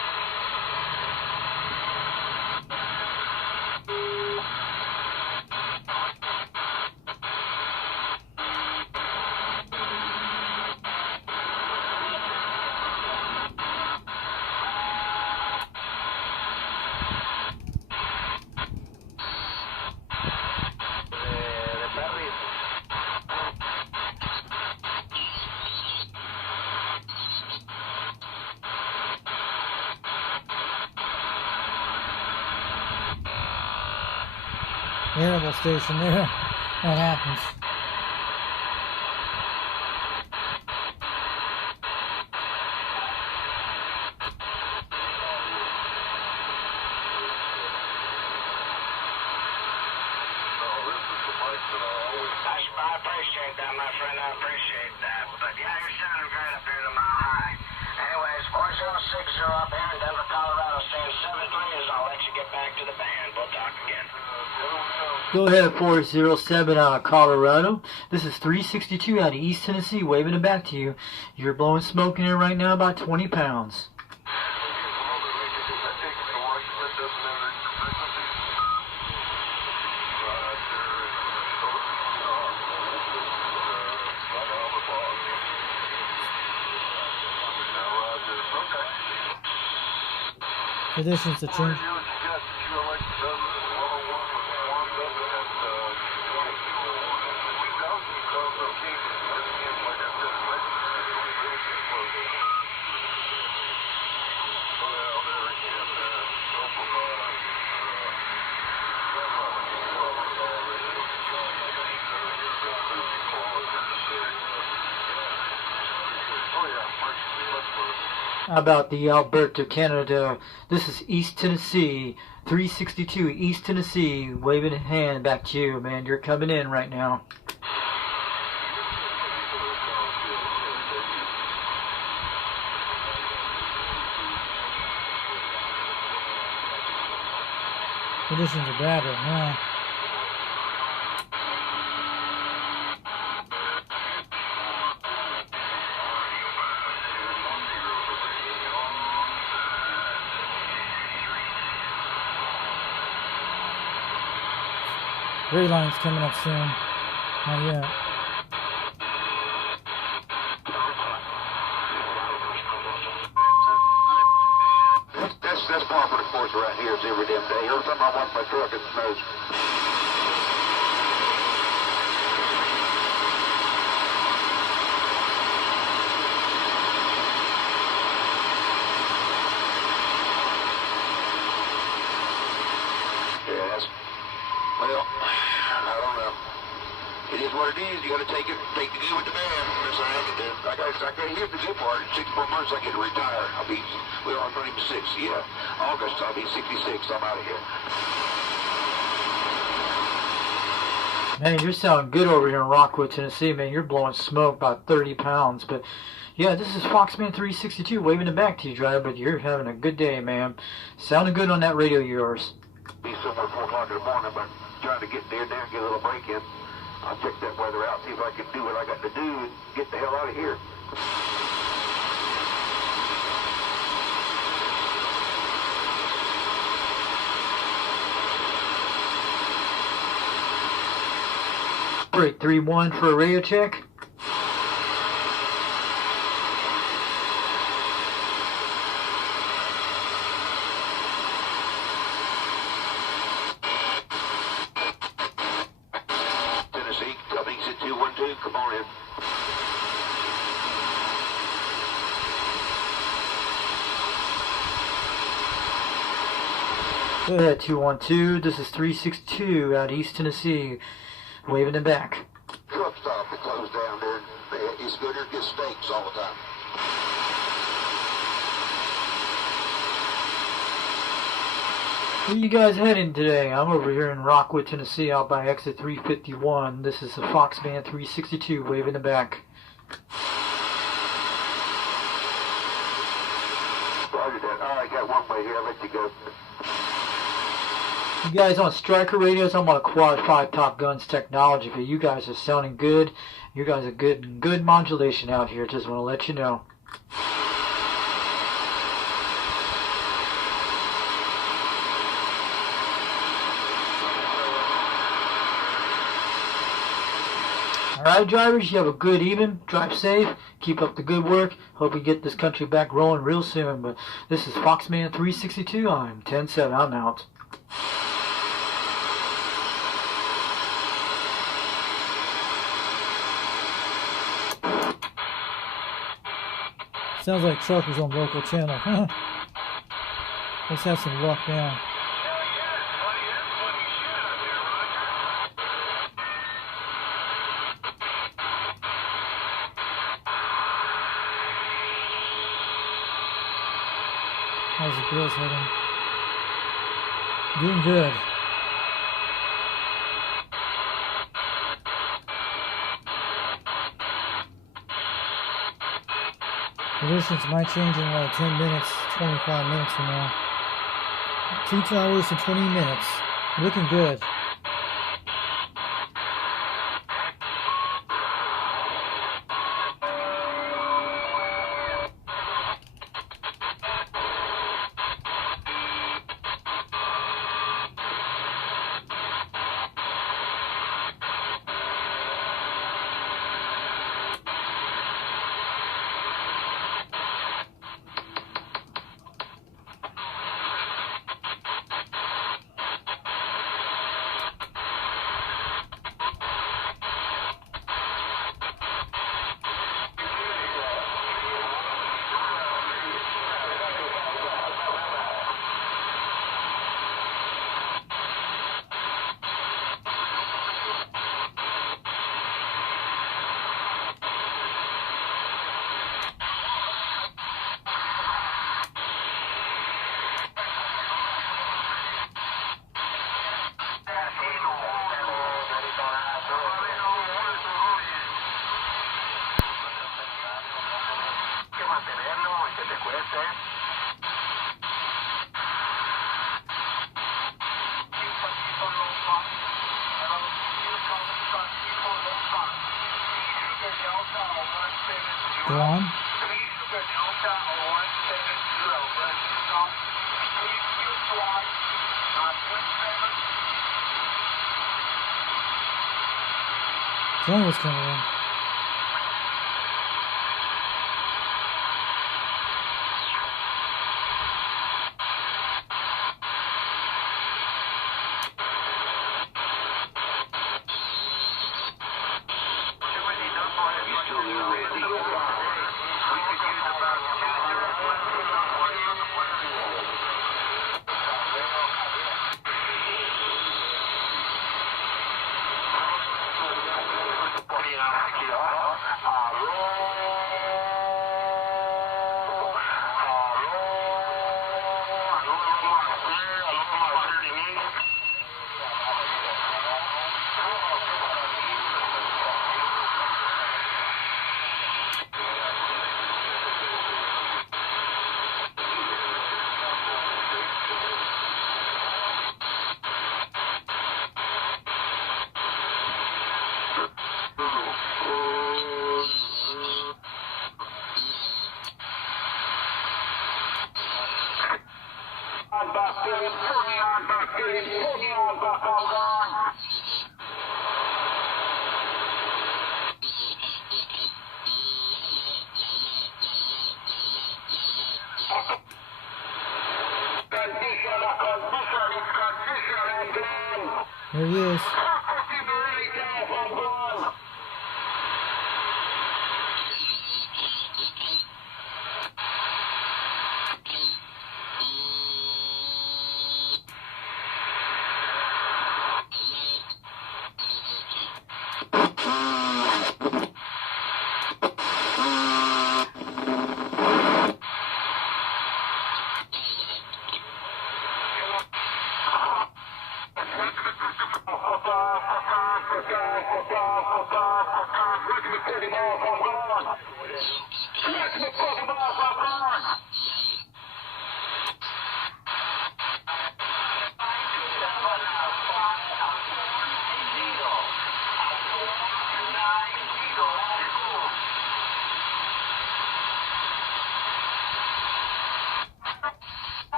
Variable station there. That happens. I appreciate that, my friend. I appreciate that. But yeah, you're sounding great up here in the Mile High. Anyway, up here in Denver, Colorado, saying 7-3 I'll let you get back to the band. We'll talk again. Go ahead, 407 out of Colorado. This is 362 out of East Tennessee, waving it back to you. You're blowing smoke in here right now, about 20 pounds. Conditions to change. How about the Alberta, Canada? This is East Tennessee, 362 East Tennessee, waving a hand back to you, man. You're coming in right now. Conditions are bad right now. Gray line's coming up soon. Not yet. That's par for the course around here. It's every damn day. Every time I watch my truck, it snows. Yes. Well, I don't know. It is what it is. You got to take the good with the bad. That's what I have to do. I got here's the good part. In 6 more months, I get to retire. I'm running to 6. Yeah, August I'll be 66. I'm out of here. Man, you're sounding good over here in Rockwood, Tennessee, man. You're blowing smoke about 30 pounds. But yeah, this is Foxman 362 waving it back to you, driver. But you're having a good day, man. Sounding good on that radio of yours. Be somewhere 4 o'clock in the morning, but trying to get there now, get a little break in. I'll check that weather out, see if I can do what I got to do and get the hell out of here. Break 3-1 for a radio check. Tennessee, coming at 212, come on in. Go ahead, 212. This is 362 out East Tennessee, waving it back. Truck stop that closed down there. It's good to get steaks all the time. Where you guys heading today? I'm over here in Rockwood, Tennessee, out by exit 351. This is the Foxman 362, waving it back. Roger that. All right, got one way here. I'll let you go. You guys on Striker radios, I'm on a Quad 5 Top Guns technology, but you guys are sounding good. You guys are good modulation out here. Just want to let you know. Alright, drivers, you have a good evening. Drive safe. Keep up the good work. Hope we get this country back rolling real soon. But this is Foxman 362. I'm 10-7. I'm out. Sounds like truckers on local channel. Let's have some luck now. How's the girls heading? Doing good. conditions might change in like 10 minutes, 25 minutes from now. 2 hours and 20 minutes. Looking good. Go on. Someone was coming in. There he is.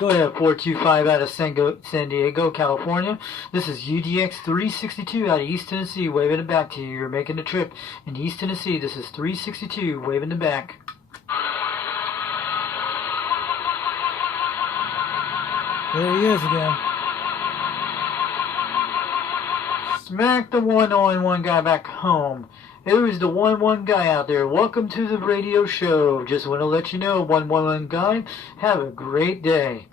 Go ahead, 425 out of San Diego, California. This is UDX 362 out of East Tennessee, waving it back to you. You're making a trip in East Tennessee. This is 362, waving it back. There he is again. Smack the 101 guy back home. There's the 1-1 guy out there. Welcome to the radio show. Just want to let you know, 1-1 guy, have a great day.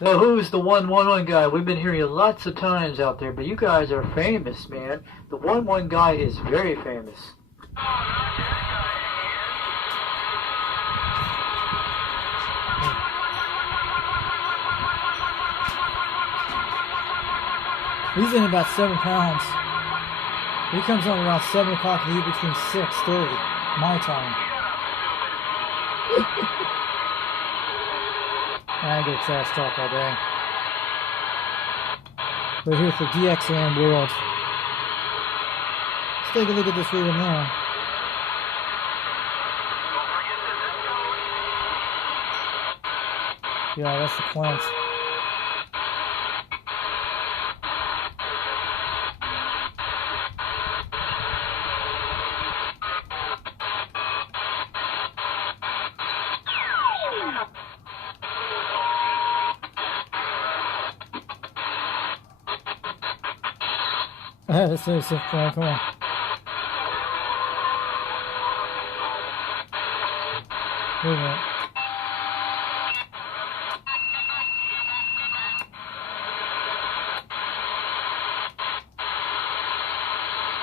So who's the 111 guy? We've been hearing you lots of times out there, but you guys are famous, man. The 111 guy is very famous. He's in about 7 pounds. He comes on around 7 o'clock and he between 6:30 my time. I go trash talk all day. We're here for Dxland World. Let's take a look at this river now. Yeah, that's the plant. Let's say so. Come on. Wait a minute.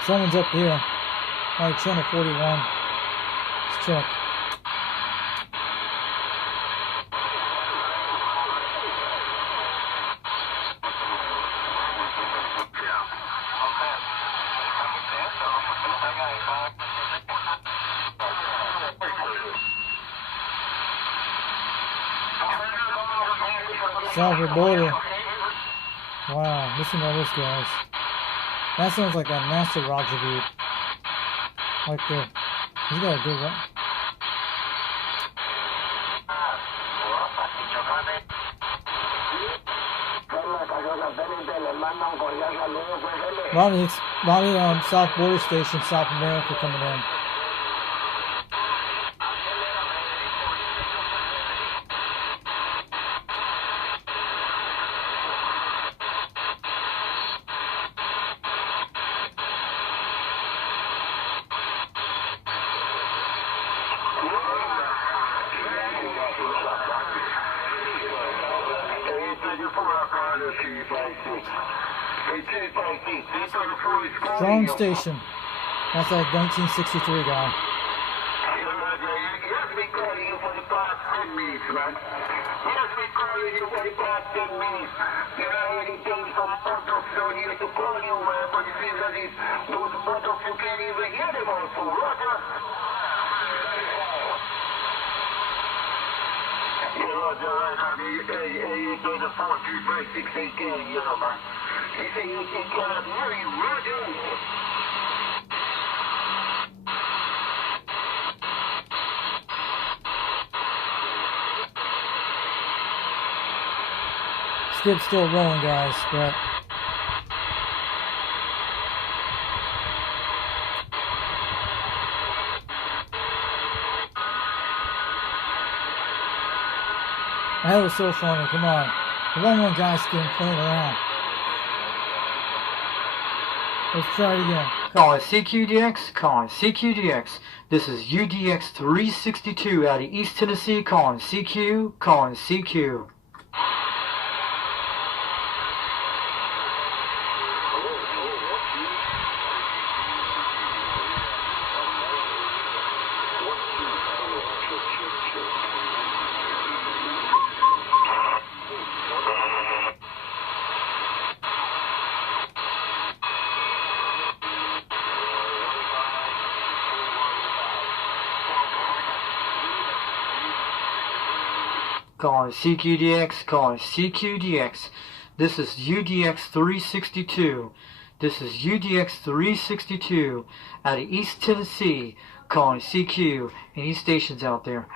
Someone's up here. Alright, channel 41. Let's check. South of the border. Wow, listen to all this, guys. That sounds like a master Roger beat. Right there. He's got a good one. Ronnie, South Border Station, South America coming in. Strong Station. That's that 1963 guy. Skip's still rolling, guys, but that was so funny. Come on. The 1-1 guy's getting playing around. Let's try it again. Calling CQDX, calling CQDX. This is UDX 362 out of East Tennessee, calling CQ, calling CQ. Calling CQDX, calling CQDX. This is UDX 362. This is UDX 362 out of East Tennessee, calling CQ. Any stations out there?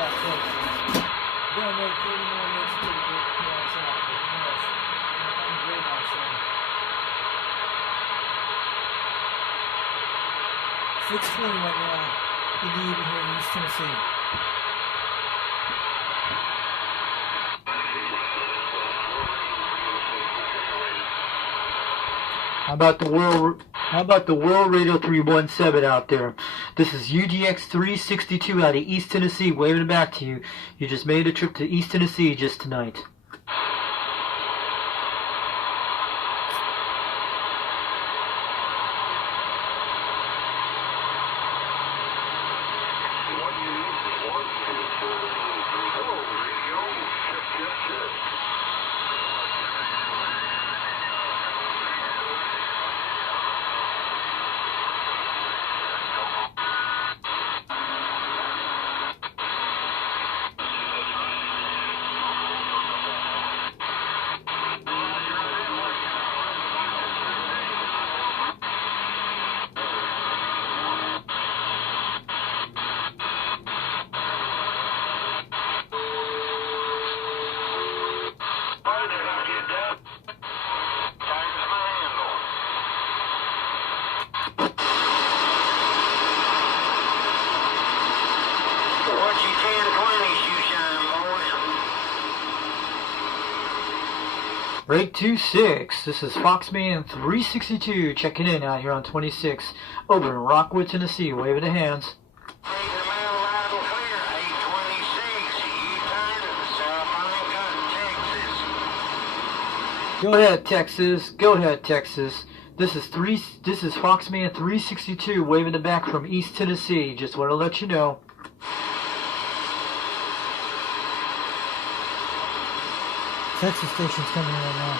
That's it. We're gonna make 30 more minutes to get us out. But yes, I'm great myself. 6:20 right now. In the evening here in East Tennessee. How about the World Radio 317 out there? This is UGX 362 out of East Tennessee, waving it back to you. You just made a trip to East Tennessee just tonight. Break 26. This is Foxman 362 checking in out here on 26 over in Rockwood, Tennessee. Waving the hands. Go ahead, Texas. Go ahead, Texas. This is Foxman 362 waving it back from East Tennessee. Just want to let you know. Texas station's coming in right now.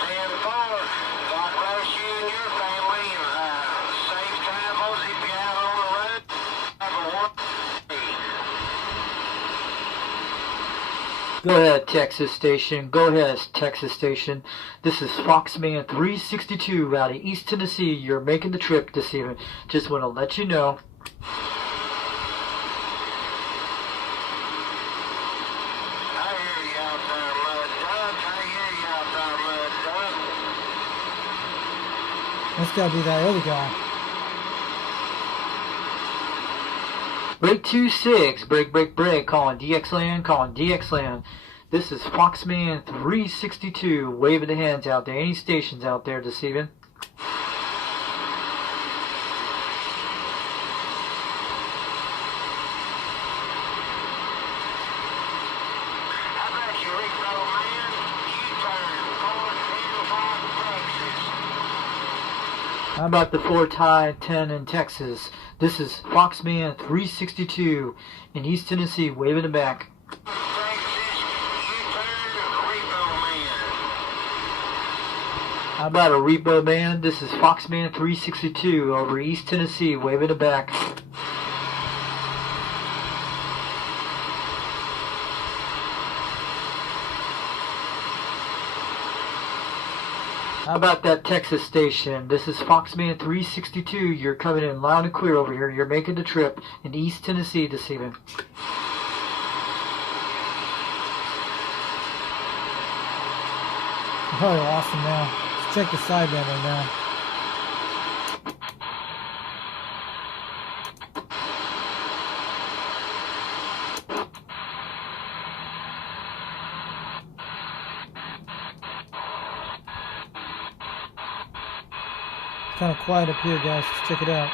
10-4. God bless you and your family. Safe travels if you're out on the road. Have a wonderful day. Go ahead, Texas station. Go ahead, Texas station. This is Foxman 362 out of East Tennessee. You're making the trip this evening. Just want to let you know. That's gotta be that other guy. Break 26. Break. Calling Dxland. This is Foxman 362 waving the hands out there. Any stations out there this evening? How about the 4-10 in Texas? This is Foxman 362 in East Tennessee, waving it back. How about a repo man? This is Foxman 362 over East Tennessee, waving it back. How about that Texas station? This is Foxman 362. You're coming in loud and clear over here. You're making the trip in East Tennessee this evening. Oh, awesome now. Let's check the sideband right now. Kind of quiet up here, guys. Let's check it out.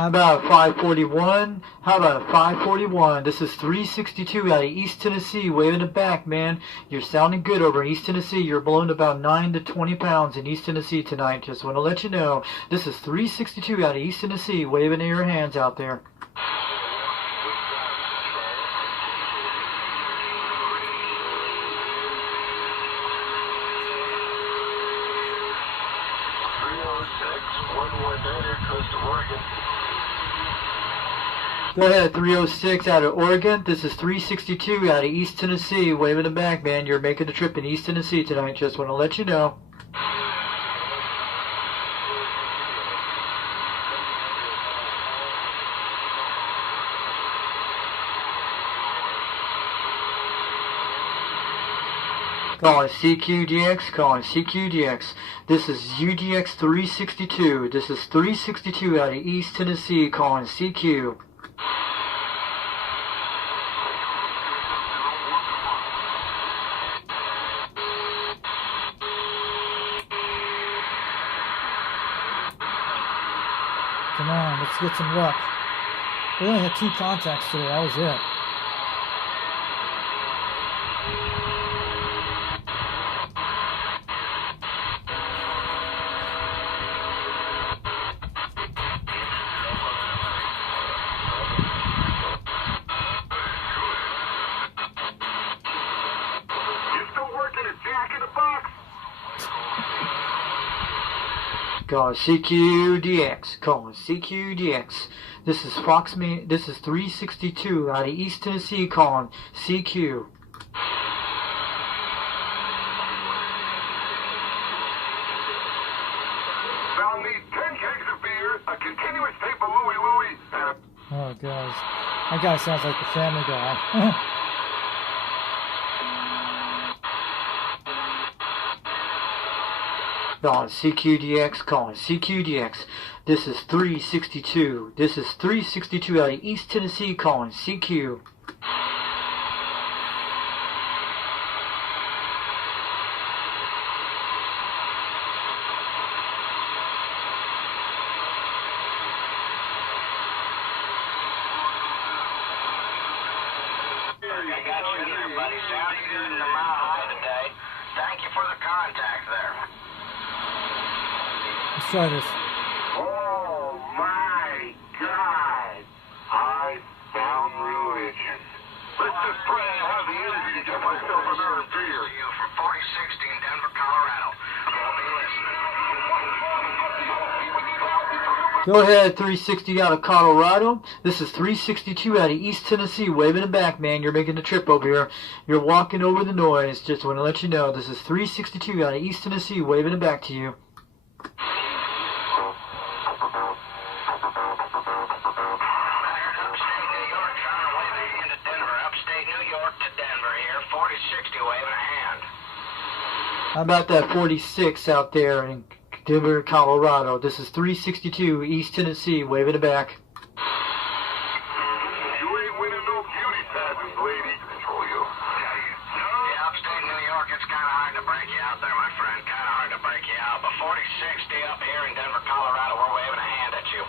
How about 541? How about 541? This is 362 out of East Tennessee, waving it back, man. You're sounding good over in East Tennessee. You're blowing about 9 to 20 pounds in East Tennessee tonight. Just want to let you know. This is 362 out of East Tennessee, waving in your hands out there. Go ahead, 306 out of Oregon. This is 362 out of East Tennessee. Waving it back, man. You're making a trip in East Tennessee tonight. Just want to let you know. Calling CQDX, calling CQDX. This is UDX 362. This is 362 out of East Tennessee, calling CQ. Come on, let's get some luck. We only had 2 contacts today, that was it. Calling CQDX, calling CQDX. This is Foxman. This is 362 out of East Tennessee, calling CQ. I'll need 10 kegs of beer, a continuous tape of Louie Louie, and Oh, guys. That guy sounds like the Family Guy. Calling CQDX, calling CQDX. This is 362. This is 362 out of East Tennessee, calling CQ. I got you there, buddy. Sounding good in the Mile High today. Thank you for the contact there. Let's try this. Oh my God! I found religion. Let's just pray I have the energy to get myself another beer. You from 4060 in Denver, Colorado. I'll be listening. Go ahead, 360 out of Colorado. This is 362 out of East Tennessee. Waving it back, man. You're making the trip over here. You're walking over the noise. Just want to let you know. This is 362 out of East Tennessee. Waving it back to you. How about that 46 out there in Denver, Colorado? This is 362 East Tennessee. Waving it back. You ain't winning no beauty pageants, lady. Oh, you. Yeah, upstate New York, it's kind of hard to break you out there, my friend. Kind of hard to break you out. But 4060 up here in Denver, Colorado, we're waving a hand at you.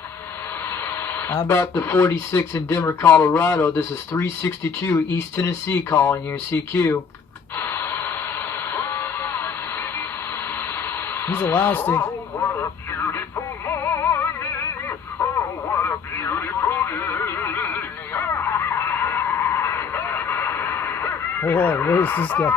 How about the 46 in Denver, Colorado? This is 362 East Tennessee calling you, CQ. He's a loud stick. Oh, what a beautiful morning. Oh, what a beautiful day. Whoa, where's this guy?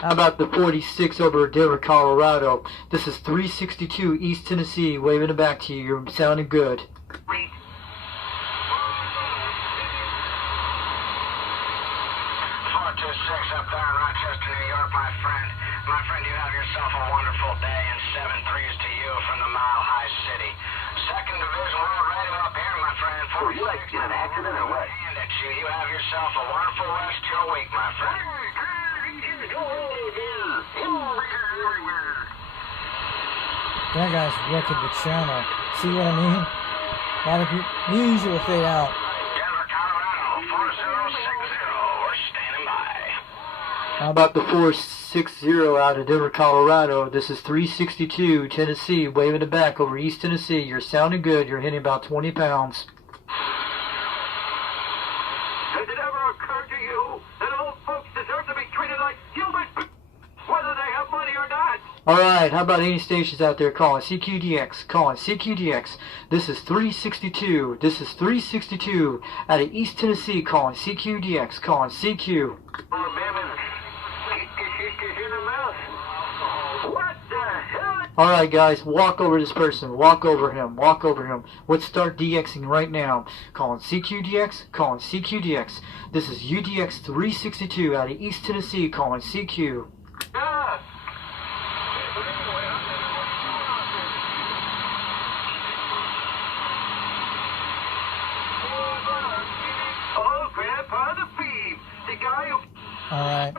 How about the 46 over Denver, Colorado? This is 362 East Tennessee. Waving it back to you. You're sounding good. 426 up there in Rochester, New York, my friend. My friend, you have yourself a wonderful day, and 7 threes to you from the Mile High City. 2nd Division World Radio up here, my friend. 46 you like in an accident or what? And at you. You have yourself a wonderful rest of your week, my friend. That guy's wrecking the channel. See what I mean? A lot of people, he usually will fade out. Denver, Colorado, 4060. We're standing by. How about the 460 out of Denver, Colorado? This is 362 Tennessee, waving it back over East Tennessee. You're sounding good. You're hitting about 20 pounds. Has it ever occurred to you that old folks deserve to be treated like human, whether they have money or not? All right, how about any stations out there calling CQDX? Calling CQDX. This is 362. This is 362 out of East Tennessee, calling CQDX. Calling CQ. What the hell? All right, guys, walk over this person. Walk over him. Walk over him. Let's start DXing right now. Calling CQDX. Calling CQDX. This is UDX 362 out of East Tennessee, calling CQ. Yeah. Oh, Grandpa the Beef, the guy who... Alright.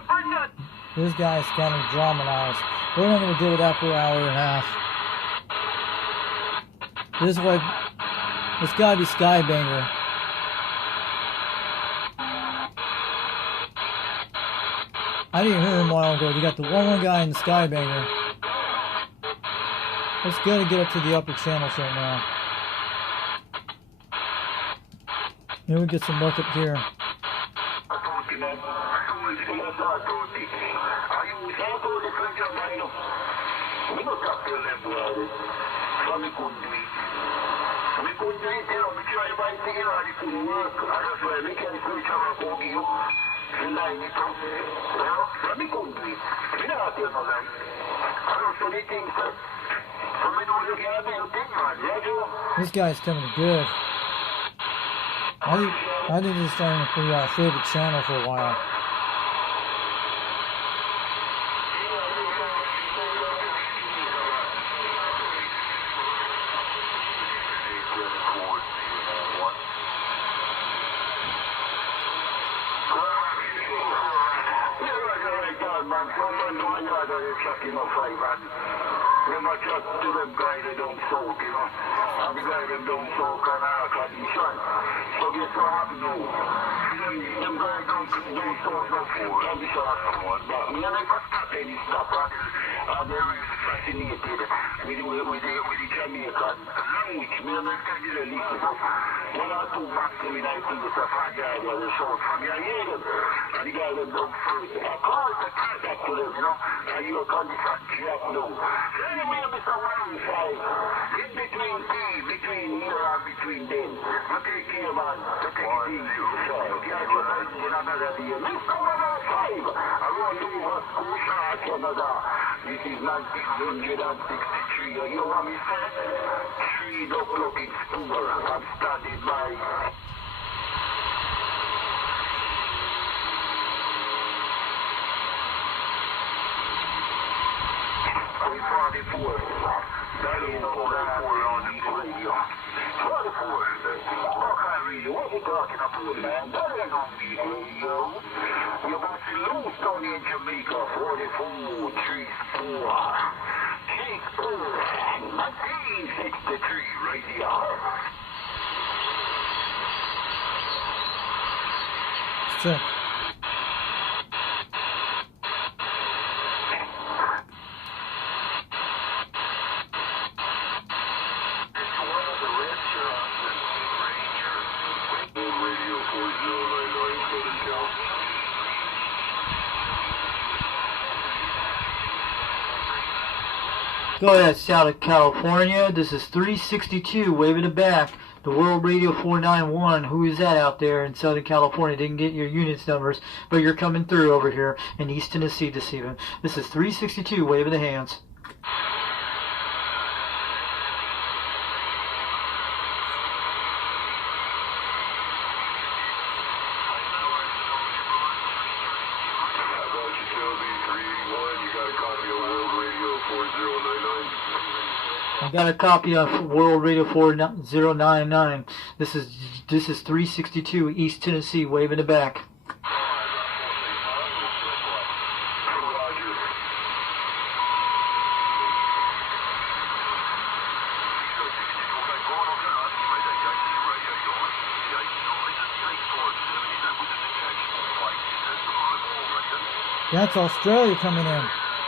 This guy's kind of dramatized. We're not going to deal with that for an hour and a half. This is what... It's got to be Skybanger. I didn't hear him a while ago. You got the one guy and the Skybanger. Let's go to get up to the upper channels right now. Then we get some luck up here. This guy's coming good. I think this is starting to be our favorite channel for a while. This is 1963. You know what me say? 3 o'clock in school. I'm standing by. 44. That is 44 on the radio. 44. Okay, radio. What you talking about, man? That ain't on the radio. You must be loose down in Jamaica. 44, 34. 1963 radio. Check. Go ahead, Southern California. This is 362, waving it back. The World Radio 491. Who is that out there in Southern California? Didn't get your units numbers, but you're coming through over here in East Tennessee this evening. This is 362, waving the hands. I got a copy of World Radio 4099. This is 362 East Tennessee, waving it back. That's Australia coming in.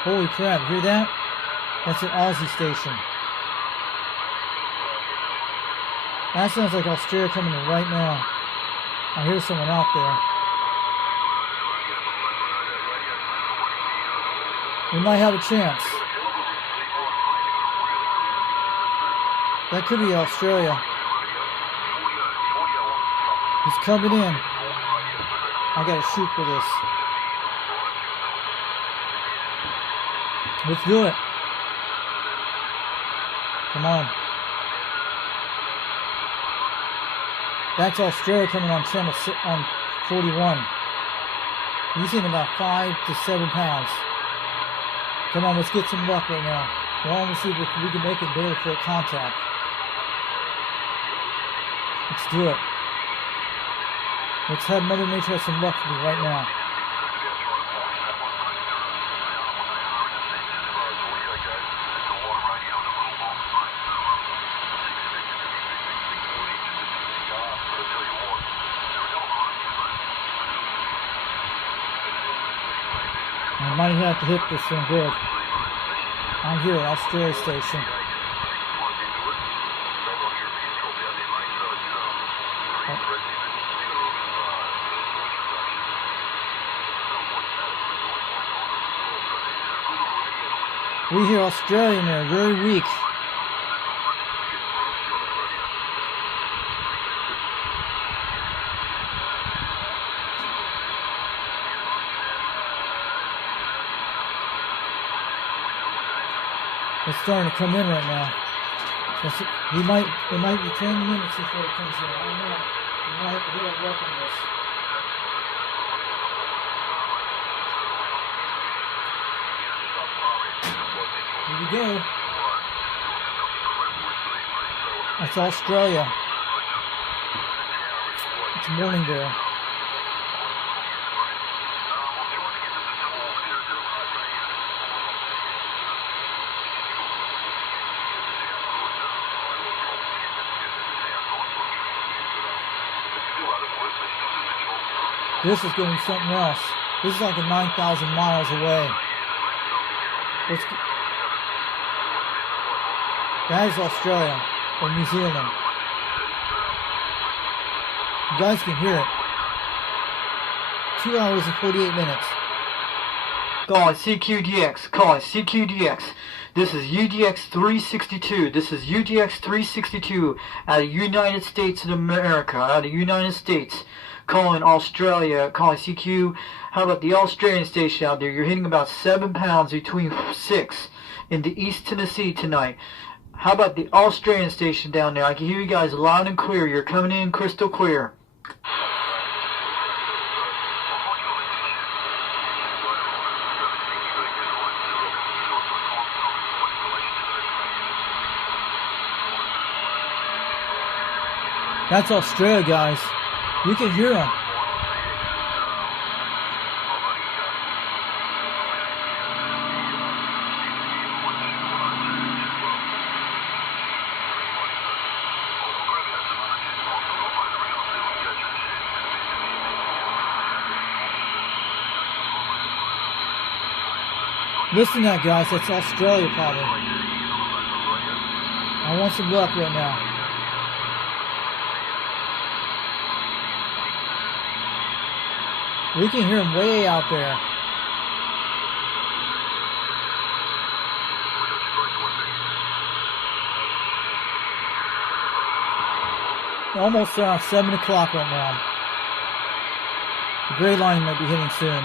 Holy crap, hear that? That's an Aussie station. That sounds like Australia coming in right now. I hear someone out there. We might have a chance. That could be Australia. He's coming in. I gotta shoot for this. Let's do it. Come on. That's Australia coming on channel on 41. He's in about 5 to 7 pounds. Come on, let's get some luck right now. We're almost see if we can make it barely for a contact. Let's do it. Let's have Mother Nature have some luck for me right now. I might have to hit this one good. I'm here, Australia station. We hear Australian there, very weak. It's starting to come in right now. It might be 10 minutes before it comes in. I don't know. We might have to hit our luck on this. Here we go. That's Australia. It's morning there. This is going to be something else. This is like a 9,000 miles away. That is Australia or New Zealand. You guys can hear it. 2 hours and 48 minutes. Calling CQDX. Calling CQDX. This is UDX 362. This is UDX 362 out of United States of America. Out of United States. Calling Australia. Calling CQ. How about the Australian station out there? You're hitting about 7 pounds between 6 in the East Tennessee tonight. How about the Australian station down there? I can hear you guys loud and clear. You're coming in crystal clear. That's Australia, guys. You can hear them. Listen to that, guys. That's Australia, probably. I want some luck right now. We can hear them way out there. Almost 7 o'clock right now. The gray line might be hitting soon.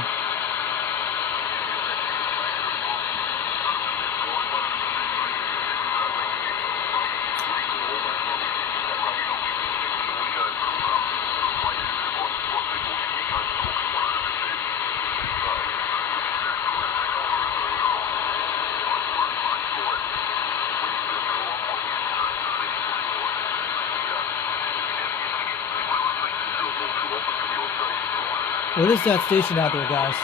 What is that station out there, guys?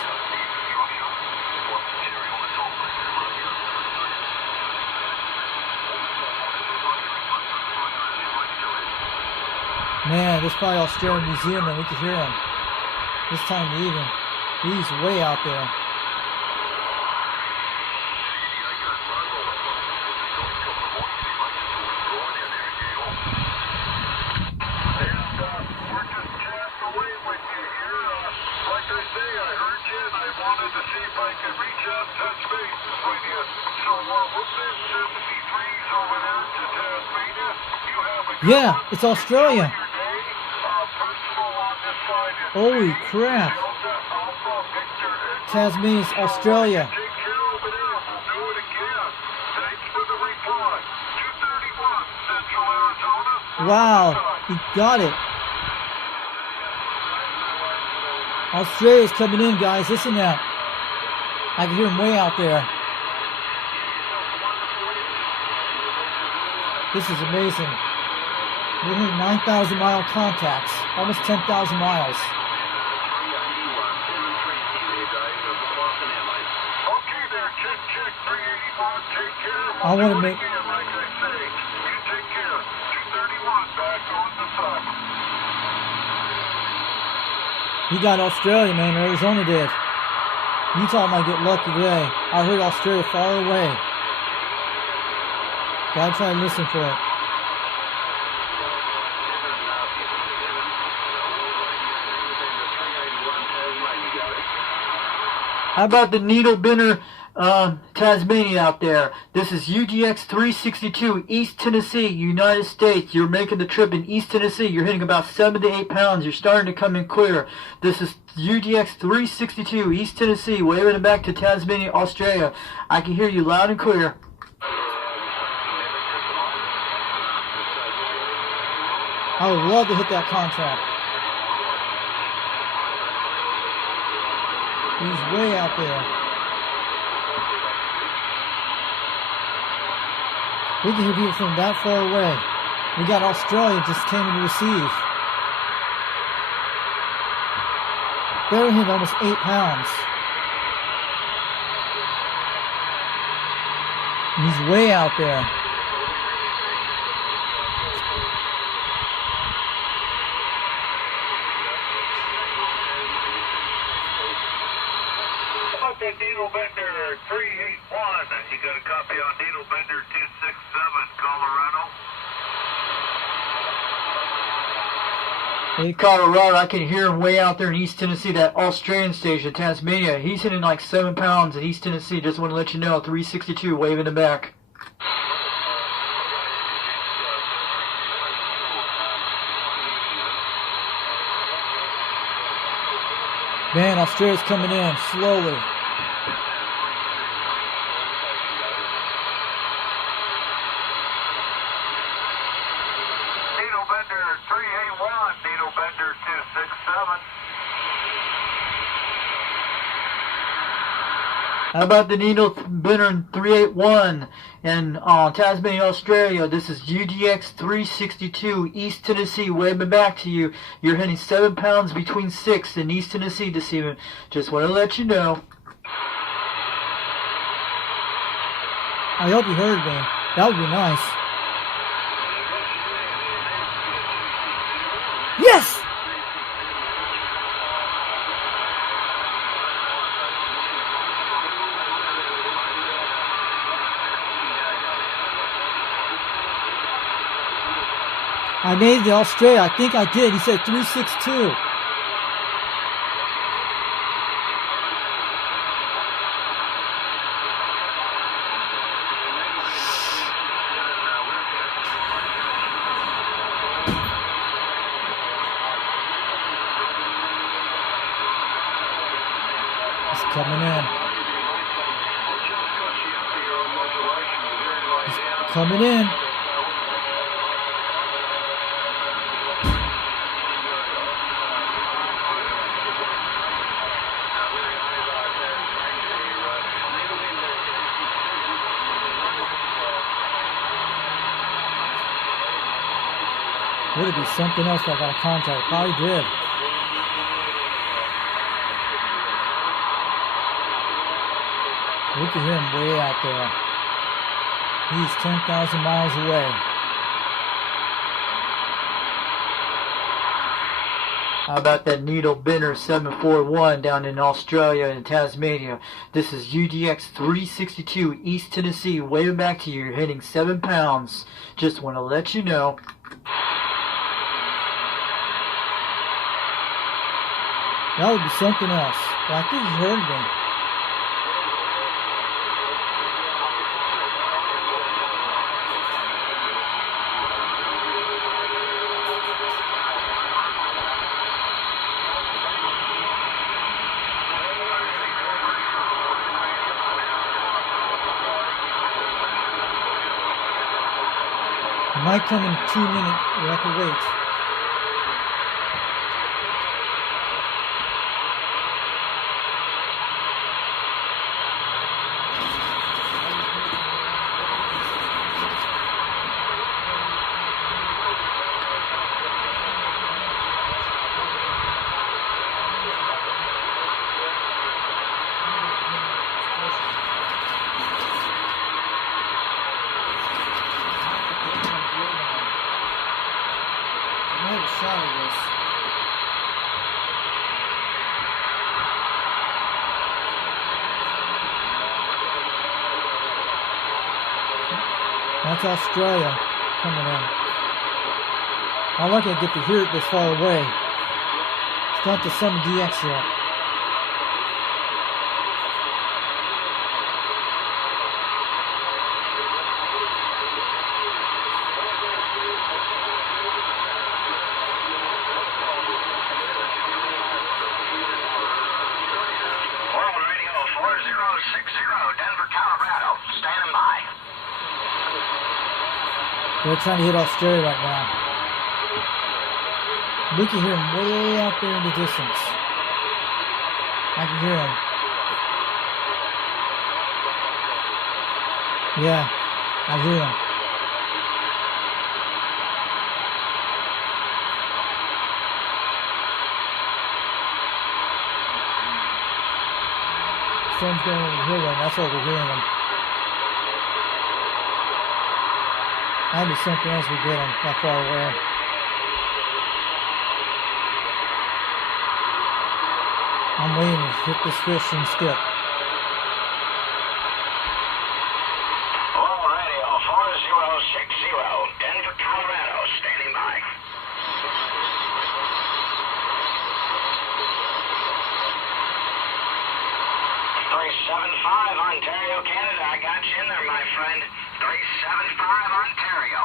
Man, this is probably Australia and New Zealand. We can hear him. This time of the evening. He's way out there. wanted to see if I could reach out and touch base with you. So we'll send 73s over there to Tasmania. You have a good Yeah, one. it's Australia. Enjoy your day. Principal on this side is Holy me, crap. Delta Alpha Victor Echo. Tasmania's Australia. Take care over there. We'll do it again. Thanks for the reply. 231 Central Arizona. Wow, he got it. Australia's coming in, guys. Listen now. I can hear him way out there. This is amazing. We're hitting 9,000-mile contacts, almost 10,000 miles. Okay there, check 381. Take care. I want to make. Again, like I say, you take care. 231 back on the side. He got Australia, man. Arizona did. Utah might get lucky today. I heard Australia far away. Gotta try and listen for it. How about the needle bender Tasmania out there? This is UGX 362, East Tennessee, United States. You're making the trip in East Tennessee. You're hitting about 7 to 8 pounds. You're starting to come in clear. This is UGX 362, East Tennessee, waving it back to Tasmania, Australia. I can hear you loud and clear. I would love to hit that contract. He's way out there. We can hear people from that far away. We got Australia just came in to receive. They're hitting almost 8 pounds. He's way out there. How about that needle bender 381? You got a copy on needle bender 267, Colorado? In Colorado, I can hear him way out there in East Tennessee, that Australian station, Tasmania. He's hitting like 7 pounds in East Tennessee. Just want to let you know, 362, waving it back. Man, Australia's coming in slowly. Needle bender 381, needle bender 267. How about the needle bender 381 in Tasmania, Australia? This is UGX 362, East Tennessee, waving back to you. You're hitting 7 pounds between 6 in East Tennessee this evening. Just want to let you know. I hope you heard me. That would be nice. Yes! I made the Australia. I think I did. He said 362. He's coming in. He's coming in. Would it be something else I got a contact? Probably did. We can hear him way out there. He's 10,000 miles away. How about that needle bender 741 down in Australia and Tasmania? This is UGX 362, East Tennessee, waving back to you. You're hitting 7 pounds. Just want to let you know. That would be something else. But I think he heard me. Might come in 2 minutes. We'll have to wait. I have a shot of this. That's Australia coming in. I'm lucky I get to hear it this far away. It's not the Summit DX yet. World Radio 4060, Denver, Colorado. Standing by. They're trying to hit Australia right now. We can hear them way out there in the distance. I can hear them. Yeah, I hear them. Storm's going over here right now. That's why we're hearing them. That'd be something else we get them that far away. I'm waiting to hit this fish and skip. World Radio 4060, Denver, Colorado. Standing by. Ontario, Canada. I got you in there, my friend. 375 Ontario.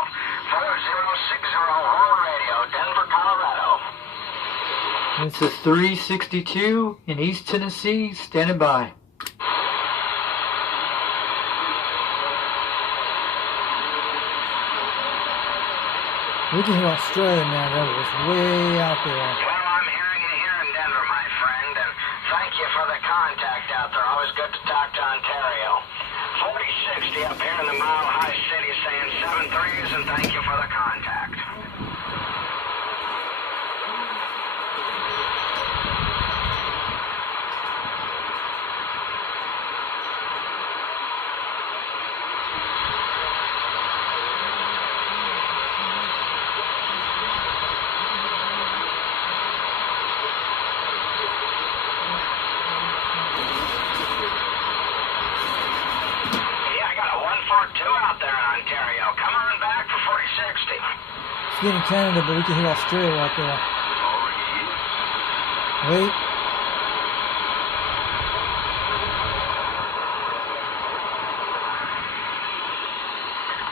4060 World Radio, Denver, Colorado. This is 362 in East Tennessee, standing by. We can hear Australia, man. That was way out there. Well, I'm hearing you here in Denver, my friend, and thank you for the contact out there. Always good to talk to Ontario. 4060 up here in the Mile High City saying 7-3s, and thank you for the contact. Out there in Ontario. Come on back for 4060. It's getting Canada, but we can hear Australia out there. Wait.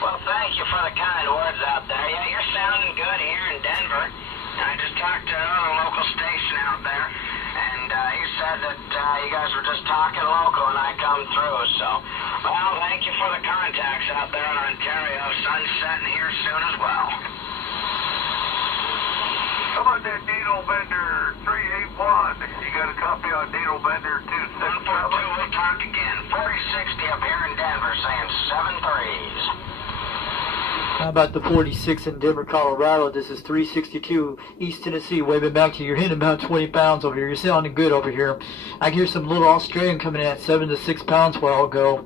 Well, thank you for the kind words out there. Yeah, you're sounding good here in Denver. I just talked to another local station out there, and he said that you guys were just talking local, and I come through, so... Well, thank you for the contacts out there in Ontario. Sun's setting here soon as well. How about that Needle Bender 381? You got a copy on Needle Bender 267? 142, we'll talk again. 4060 up here in Denver saying 7-3s. How about the 46 in Denver, Colorado? This is 362 East Tennessee. Waving back to you. You're hitting about 20 pounds over here. You're sounding good over here. I can hear some little Australian coming in at 7 to 6 pounds where I'll go.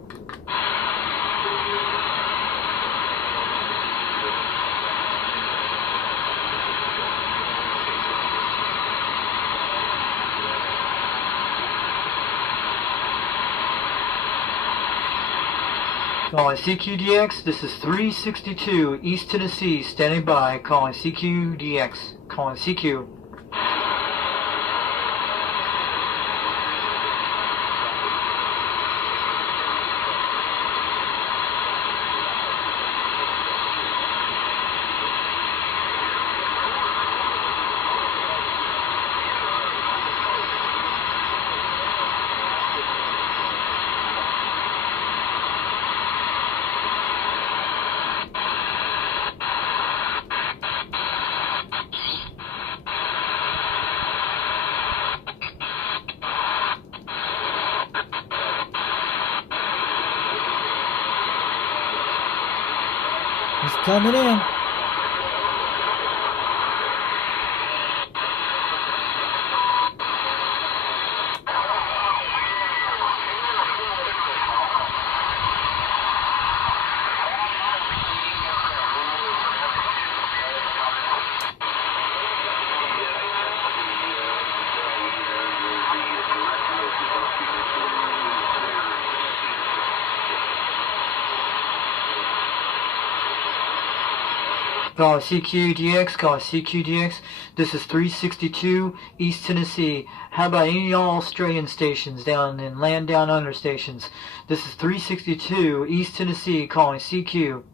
Calling CQDX, this is 362 East Tennessee, standing by. Calling CQDX, calling CQ. He's coming in. CQDX, call CQDX. This is 362 East Tennessee. How about any of y'all Australian stations down in land down under stations? This is 362 East Tennessee calling CQ.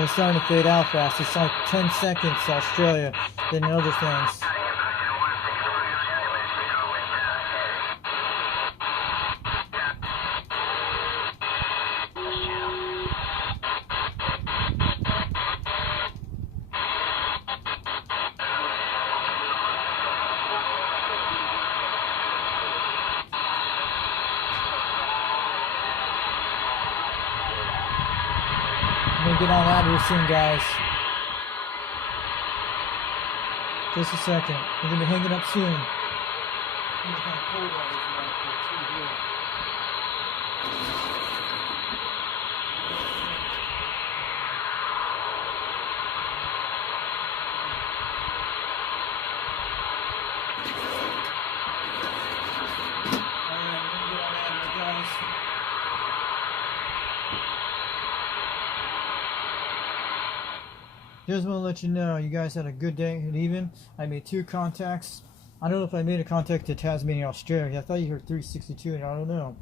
It's starting to fade out fast. It's like 10 seconds Australia than other things. I'm gonna get on out of here soon, guys. Just a second. We're gonna be hanging up soon. It's kind of cold out here tonight, but it's too good. Alright, we're gonna get on out of here, guys. Just want to let you know, you guys had a good day and even. I made 2 contacts. I don't know if I made a contact to Tasmania, Australia. I thought you heard 362, and I don't know.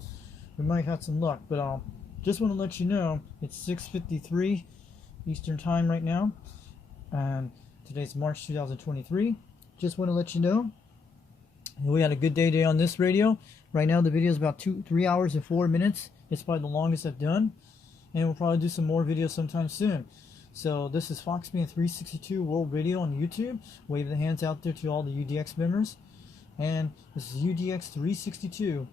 We might have some luck, but just want to let you know it's 6:53 Eastern Time right now, and today's March 2023. Just want to let you know we had a good day on this radio. Right now, the video is about 3 hours and 4 minutes. It's probably the longest I've done, and we'll probably do some more videos sometime soon. So this is Foxman 362 World Radio on YouTube. Wave the hands out there to all the UDX members. And this is UDX 362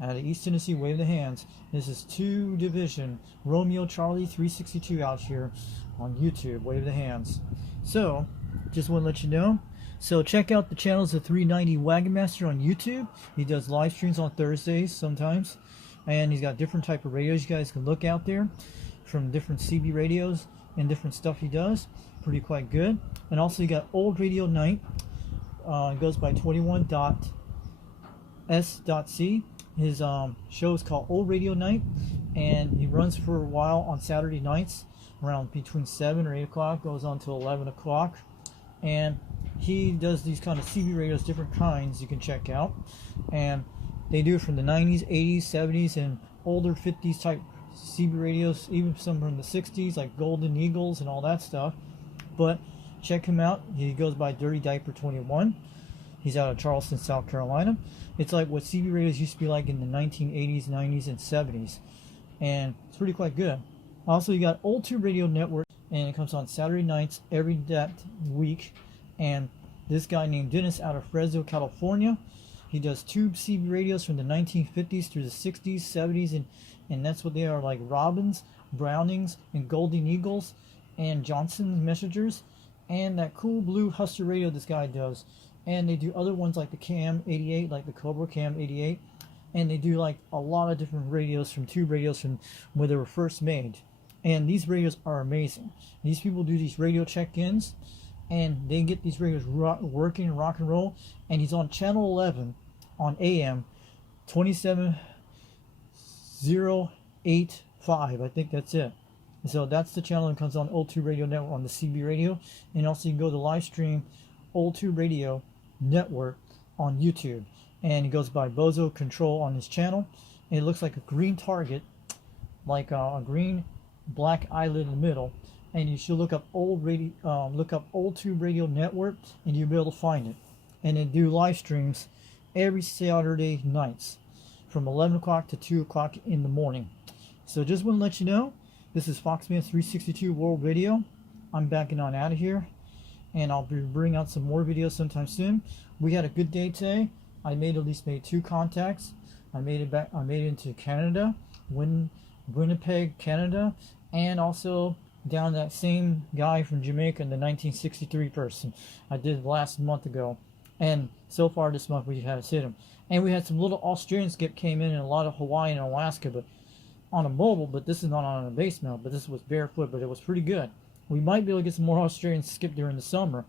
out of East Tennessee. Wave the hands. This is 2 Division Romeo Charlie 362 out here on YouTube. Wave the hands. So just want to let you know. So check out the channels of 390 Wagon Master on YouTube. He does live streams on Thursdays sometimes. And he's got different type of radios you guys can look out there from different CB radios and different stuff he does. Pretty quite good. And also you got Old Radio Night. It goes by 21.s.c. His show is called Old Radio Night, and he runs for a while on Saturday nights around between 7 or 8 o'clock, goes on till 11 o'clock. And he does these kind of CB radios, different kinds you can check out. And they do it from the 90s, 80s, 70s, and older 50s type CB radios, even some from the 60s like Golden Eagles and all that stuff. But check him out. He goes by Dirty Diaper 21. He's out of Charleston, South Carolina. It's like what CB radios used to be like in the 1980s, 90s, and 70s. And it's pretty quite good. Also, you got Old Tube Radio Network, and it comes on Saturday nights every that week. And this guy named Dennis out of Fresno, California, he does tube CB radios from the 1950s through the 60s, 70s, and that's what they are, like Robins, Brownings, and Golden Eagles, and Johnson Messengers, and that cool blue Huster radio this guy does. And they do other ones like the Cam 88, like the Cobra Cam 88, and they do like a lot of different radios from tube radios from where they were first made. And these radios are amazing. These people do these radio check-ins, and they get these radios working, rock and roll. And he's on channel 11 on AM 27085. I think that's it. So that's the channel that comes on Old Tube Radio Network on the CB radio. And also you can go to live stream Old Tube Radio Network on YouTube. And he goes by Bozo Control on his channel. And it looks like a green target, like a green black island in the middle. And you should look up Old Tube Radio Network, and you'll be able to find it. And they do live streams every Saturday nights from 11 o'clock to 2 o'clock in the morning. So just want to let you know, this is Foxman 362 World Radio. I'm backing on out of here, and I'll be bringing out some more videos sometime soon. We had a good day today. I at least made 2 contacts. I made it into Canada, Winnipeg, Canada, and also down that same guy from Jamaica, the 1963 person I did last month ago. And so far this month we have hit him. And we had some little Australian skip came in, and a lot of Hawaii and Alaska, but on a mobile, but this is not on a base mount, but this was barefoot, but it was pretty good. We might be able to get some more Australian skip during the summer,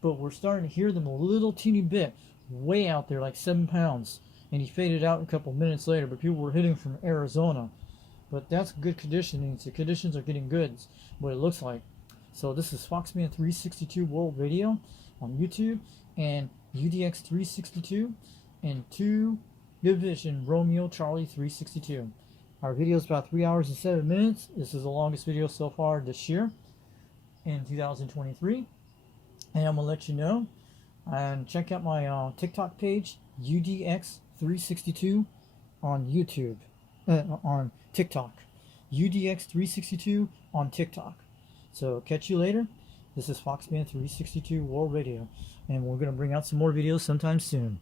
but we're starting to hear them a little teeny bit, way out there, like 7 pounds. And he faded out a couple minutes later, but people were hitting from Arizona. But that's good conditioning. The conditions are getting good, what it looks like. So this is Foxman 362 World Radio on YouTube, and UDX 362, and 2 Division Romeo Charlie 362. Our video is about 3 hours and 7 minutes. This is the longest video so far this year in 2023. And I'm going to let you know. And check out my TikTok page, UDX362 on YouTube, on TikTok. UDX362 on TikTok. So catch you later. This is Foxman 362 World Radio, and we're going to bring out some more videos sometime soon.